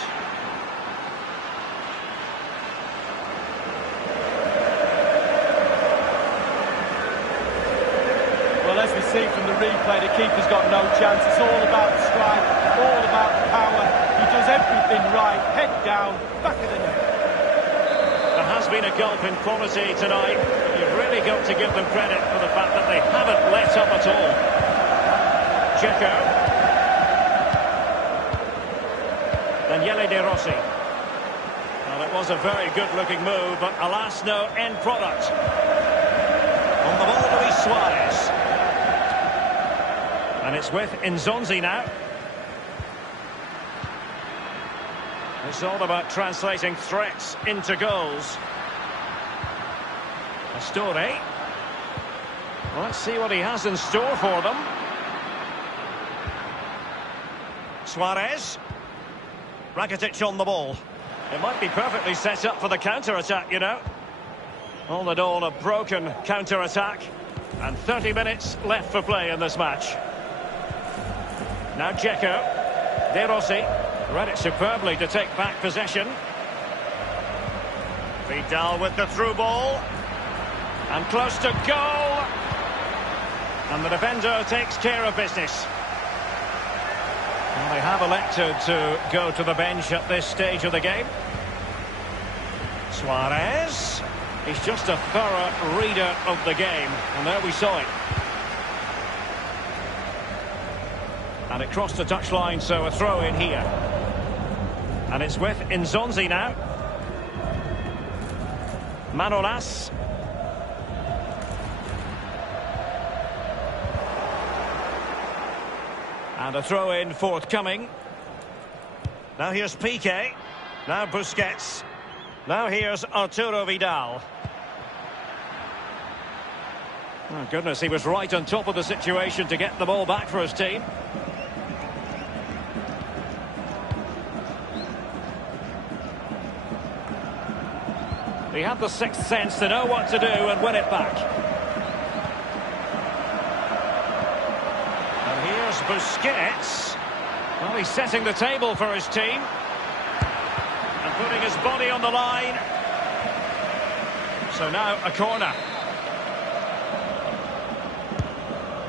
Well, as we see from the replay, the keeper's got no chance. It's all about the strike, all about the power. He does everything right. Head down, back of the net. There has been a gulp in quality tonight. You've really got to give them credit for the fact that they haven't let up at all. Dzeko. Daniele De Rossi. Well, it was a very good-looking move, but alas, no end product. On the ball, Luis Suarez. And it's with Nzonzi now. It's all about translating threats into goals. Pastore. Let's see what he has in store for them. Suarez. Rakitic on the ball. It might be perfectly set up for the counter-attack, you know. All in all, a broken counter-attack. And 30 minutes left for play in this match. Now Dzeko. De Rossi. Read it superbly to take back possession. Vidal with the through ball. And close to goal. And the defender takes care of business. Well, they have elected to go to the bench at this stage of the game. Suarez. He's just a thorough reader of the game. And there we saw it. And it crossed the touchline, so a throw in here. And it's with Nzonzi now. Manolas. And a throw-in forthcoming. Now here's Piqué. Now Busquets. Now here's Arturo Vidal. Oh, goodness, he was right on top of the situation to get the ball back for his team. He had the sixth sense to know what to do and win it back. And here's Busquets. Well, he's setting the table for his team. And putting his body on the line. So now a corner.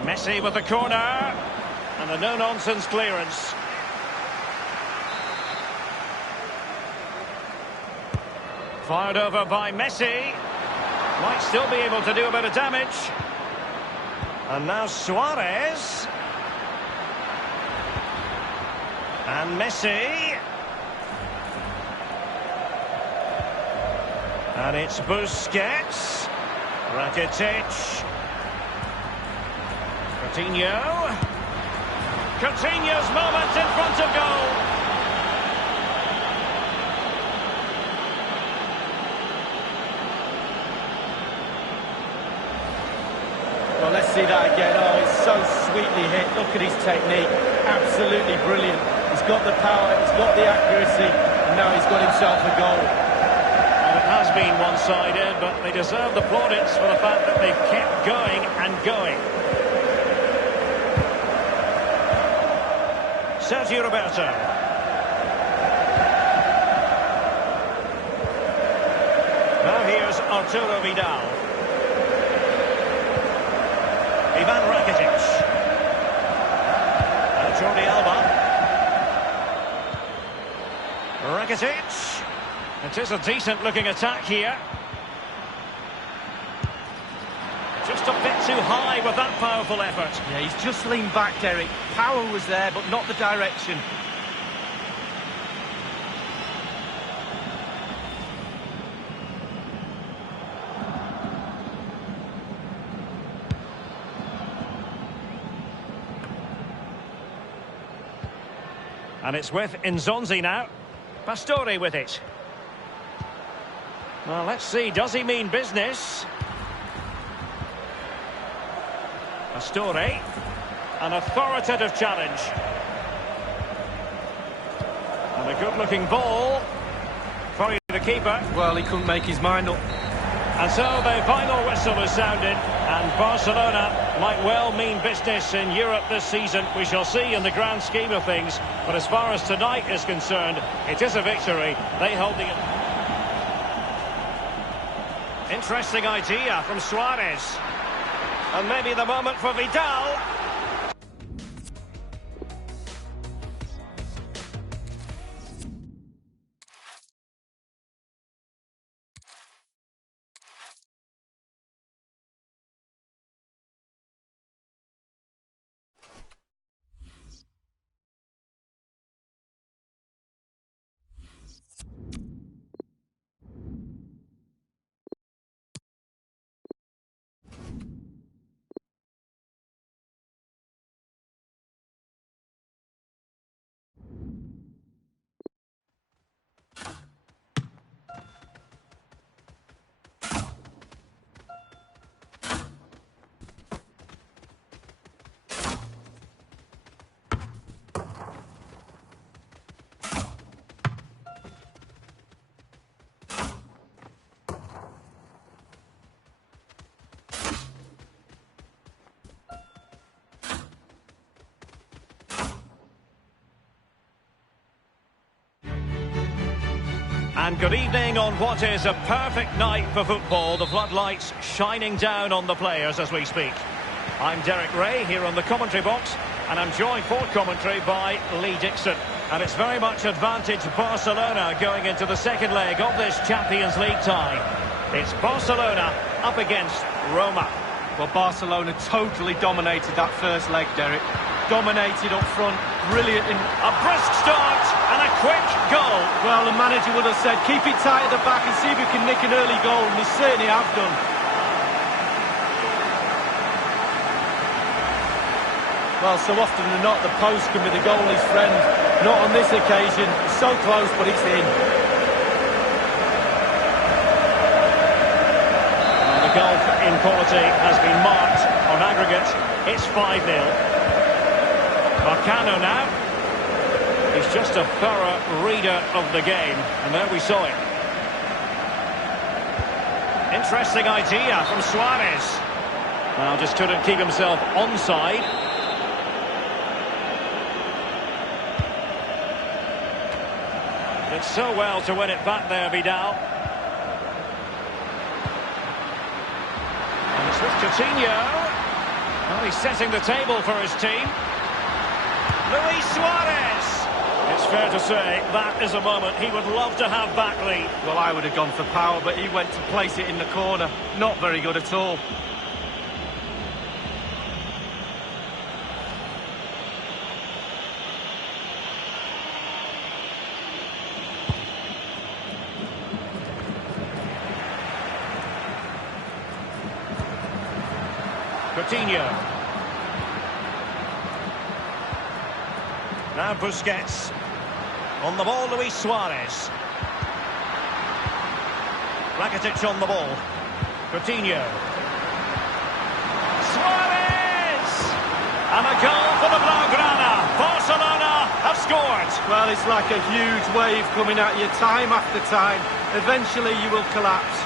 Messi with the corner. And a no-nonsense clearance. Fired over by Messi. Might still be able to do a bit of damage. And now Suarez. And Messi. And it's Busquets. Rakitic. Coutinho. Coutinho's moment in front of goal. Well, let's see that again. Oh, it's so sweetly hit. Look at his technique. Absolutely brilliant. He's got the power, he's got the accuracy, and now he's got himself a goal. Well, it has been one-sided, but they deserve the plaudits for the fact that they've kept going and going. Sergio Roberto. Now here's Arturo Vidal. Ivan Rakitic. And Jordi Alba. Rakitic. It is a decent-looking attack here. Just a bit too high with that powerful effort. Yeah, he's just leaned back, Derek. Power was there, but not the direction. And it's with Nzonzi now. Pastore with it. Well, let's see. Does he mean business? Pastore. An authoritative challenge. And a good-looking ball for the keeper. Well, he couldn't make his mind up. And so the final whistle is sounded, and Barcelona might well mean business in Europe this season. We shall see in the grand scheme of things, but as far as tonight is concerned, it is a victory. They hold the... Interesting idea from Suarez. And maybe the moment for Vidal. And good evening on what is a perfect night for football. The floodlights shining down on the players as we speak. I'm Derek Ray here on the commentary box, and I'm joined for commentary by Lee Dixon. And it's very much advantage Barcelona going into the second leg of this Champions League tie. It's Barcelona up against Roma. Well, Barcelona totally dominated that first leg, Derek. Dominated up front, brilliant. A brisk start and a quick goal. Well, the manager would have said, keep it tight at the back and see if you can nick an early goal, and they certainly have done. Well, so often than not, the post can be the goalie's friend. Not on this occasion. So close, but it's in. gulf in quality has been marked. On aggregate, it's 5-0. Marcano now. He's just a thorough reader of the game, and there we saw it. Interesting idea from Suarez. Well, just couldn't keep himself onside. Did so well to win it back there, Vidal. And it's with Coutinho. Well, he's setting the table for his team. Luis Suarez. It's fair to say that is a moment he would love to have back, Lee. Well, I would have gone for power, but he went to place it in the corner. Not very good at all. Coutinho. Now Busquets. On the ball, Luis Suarez. Rakitic on the ball. Coutinho. Suarez! And a goal for the Blaugrana. Barcelona have scored. Well, it's like a huge wave coming at you time after time. Eventually you will collapse.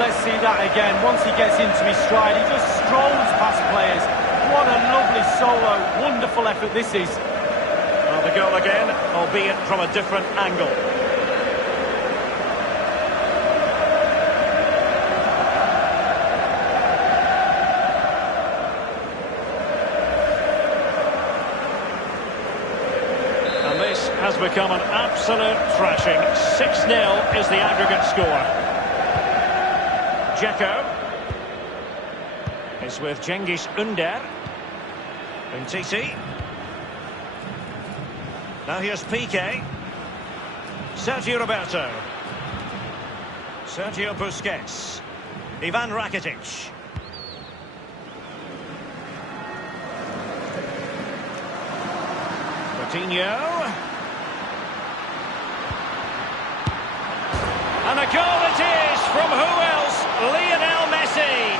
Let's see that again. Once he gets into his stride, he just strolls past players. What a lovely solo. Wonderful effort this is. Well, the goal again, albeit from a different angle. And this has become an absolute thrashing. 6-0 is the aggregate score. Dzeko is with Cengiz Ünder. Umtiti. Now here's Piqué. Sergio Roberto. Sergio Busquets. Ivan Rakitic. Coutinho. And a goal it is from who else? Lionel Messi.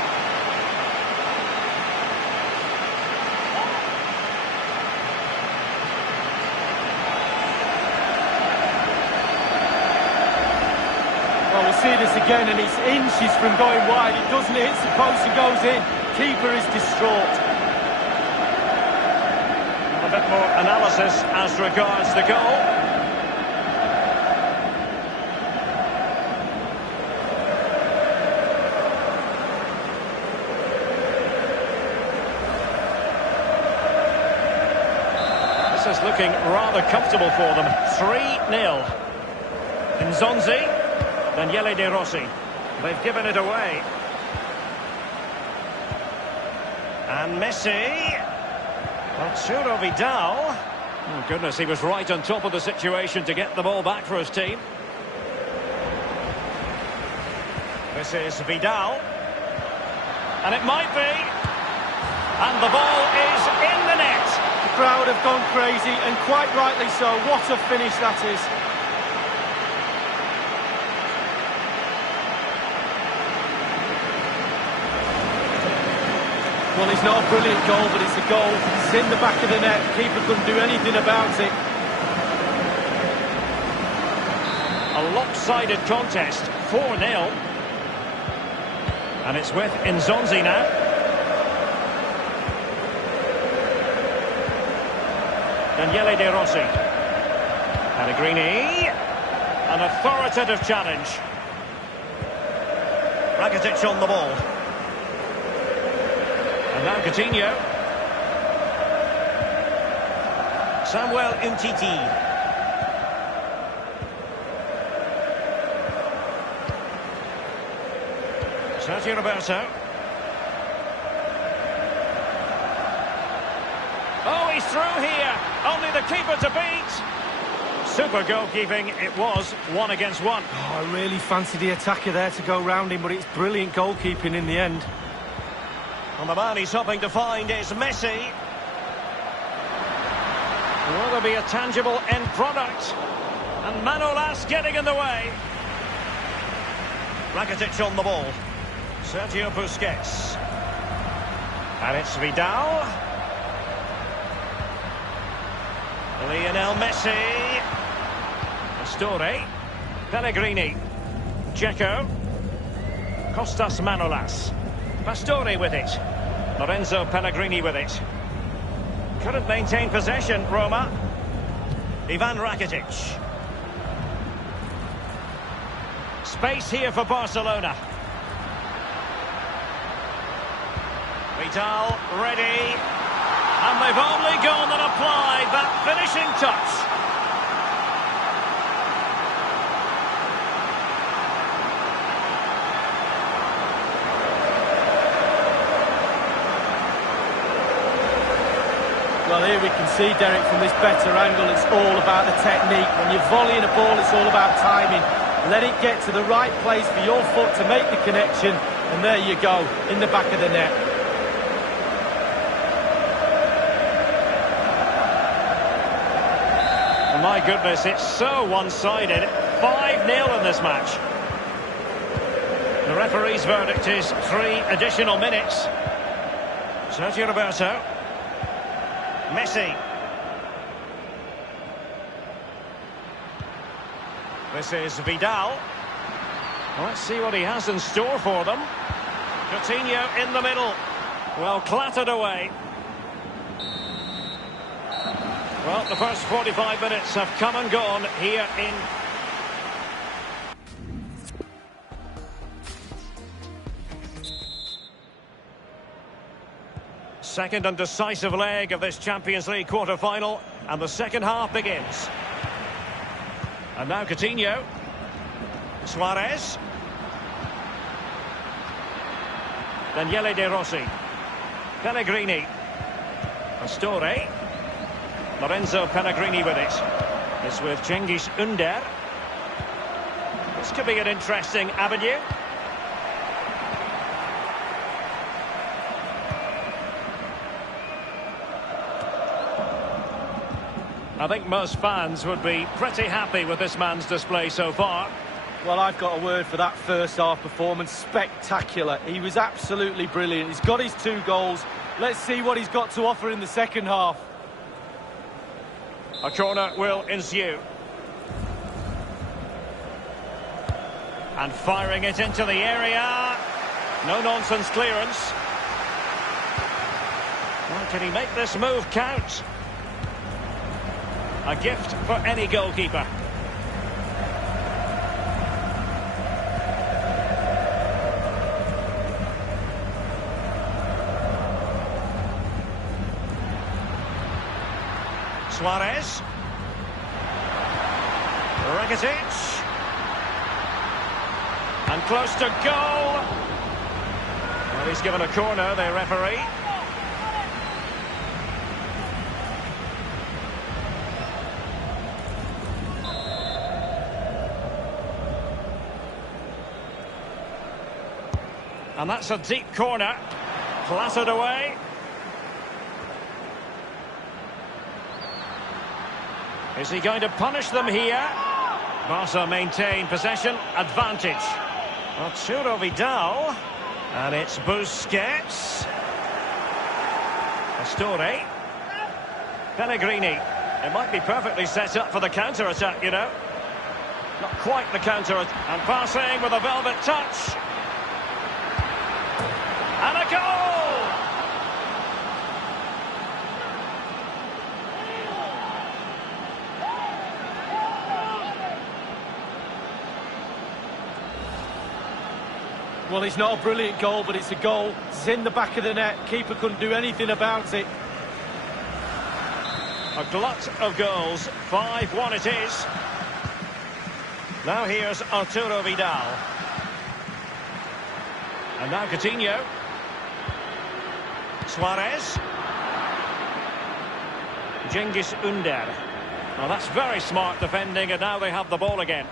Well, we see this again, and it's inches from going wide. It doesn't hit the post and goes in. Keeper is distraught. A bit more analysis as regards the goal. This is looking rather comfortable for them. 3-0. Nzonzi, Daniele De Rossi. They've given it away. And Messi. Arturo Vidal. Oh, goodness, he was right on top of the situation to get the ball back for his team. This is Vidal. And it might be. And the ball is in the net. The crowd have gone crazy, and quite rightly so. What a finish that is. Well, it's not a brilliant goal, but it's a goal. It's in the back of the net. The keeper couldn't do anything about it. A lopsided contest, 4-0. And it's with Nzonzi now. Daniele De Rossi. Pellegrini. An authoritative challenge. Rakitic on the ball. And now Coutinho. Samuel Umtiti. Sergio Roberto. Oh, he's through here. Only the keeper to beat. Super goalkeeping it was, 1 against 1. Oh, I really fancy the attacker there to go round him, but it's brilliant goalkeeping in the end. And the man he's hoping to find is Messi. Will there be a tangible end product? And Manolas getting in the way. Rakitic on the ball. Sergio Busquets. And it's Vidal. Lionel Messi. Pastore. Pellegrini. Dzeko. Kostas Manolas. Pastore with it. Lorenzo Pellegrini with it. Couldn't maintain possession, Roma. Ivan Rakitic. Space here for Barcelona. Vidal ready. And they've only gone and applied that finishing touch. Well, here we can see, Derek, from this better angle, it's all about the technique. When you're volleying a ball, it's all about timing. Let it get to the right place for your foot to make the connection, and there you go, in the back of the net. My goodness, it's so one-sided. 5-0 in this match. The referee's verdict is 3 additional minutes. Sergio Roberto. Messi. This is Vidal. Let's see what he has in store for them. Coutinho in the middle. Well, clattered away. Well, the first 45 minutes have come and gone here in... Second and decisive leg of this Champions League quarter-final, and the second half begins. And now Coutinho. Suarez. Daniele De Rossi. Pellegrini. Pastore. Lorenzo Pellegrini with it. It's with Cengiz Ünder. This could be an interesting avenue. I think most fans would be pretty happy with this man's display so far. Well, I've got a word for that first half performance. Spectacular. He was absolutely brilliant. He's got his 2 goals. Let's see what he's got to offer in the second half. A corner will ensue. And firing it into the area. No-nonsense clearance. Well, can he make this move count? A gift for any goalkeeper. Suarez. Rakitic. And close to goal. Well, he's given a corner, the referee. And that's a deep corner. Clattered away. Is he going to punish them here? Barca maintain possession, advantage. Arturo Vidal. And it's Busquets. Pastore. Pellegrini. It might be perfectly set up for the counter-attack, you know. Not quite the counter-attack. And passing with a velvet touch. And a goal! Well, it's not a brilliant goal, but it's a goal. It's in the back of the net. Keeper couldn't do anything about it. A glut of goals. 5-1 it is. Now here's Arturo Vidal. And now Coutinho. Suarez. Cengiz Ünder. Well, that's very smart defending, and now they have the ball again.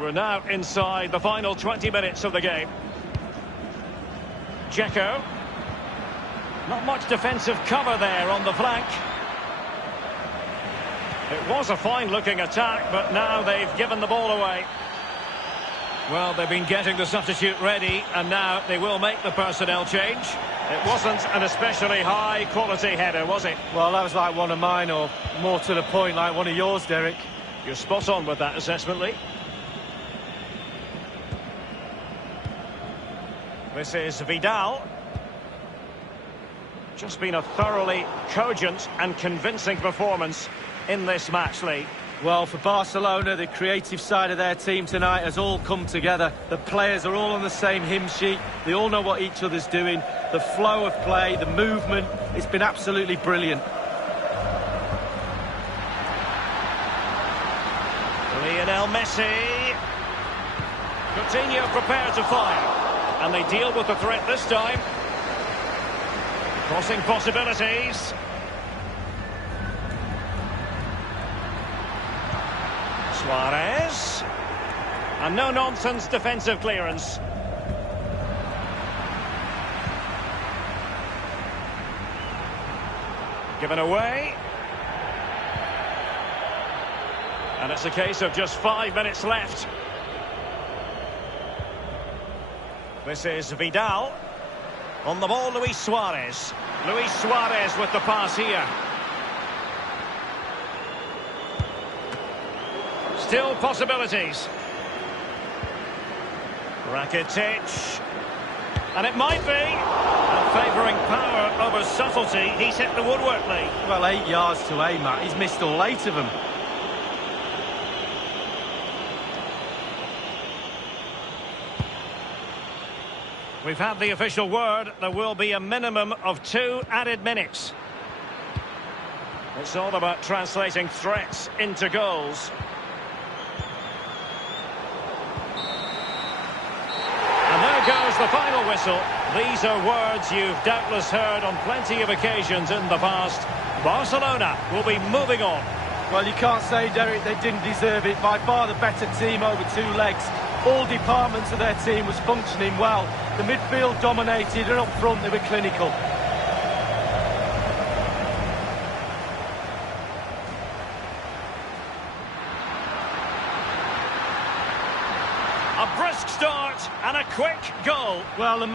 We're now inside the final 20 minutes of the game. Dzeko. Not much defensive cover there on the flank. It was a fine-looking attack, but now they've given the ball away. Well, they've been getting the substitute ready, and now they will make the personnel change. It wasn't an especially high-quality header, was it? Well, that was like one of mine, or more to the point, like one of yours, Derek. You're spot on with that assessment, Lee. This is Vidal. Just been a thoroughly cogent and convincing performance in this match, Lee. Well, for Barcelona, the creative side of their team tonight has all come together. The players are all on the same hymn sheet. They all know what each other's doing. The flow of play, the movement, it's been absolutely brilliant. Lionel Messi. Coutinho prepared to fire. And they deal with the threat this time. Crossing possibilities. Suarez. And no-nonsense defensive clearance. Given away. And it's a case of just 5 minutes left. This is Vidal. On the ball, Luis Suarez. Luis Suarez with the pass here. Still possibilities. Rakitic. And it might be. And favouring power over subtlety, he's hit the woodwork, Lee. Well, 8 yards to aim at. He's missed all 8 of them. We've had the official word. There will be a minimum of 2 added minutes. It's all about translating threats into goals. And there goes the final whistle. These are words you've doubtless heard on plenty of occasions in the past. Barcelona will be moving on. Well, you can't say, Derek, they didn't deserve it. By far the better team over 2 legs. All departments of their team was functioning well. The midfield dominated, and up front they were clinical. A brisk start and a quick goal. Well,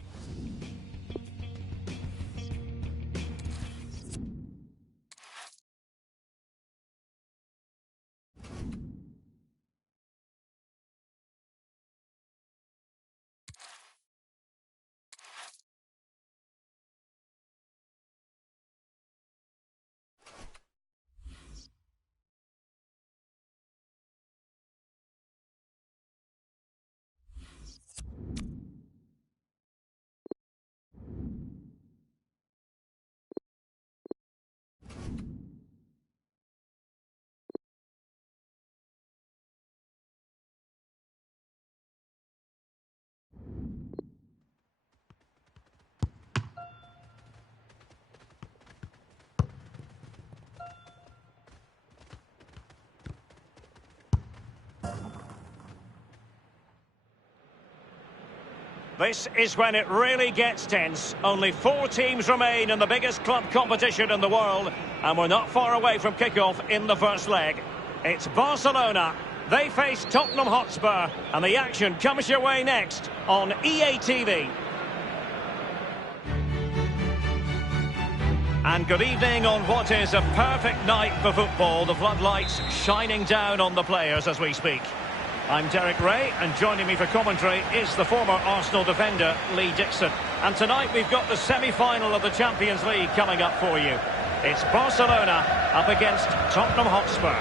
This is when it really gets tense. Only 4 teams remain in the biggest club competition in the world, and we're not far away from kickoff in the first leg. It's Barcelona. They face Tottenham Hotspur, and the action comes your way next on EA TV. And good evening on what is a perfect night for football. The floodlights shining down on the players as we speak. I'm Derek Ray, and joining me for commentary is the former Arsenal defender, Lee Dixon. And tonight we've got the semi-final of the Champions League coming up for you. It's Barcelona up against Tottenham Hotspur.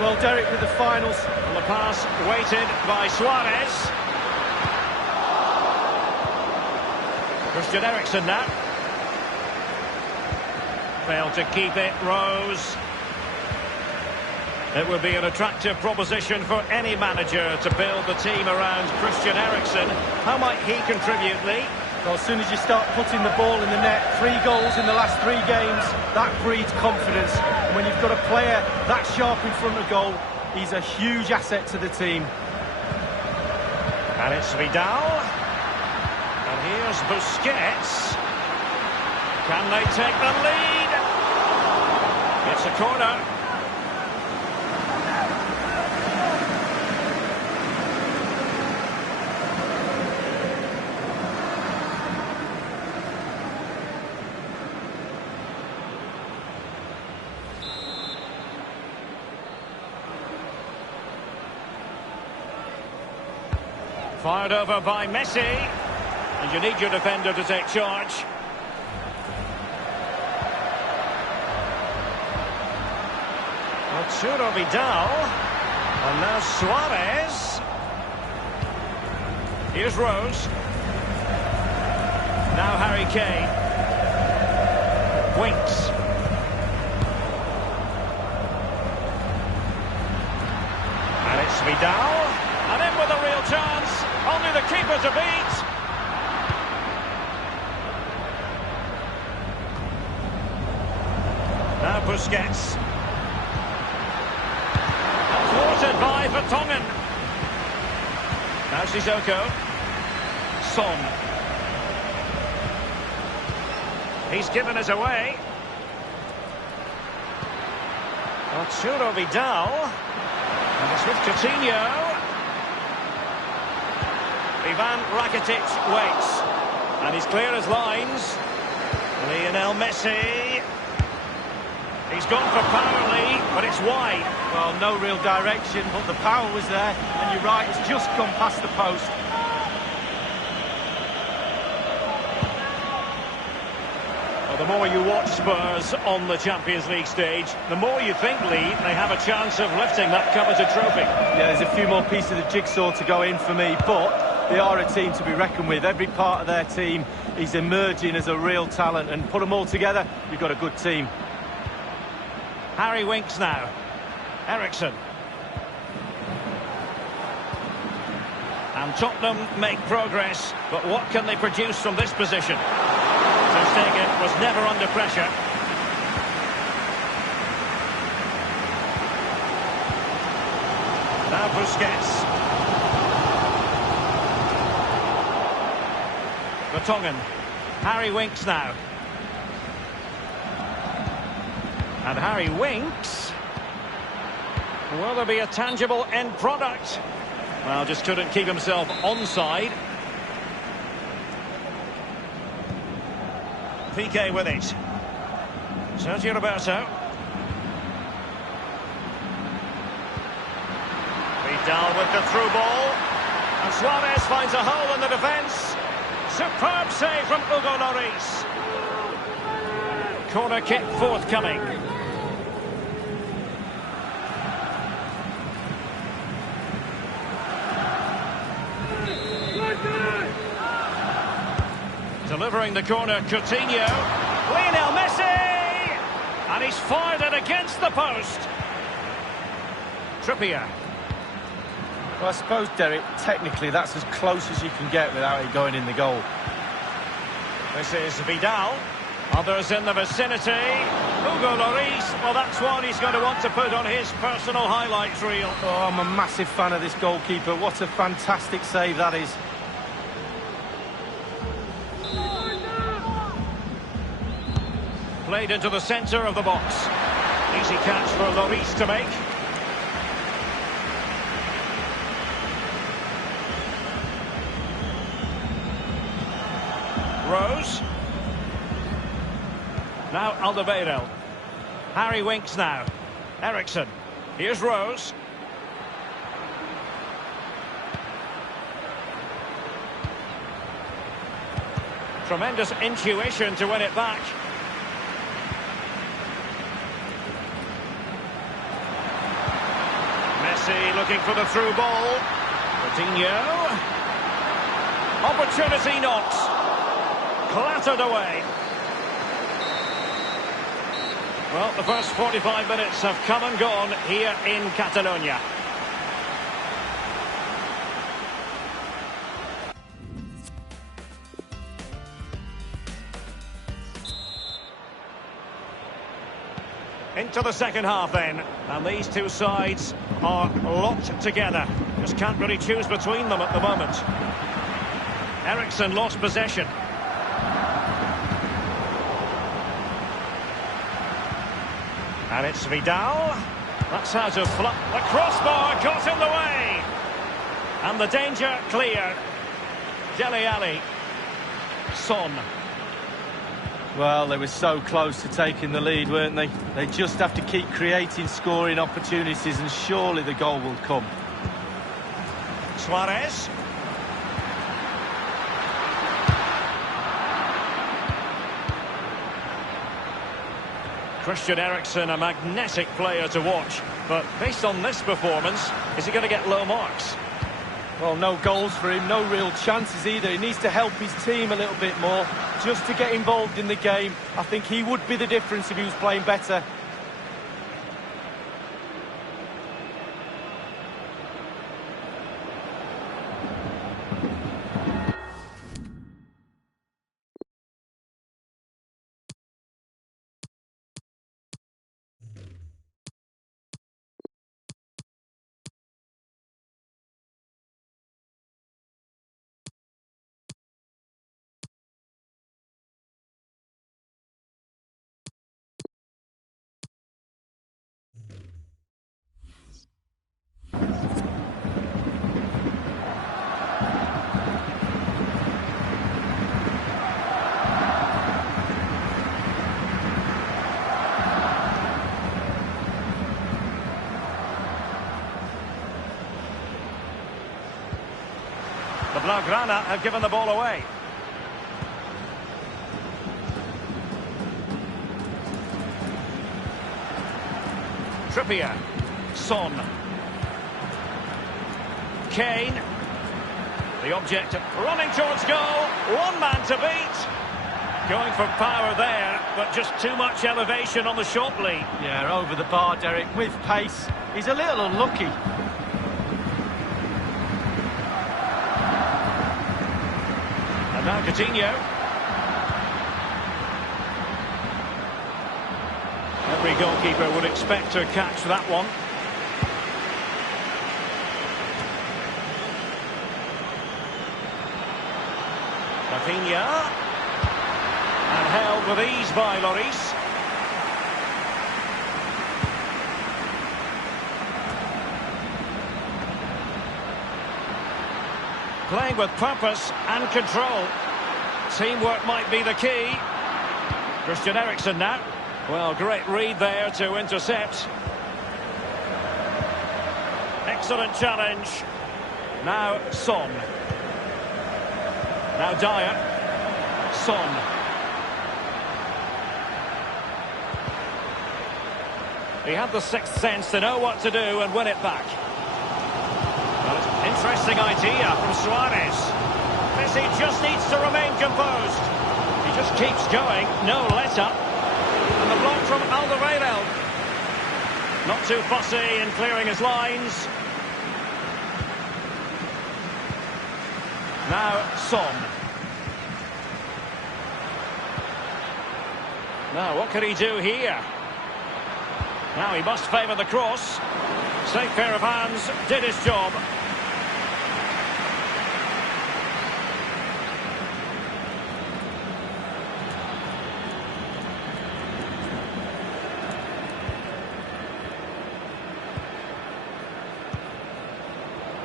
well, Derek, with the finals. And the pass weighted by Suarez. Christian Eriksen now. Failed to keep it, Rose. It would be an attractive proposition for any manager to build the team around Christian Eriksen. How might he contribute, Lee? Well, as soon as you start putting the ball in the net, 3 goals in the last 3 games, that breeds confidence. And when you've got a player that sharp in front of goal, he's a huge asset to the team. And it's Vidal. And here's Busquets. Can they take the lead? It's a corner. Fired over by Messi. And you need your defender to take charge. Arturo Vidal. And now Suarez. Here's Rose. Now Harry Kane. Winks. And it's Vidal. And in with a real chance. Only the keeper to beat. Now Busquets. Thwarted by Vertonghen. Now Sissoko. Son. He's given us away. Arturo Vidal. And it's with Coutinho. Ivan Rakitic waits. And he's clear as lines. Lionel Messi. He's gone for power, Lee, but it's wide. Well, no real direction, but the power was there. And you're right, it's just gone past the post. Well, the more you watch Spurs on the Champions League stage, the more you think, Lee, they have a chance of lifting that coveted trophy. Yeah, there's a few more pieces of the jigsaw to go in for me, but they are a team to be reckoned with. Every part of their team is emerging as a real talent, and put them all together, you've got a good team. Harry Winks now. Eriksen. And Tottenham make progress, but what can they produce from this position? Ter Stegen was never under pressure. Now Busquets. Vertonghen. Harry Winks now. And Harry Winks. Will there be a tangible end product? Well, just couldn't keep himself onside. PK with it. Sergio Roberto. Vidal with the through ball. And Suarez finds a hole in the defence. Superb save from Hugo Lloris. Corner kick forthcoming. Delivering the corner, Coutinho. Lionel Messi! And he's fired it against the post. Trippier. Well, I suppose, Derek, technically that's as close as you can get without it going in the goal. This is Vidal. Others in the vicinity. Hugo Lloris. Well, that's one he's going to want to put on his personal highlights reel. Oh, I'm a massive fan of this goalkeeper. What a fantastic save that is. Played into the centre of the box. Easy catch for Lloris to make. Rose. Now Alderweireld. Harry Winks now. Eriksen. Here's Rose. Tremendous intuition to win it back. Messi looking for the through ball. Coutinho. Opportunity knocks. Clattered away. Well, the first 45 minutes have come and gone here in Catalonia. Into the second half then, and these two sides are locked together. Just can't really choose between them at the moment. Eriksen lost possession. And it's Vidal. That's how to flop. The crossbar got in the way. And the danger clear. Dele Alli. Son. Well, they were so close to taking the lead, weren't they? They just have to keep creating scoring opportunities, and surely the goal will come. Suarez. Christian Eriksen, a magnetic player to watch, but based on this performance, is he going to get low marks? Well, no goals for him, no real chances either. He needs to help his team a little bit more, just to get involved in the game. I think he would be the difference if he was playing better. The Blaugrana have given the ball away. Trippier. Son. Kane. The object running towards goal. One man to beat. Going for power there, but just too much elevation on the short lead. Yeah, over the bar, Derek, with pace. He's a little unlucky. And now Coutinho. Every goalkeeper would expect to catch that one. Rafinha. And held with ease by Lloris. Playing with purpose and control. Teamwork might be the key. Christian Eriksen now. Well, great read there to intercept. Excellent challenge. Now Son. Now Dyer. Son. He had the sixth sense to know what to do and win it back. Well, it's an interesting idea from Suarez. Messi just needs to remain composed. He just keeps going, no let-up. And the block from Alderweireld. Not too fussy in clearing his lines. Now Son. Now what can he do here? Now he must favour the cross. Safe pair of hands, did his job.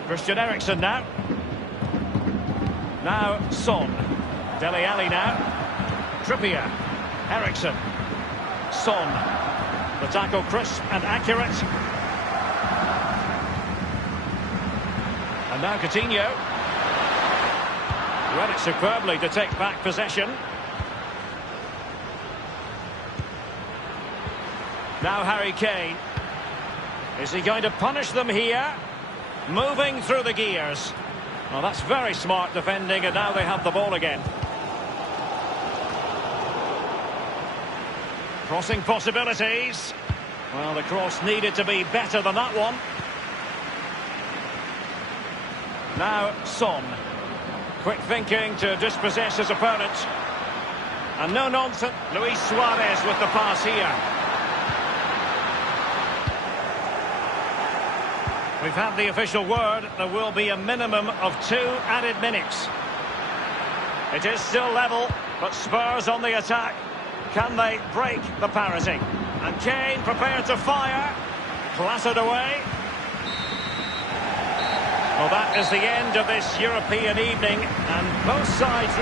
Christian Eriksen now. Now Son. Dele Alli now. Trippier. Eriksen. Son. The tackle crisp and accurate. And now Coutinho. Read it superbly to take back possession. Now Harry Kane. Is he going to punish them here? Moving through the gears. Well, that's very smart defending, and now they have the ball again. Crossing possibilities. Well, the cross needed to be better than that one. Now Son. Quick thinking to dispossess his opponent. And no nonsense. Luis Suarez with the pass here. We've had the official word. There will be a minimum of 2 added minutes. It is still level, but Spurs on the attack. Can they break the parity? And Kane prepared to fire. Clattered away. Well, that is the end of this European evening, and both sides...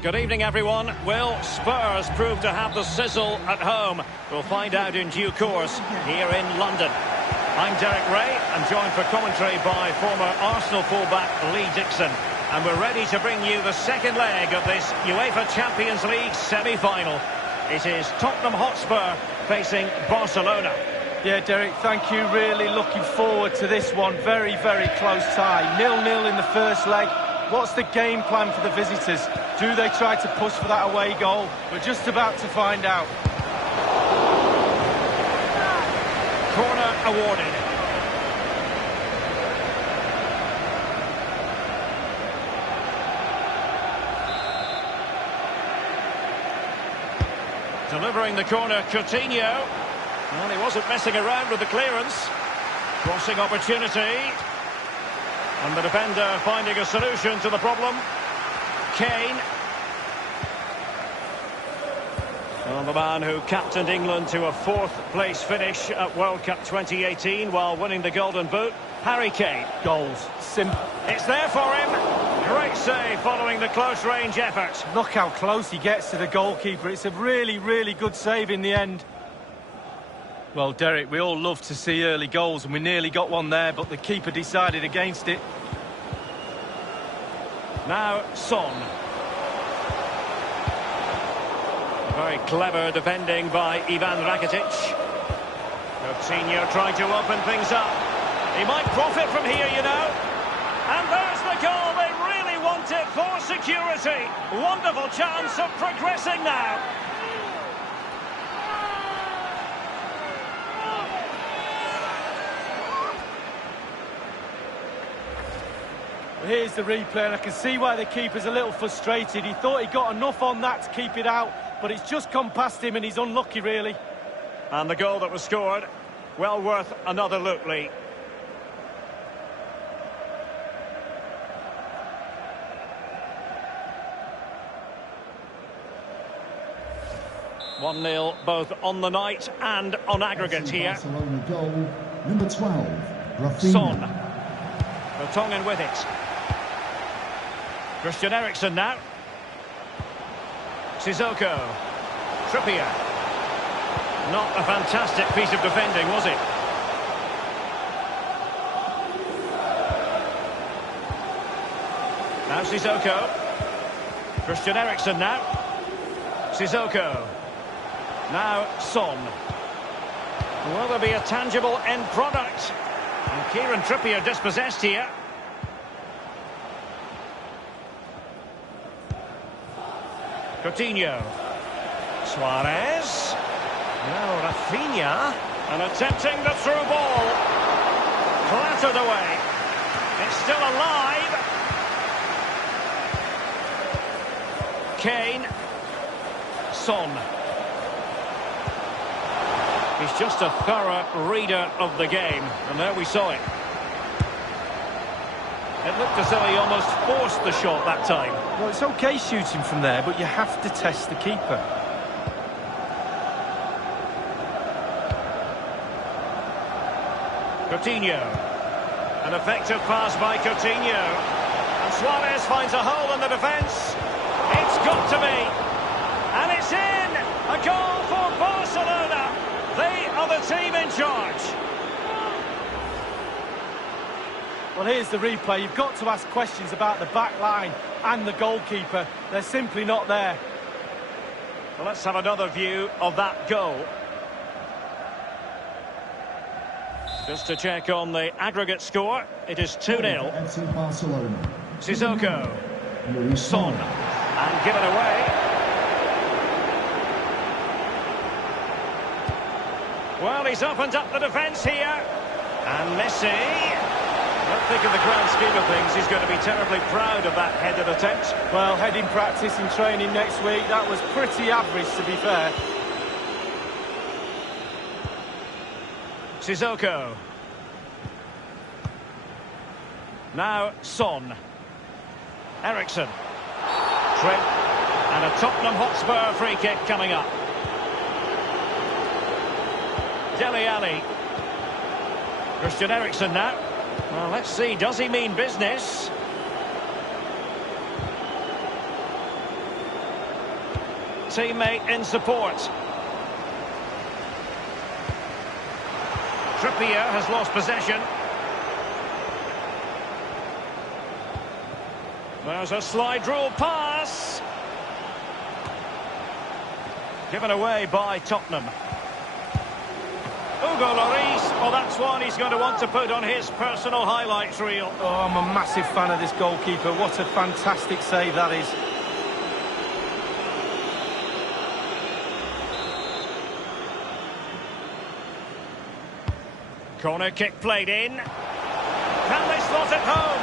Good evening, everyone. Will Spurs prove to have the sizzle at home? We'll find out in due course here in London. I'm Derek Ray. I'm joined for commentary by former Arsenal fullback Lee Dixon. And we're ready to bring you the second leg of this UEFA Champions League semi-final. It is Tottenham Hotspur facing Barcelona. Yeah, Derek, thank you. Really looking forward to this one. Very, very close tie. 0-0 in the first leg. What's the game plan for the visitors? Do they try to push for that away goal? We're just about to find out. Corner awarded. Delivering the corner, Coutinho. Well, he wasn't messing around with the clearance. Crossing opportunity. And the defender finding a solution to the problem. Kane. Well, the man who captained England to a fourth-place finish at World Cup 2018 while winning the Golden Boot, Harry Kane. Goals. Simple. It's there for him. Great save following the close-range effort. Look how close he gets to the goalkeeper. It's a really, really good save in the end. Well, Derek, we all love to see early goals, and we nearly got one there, but the keeper decided against it. Now, Son. Very clever defending by Ivan Rakitic. Coutinho trying to open things up. He might profit from here, you know. And there's the goal they really wanted for security. Wonderful chance of progressing now. Here's the replay, and I can see why the keeper's a little frustrated. He thought he got enough on that to keep it out, but it's just gone past him and he's unlucky, really. And the goal that was scored, well worth another look, Lee. (1-0) both on the night and on aggregate here. Barcelona goal, number 12, Rafinha. Son. Vertonghen with it. Christian Eriksen now. Sissoko. Trippier. Not a fantastic piece of defending, was it? Now Sissoko. Christian Eriksen now. Sissoko. Now Son. Will there be a tangible end product? And Kieran Trippier dispossessed here. Coutinho. Suarez. Now Rafinha. And attempting the through ball. Clattered away. It's still alive. Kane. Son. He's just a thorough reader of the game. And there we saw it. It looked as though he almost forced the shot that time. Well, it's okay shooting from there, but you have to test the keeper. Coutinho. An effective pass by Coutinho. And Suarez finds a hole in the defence. It's got to be. And it's in! A goal for Barcelona. They are the team in charge. Well, here's the replay. You've got to ask questions about the back line and the goalkeeper. They're simply not there. Well, let's have another view of that goal. Just to check on the aggregate score, it is 2-0. FC Barcelona. Sissoko. Son. And given away. Well, he's opened up the defence here. And Messi. I don't think in the grand scheme of things he's going to be terribly proud of that headed attempt. Well, heading practice and training next week, that was pretty average, to be fair. Sissoko. Now Son. Eriksen. Trent. And a Tottenham Hotspur free kick coming up. Dele Alli. Christian Eriksen now. Well, let's see, does he mean business? teammate in support. Trippier has lost possession. There's a slide rule pass. Given away by Tottenham. Hugo Lloris, well, that's one he's going to want to put on his personal highlights reel. Oh, I'm a massive fan of this goalkeeper. What a fantastic save that is. Corner kick played in. Can they slot it home?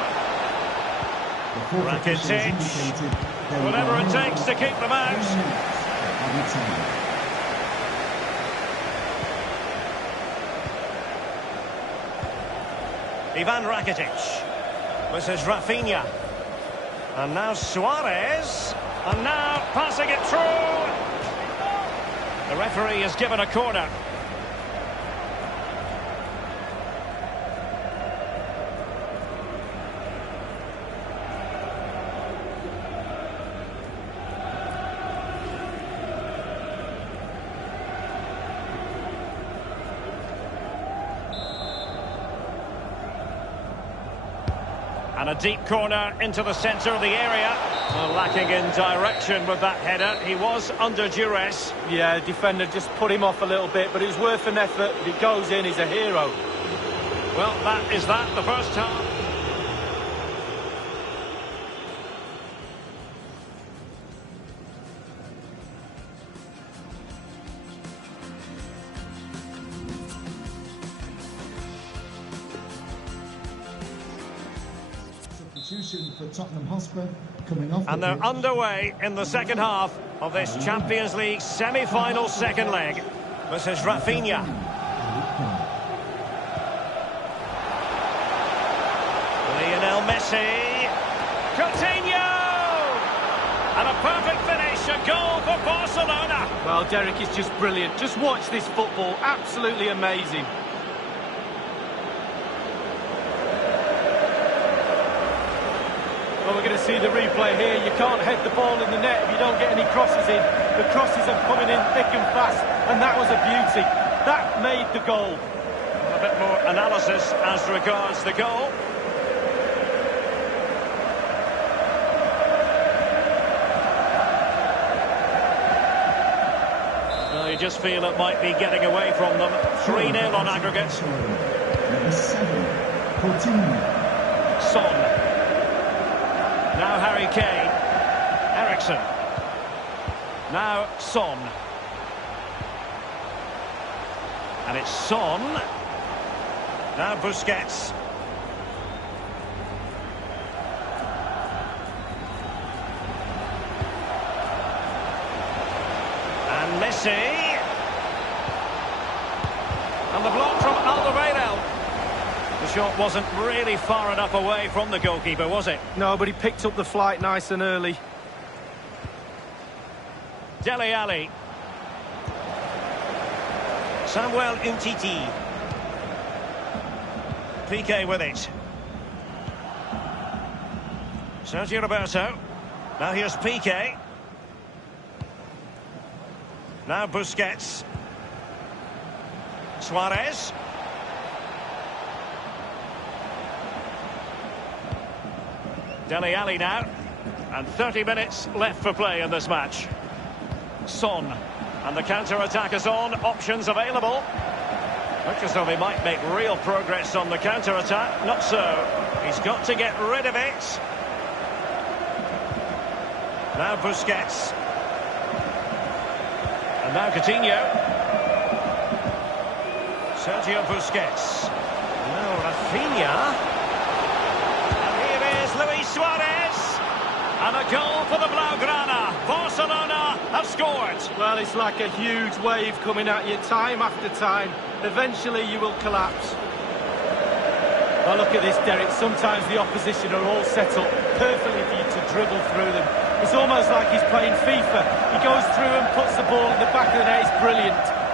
Rakitic. Whatever it takes to keep them out. Ivan Rakitic. This is Rafinha. And now Suarez. And now passing it through. The referee has given a corner. And a deep corner into the centre of the area. Well, lacking in direction with that header. He was under duress. Yeah, the defender just put him off a little bit, but it was worth an effort. If he goes in, he's a hero. Well, that is the first half. For Tottenham Hotspur coming off. And they're underway in the second half of this Champions League semi-final second leg. This is Rafinha. Lionel Messi. Coutinho! And a perfect finish, a goal for Barcelona. Well, Derek is just brilliant. Just watch this football. Absolutely amazing. Well, we're going to see the replay here. You can't head the ball in the net if you don't get any crosses in. The crosses are coming in thick and fast, and that was a beauty. That made the goal. A bit more analysis as regards the goal. Well, you just feel it might be getting away from them. 3-0 on aggregate. Number 7, Coutinho. Son. Now Harry Kane. Eriksson. Now Son. And it's Son. Now Busquets. And Messi. And the block from Alderweireld. The shot wasn't really far enough away from the goalkeeper, was it? No, but he picked up the flight nice and early. Dele Alli. Samuel Umtiti. Piqué with it. Sergio Roberto. Now here's Piqué. Now Busquets. Suarez. Dele Alli now, and 30 minutes left for play in this match. Son, and the counter-attack is on, options available. Looks as though they might make real progress on the counter-attack. Not so. He's got to get rid of it. Now Busquets. And now Coutinho. Sergio Busquets. Now Rafinha. Luis Suarez, and a goal for the Blaugrana. Barcelona have scored. Well, it's like a huge wave coming at you time after time. Eventually you will collapse. Well, look at this, Derek. Sometimes the opposition are all set up perfectly for you to dribble through them. It's almost like he's playing FIFA. He goes through and puts the ball in the back of the net. It's brilliant.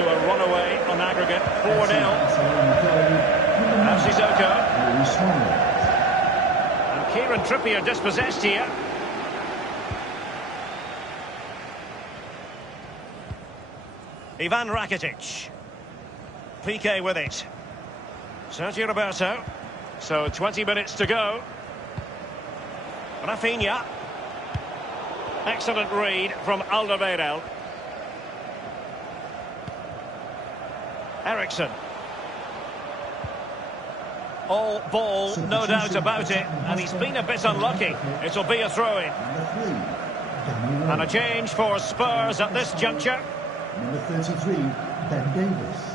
to a runaway on aggregate 4-0. Now Sissoko. And Kieran Trippier dispossessed here. Ivan Rakitic. Piqué with it. Sergio Roberto. So 20 minutes to go. Rafinha. Excellent read from Alderweireld. Ericsson. All ball, no doubt about it, and he's been a bit unlucky. It'll be a throw-in. And a change for Spurs at this juncture. Number 33, Ben Davis.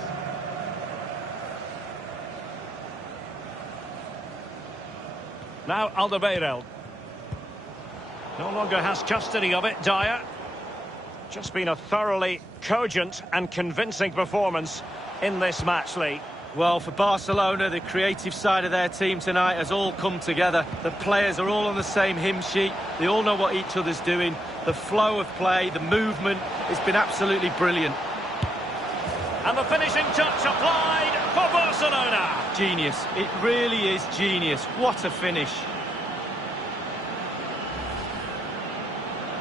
Now Alderweireld. No longer has custody of it, Dyer. Just been a thoroughly cogent and convincing performance in this match, Lee. Well, for Barcelona, the creative side of their team tonight has all come together. The players are all on the same hymn sheet. They all know what each other's doing. The flow of play, the movement, it's been absolutely brilliant. And the finishing touch applied for Barcelona. Genius. It really is genius. What a finish.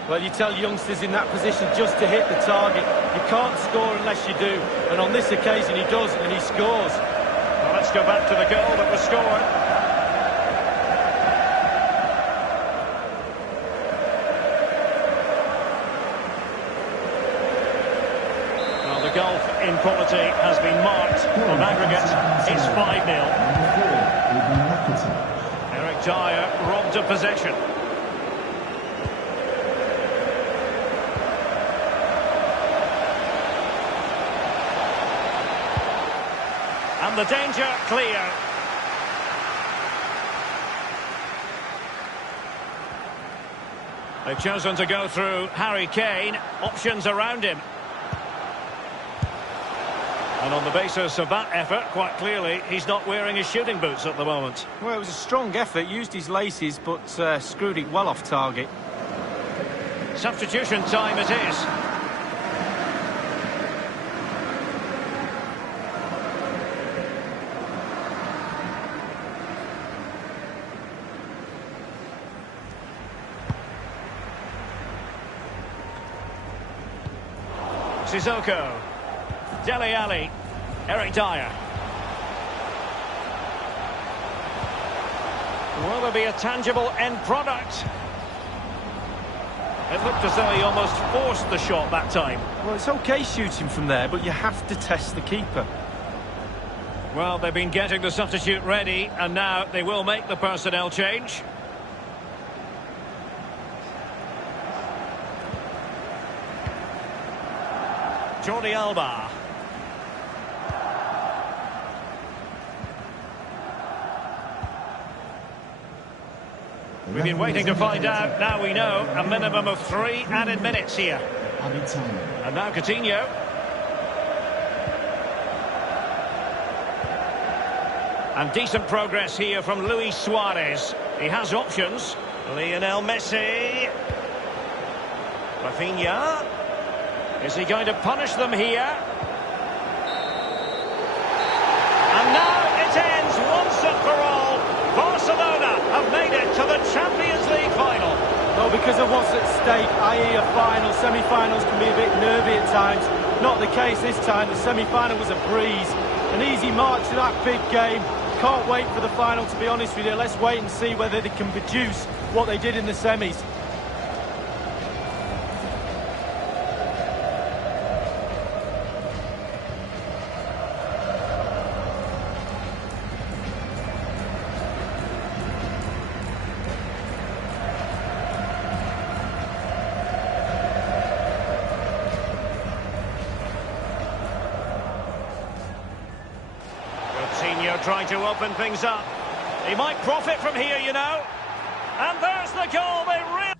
Well, you tell youngsters in that position just to hit the target. You can't score unless you do. And on this occasion, he does, and he scores. Well, let's go back to the goal that was scored. Well, the gulf in quality has been marked. On aggregate, it's 5-0. Eric Dyer robbed of possession. And the danger clear. They've chosen to go through Harry Kane. Options around him. And on the basis of that effort, quite clearly, he's not wearing his shooting boots at the moment. Well, it was a strong effort, used his laces, but screwed it well off target. Substitution time it is. Sissoko, Dele Alli, Eric Dyer. Will there be a tangible end product? It looked as though he almost forced the shot that time. Well, it's okay shooting from there, but you have to test the keeper. Well, they've been getting the substitute ready, and now they will make the personnel change. Jordi Alba. We've been waiting to find out. Now we know a minimum of 3 added minutes here. And now Coutinho. And decent progress here from Luis Suarez. He has options. Lionel Messi. Rafinha. Is he going to punish them here? And now it ends once and for all. Barcelona have made it to the Champions League final. Well, because of what's at stake, i.e. a final, semi-finals can be a bit nervy at times. Not the case this time. The semi-final was a breeze. An easy march to that big game. Can't wait for the final, to be honest with you. Let's wait and see whether they can produce what they did in the semis. Trying to open things up. He might profit from here, you know. And there's the goal. They really...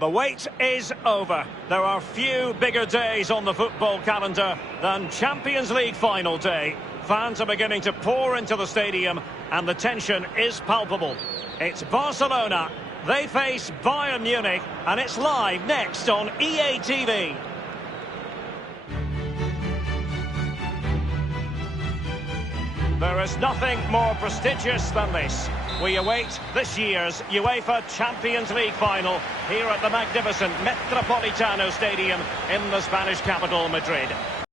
The wait is over. There are few bigger days on the football calendar than Champions League final day. Fans are beginning to pour into the stadium and the tension is palpable. It's Barcelona. They face Bayern Munich and it's live next on EA TV. There is nothing more prestigious than this. We await this year's UEFA Champions League final here at the magnificent Metropolitano Stadium in the Spanish capital, Madrid.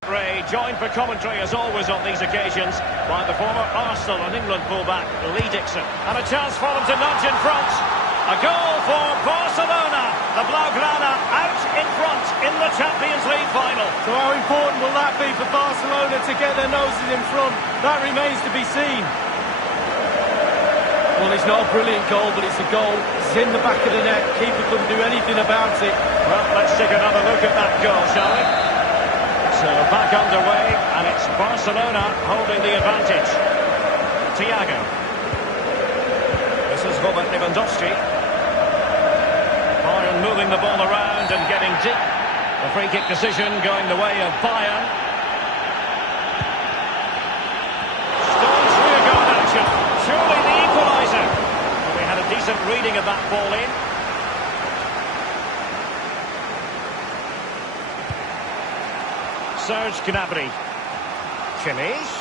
Ray joined for commentary as always on these occasions by the former Arsenal and England fullback Lee Dixon. And a chance for them to nudge in front. A goal for Barcelona. The Blaugrana out in front in the Champions League final. So how important will that be for Barcelona to get their noses in front? That remains to be seen. Well, it's not a brilliant goal, but it's a goal. It's in the back of the net. Keeper couldn't do anything about it. Well, let's take another look at that goal, shall we? So back underway, and it's Barcelona holding the advantage. Thiago. This is Robert Lewandowski. Bayern moving the ball around and getting deep. The free kick decision going the way of Bayern. Stones rearguard action. Surely the equaliser. Well, we had a decent reading of that ball in. Serge Gnabry. Kimmich.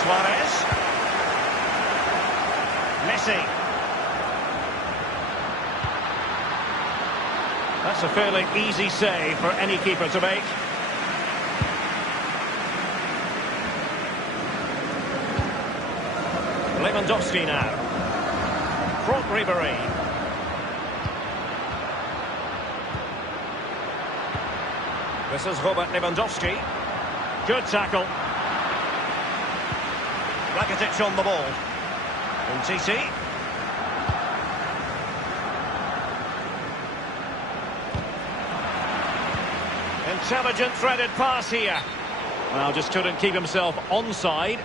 Suarez. Messi. That's a fairly easy save for any keeper to make. Lewandowski now. Franck Ribéry. This is Robert Lewandowski. Good tackle. Rakitic on the ball. Umtiti. Intelligent threaded pass here. Well, just couldn't keep himself onside.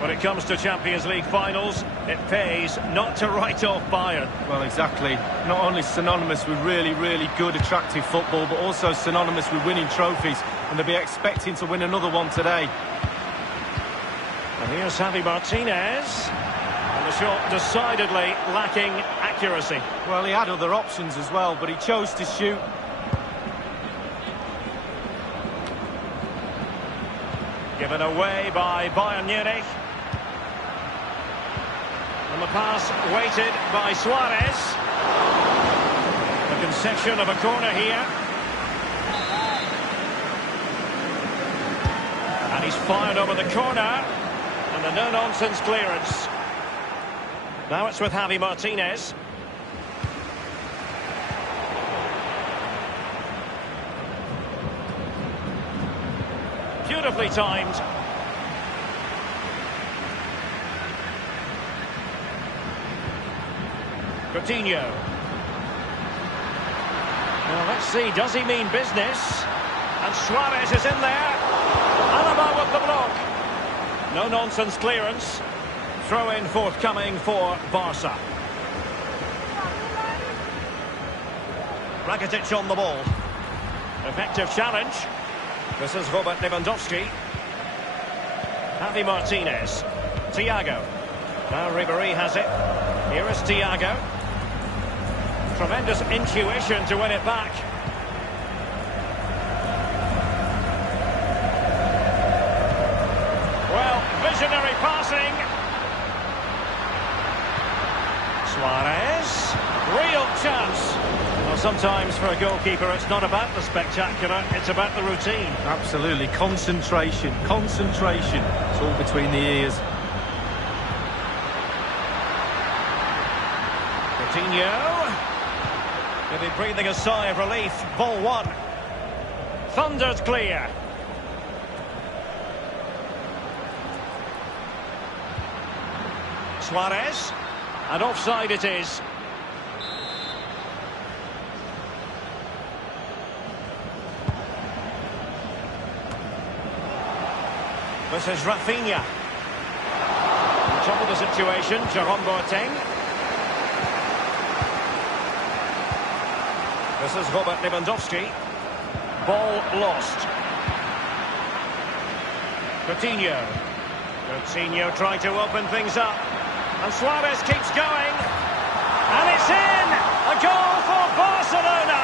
When it comes to Champions League finals, it pays not to write off Bayern. Well, exactly. Not only synonymous with really, really good, attractive football, but also synonymous with winning trophies. And they'll be expecting to win another one today. And here's Javi Martinez. And the shot decidedly lacking accuracy. Well, he had other options as well, but he chose to shoot. Given away by Bayern Munich. And the pass weighted by Suarez. The concession of a corner here. And he's fired over the corner. And a no-nonsense clearance. Now it's with Javi Martinez. Beautifully timed. Coutinho. Well, let's see, does he mean business? And Suarez is in there. Alaba with the block. No-nonsense clearance. Throw-in forthcoming for Barca. Rakitic on the ball. Effective challenge. This is Robert Lewandowski. Javi Martinez. Thiago. Now Ribéry has it. Here is Thiago. Tremendous intuition to win it back. Well, visionary passing. Suarez. Real chance. Well, sometimes for a goalkeeper it's not about the spectacular, it's about the routine. Absolutely. Concentration. Concentration. It's all between the ears. Coutinho. He'll be breathing a sigh of relief. Ball one. Thundered clear. Suarez. And offside it is. This is Rafinha. On top of the situation, Jerome Boateng. This is Robert Lewandowski. Ball lost. Coutinho trying to open things up. And Suarez keeps going. And it's in! A goal for Barcelona.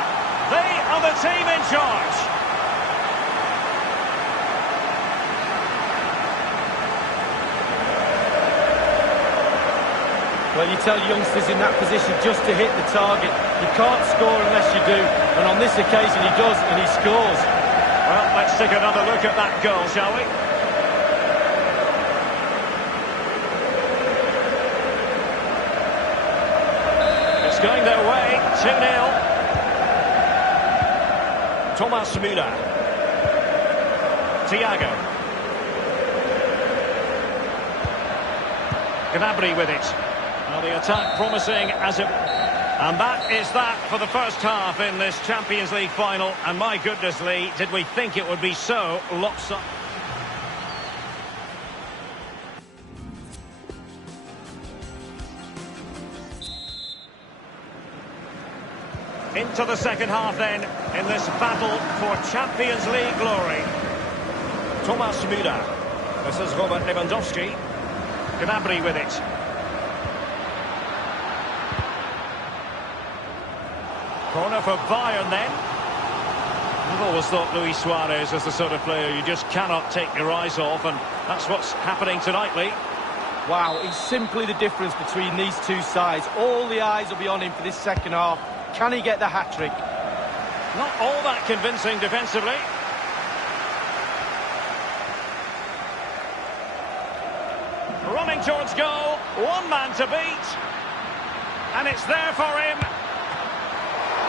They are the team in charge. Well, you tell youngsters in that position just to hit the target. You can't score unless you do. And on this occasion he does, and he scores. Well, let's take another look at that goal, shall we? It's going their way, 2-0. Thomas Müller. Thiago. Gnabry with it. Now the attack promising as it... And that is that for the first half in this Champions League final. And my goodness, Lee, did we think it would be so lopsided? Into the second half then, in this battle for Champions League glory. Thomas Müller. This is Robert Lewandowski. Gnabry with it. Corner for Bayern then. I've always thought Luis Suarez is the sort of player you just cannot take your eyes off, and that's what's happening tonight, Lee. Wow, he's simply the difference between these two sides. All the eyes will be on him for this second half. Can he get the hat-trick? Not all that convincing defensively. Running towards goal, one man to beat. And it's there for him.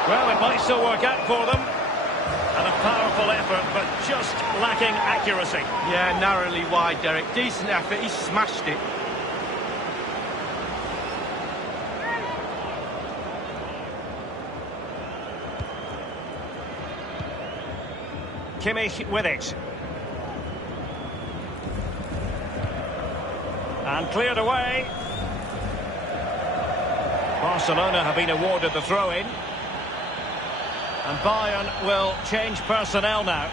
Well, it might still work out for them. And a powerful effort, but just lacking accuracy. Yeah, narrowly wide, Derek. Decent effort, he smashed it. Kimmich with it. And cleared away. Barcelona have been awarded the throw-in. And Bayern will change personnel now.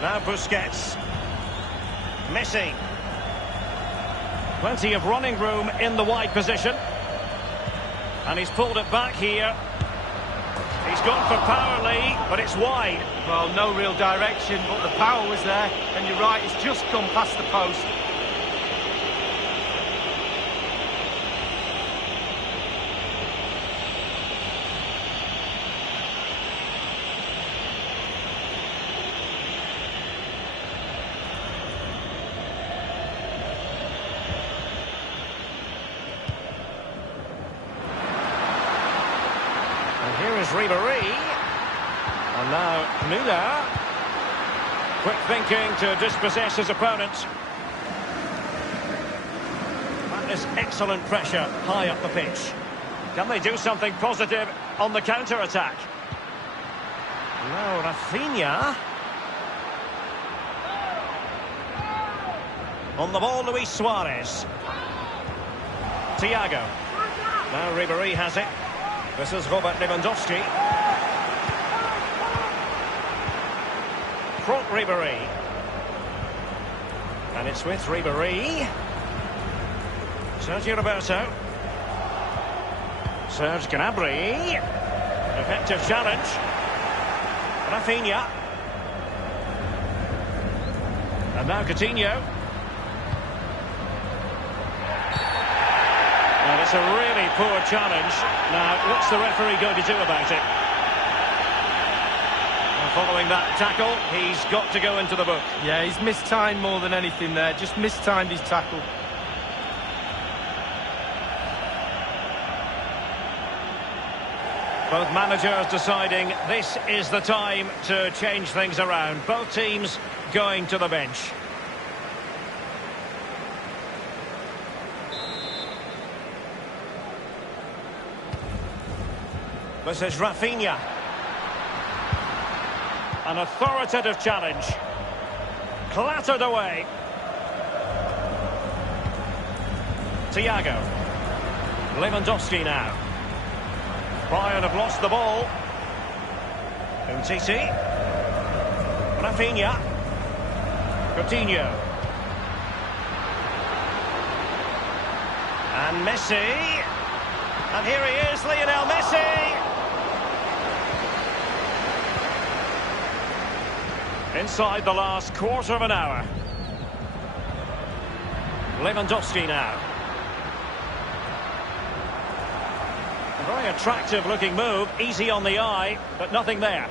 Now Busquets. Messi. Plenty of running room in the wide position. And he's pulled it back here. He's gone for power, Lee, but it's wide. Well, no real direction, but the power was there. And you're right, it's just come past the post. Here is Ribéry. And now Müller. Quick thinking to dispossess his opponent. That is excellent pressure high up the pitch. Can they do something positive on the counter-attack? Now Rafinha. On the ball, Luis Suarez. Thiago. Now Ribéry has it. This is Robert Lewandowski. From Ribéry. And it's with Ribéry. Sergio Roberto. Serge Gnabry. Effective challenge. Rafinha. And now Coutinho. And it's a really poor challenge. Now, what's the referee going to do about it? And following that tackle, he's got to go into the book. Yeah, he's mistimed more than anything there. Just mistimed his tackle. Both managers deciding this is the time to change things around. Both teams going to the bench. This is Rafinha. An authoritative challenge. Clattered away. Thiago. Lewandowski now. Bayern have lost the ball. Umtiti. Rafinha. Coutinho. And Messi. And here he is, Lionel Messi. Inside the last quarter of an hour. Lewandowski now. A very attractive looking move, easy on the eye, but nothing there.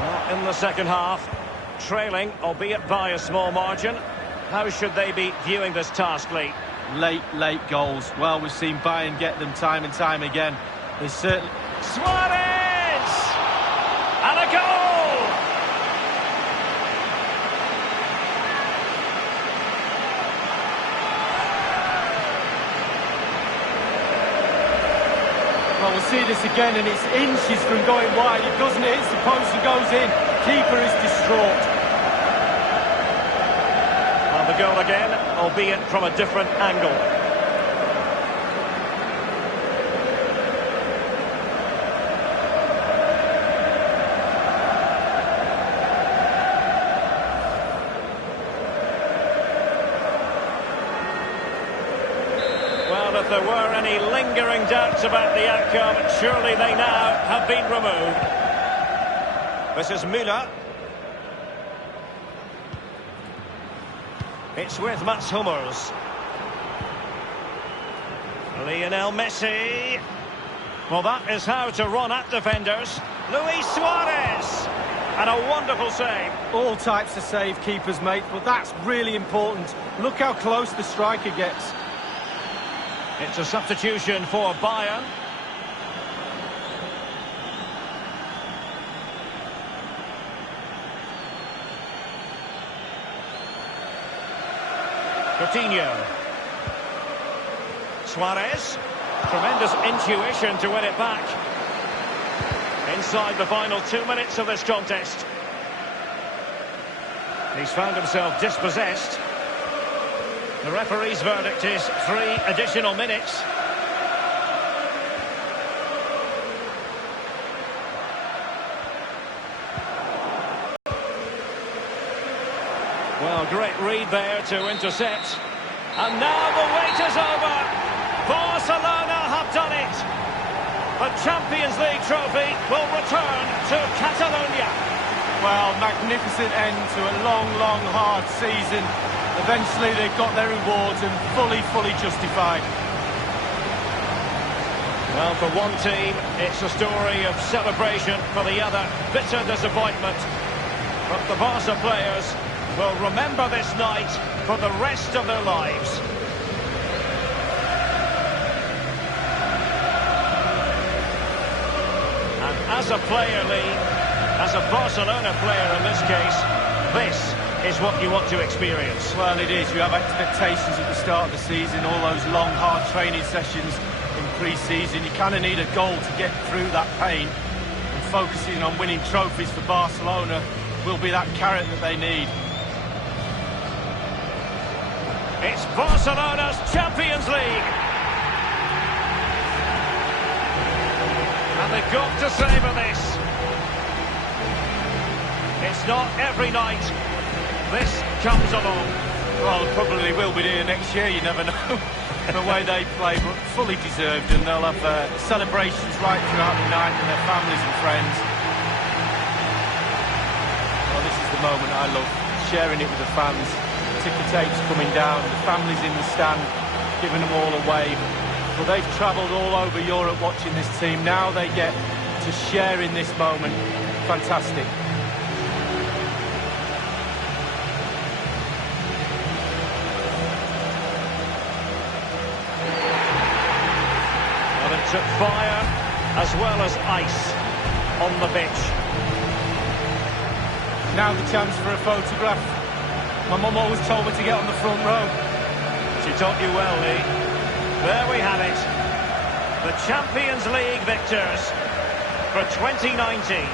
Well, in the second half, trailing, albeit by a small margin. How should they be viewing this task, Lee? Late goals. Well, we've seen Bayern get them time and time again. They certainly... Suarez! And a goal! Well, we'll see this again, and it's inches from going wide. It doesn't hit the post and goes in. Keeper is distraught. And the goal again, albeit from a different angle. Well, if there were any lingering doubts about the outcome, surely they now have been removed. This is Müller. It's with Mats Hummels. Lionel Messi. Well, that is how to run at defenders. Luis Suarez. And a wonderful save. All types of save keepers make, but that's really important. Look how close the striker gets. It's a substitution for Bayern. Coutinho. Suarez. Tremendous intuition to win it back. Inside the final 2 minutes of this contest. He's found himself dispossessed. The referee's verdict is 3 additional minutes. Well, great read there to intercept. And now the wait is over. Barcelona have done it. The Champions League trophy will return to Catalonia. Well, magnificent end to a long, hard season. Eventually they've got their rewards and fully justified. Well, for one team, it's a story of celebration. For the other, bitter disappointment. But the Barca players will remember this night for the rest of their lives. And as a player, Lee, as a Barcelona player in this case, this is what you want to experience. Well, it is. You have expectations at the start of the season, all those long, hard training sessions in pre-season. You kind of need a goal to get through that pain. And focusing on winning trophies for Barcelona will be that carrot that they need. It's Barcelona's Champions League. And they've got to savour this. It's not every night this comes along. Well, probably will be here next year, you never know. The way they play, but fully deserved, and they'll have celebrations right throughout the night with their families and friends. Well, this is the moment I love, sharing it with the fans. Ticker tapes coming down, the families in the stand, giving them all a wave. Well, they've travelled all over Europe watching this team. Now they get to share in this moment. Fantastic. Well, it took fire as well as ice on the pitch. Now the chance for a photograph. My mum always told me to get on the front row. She taught you well, Lee. There we have it. The Champions League victors for 2019.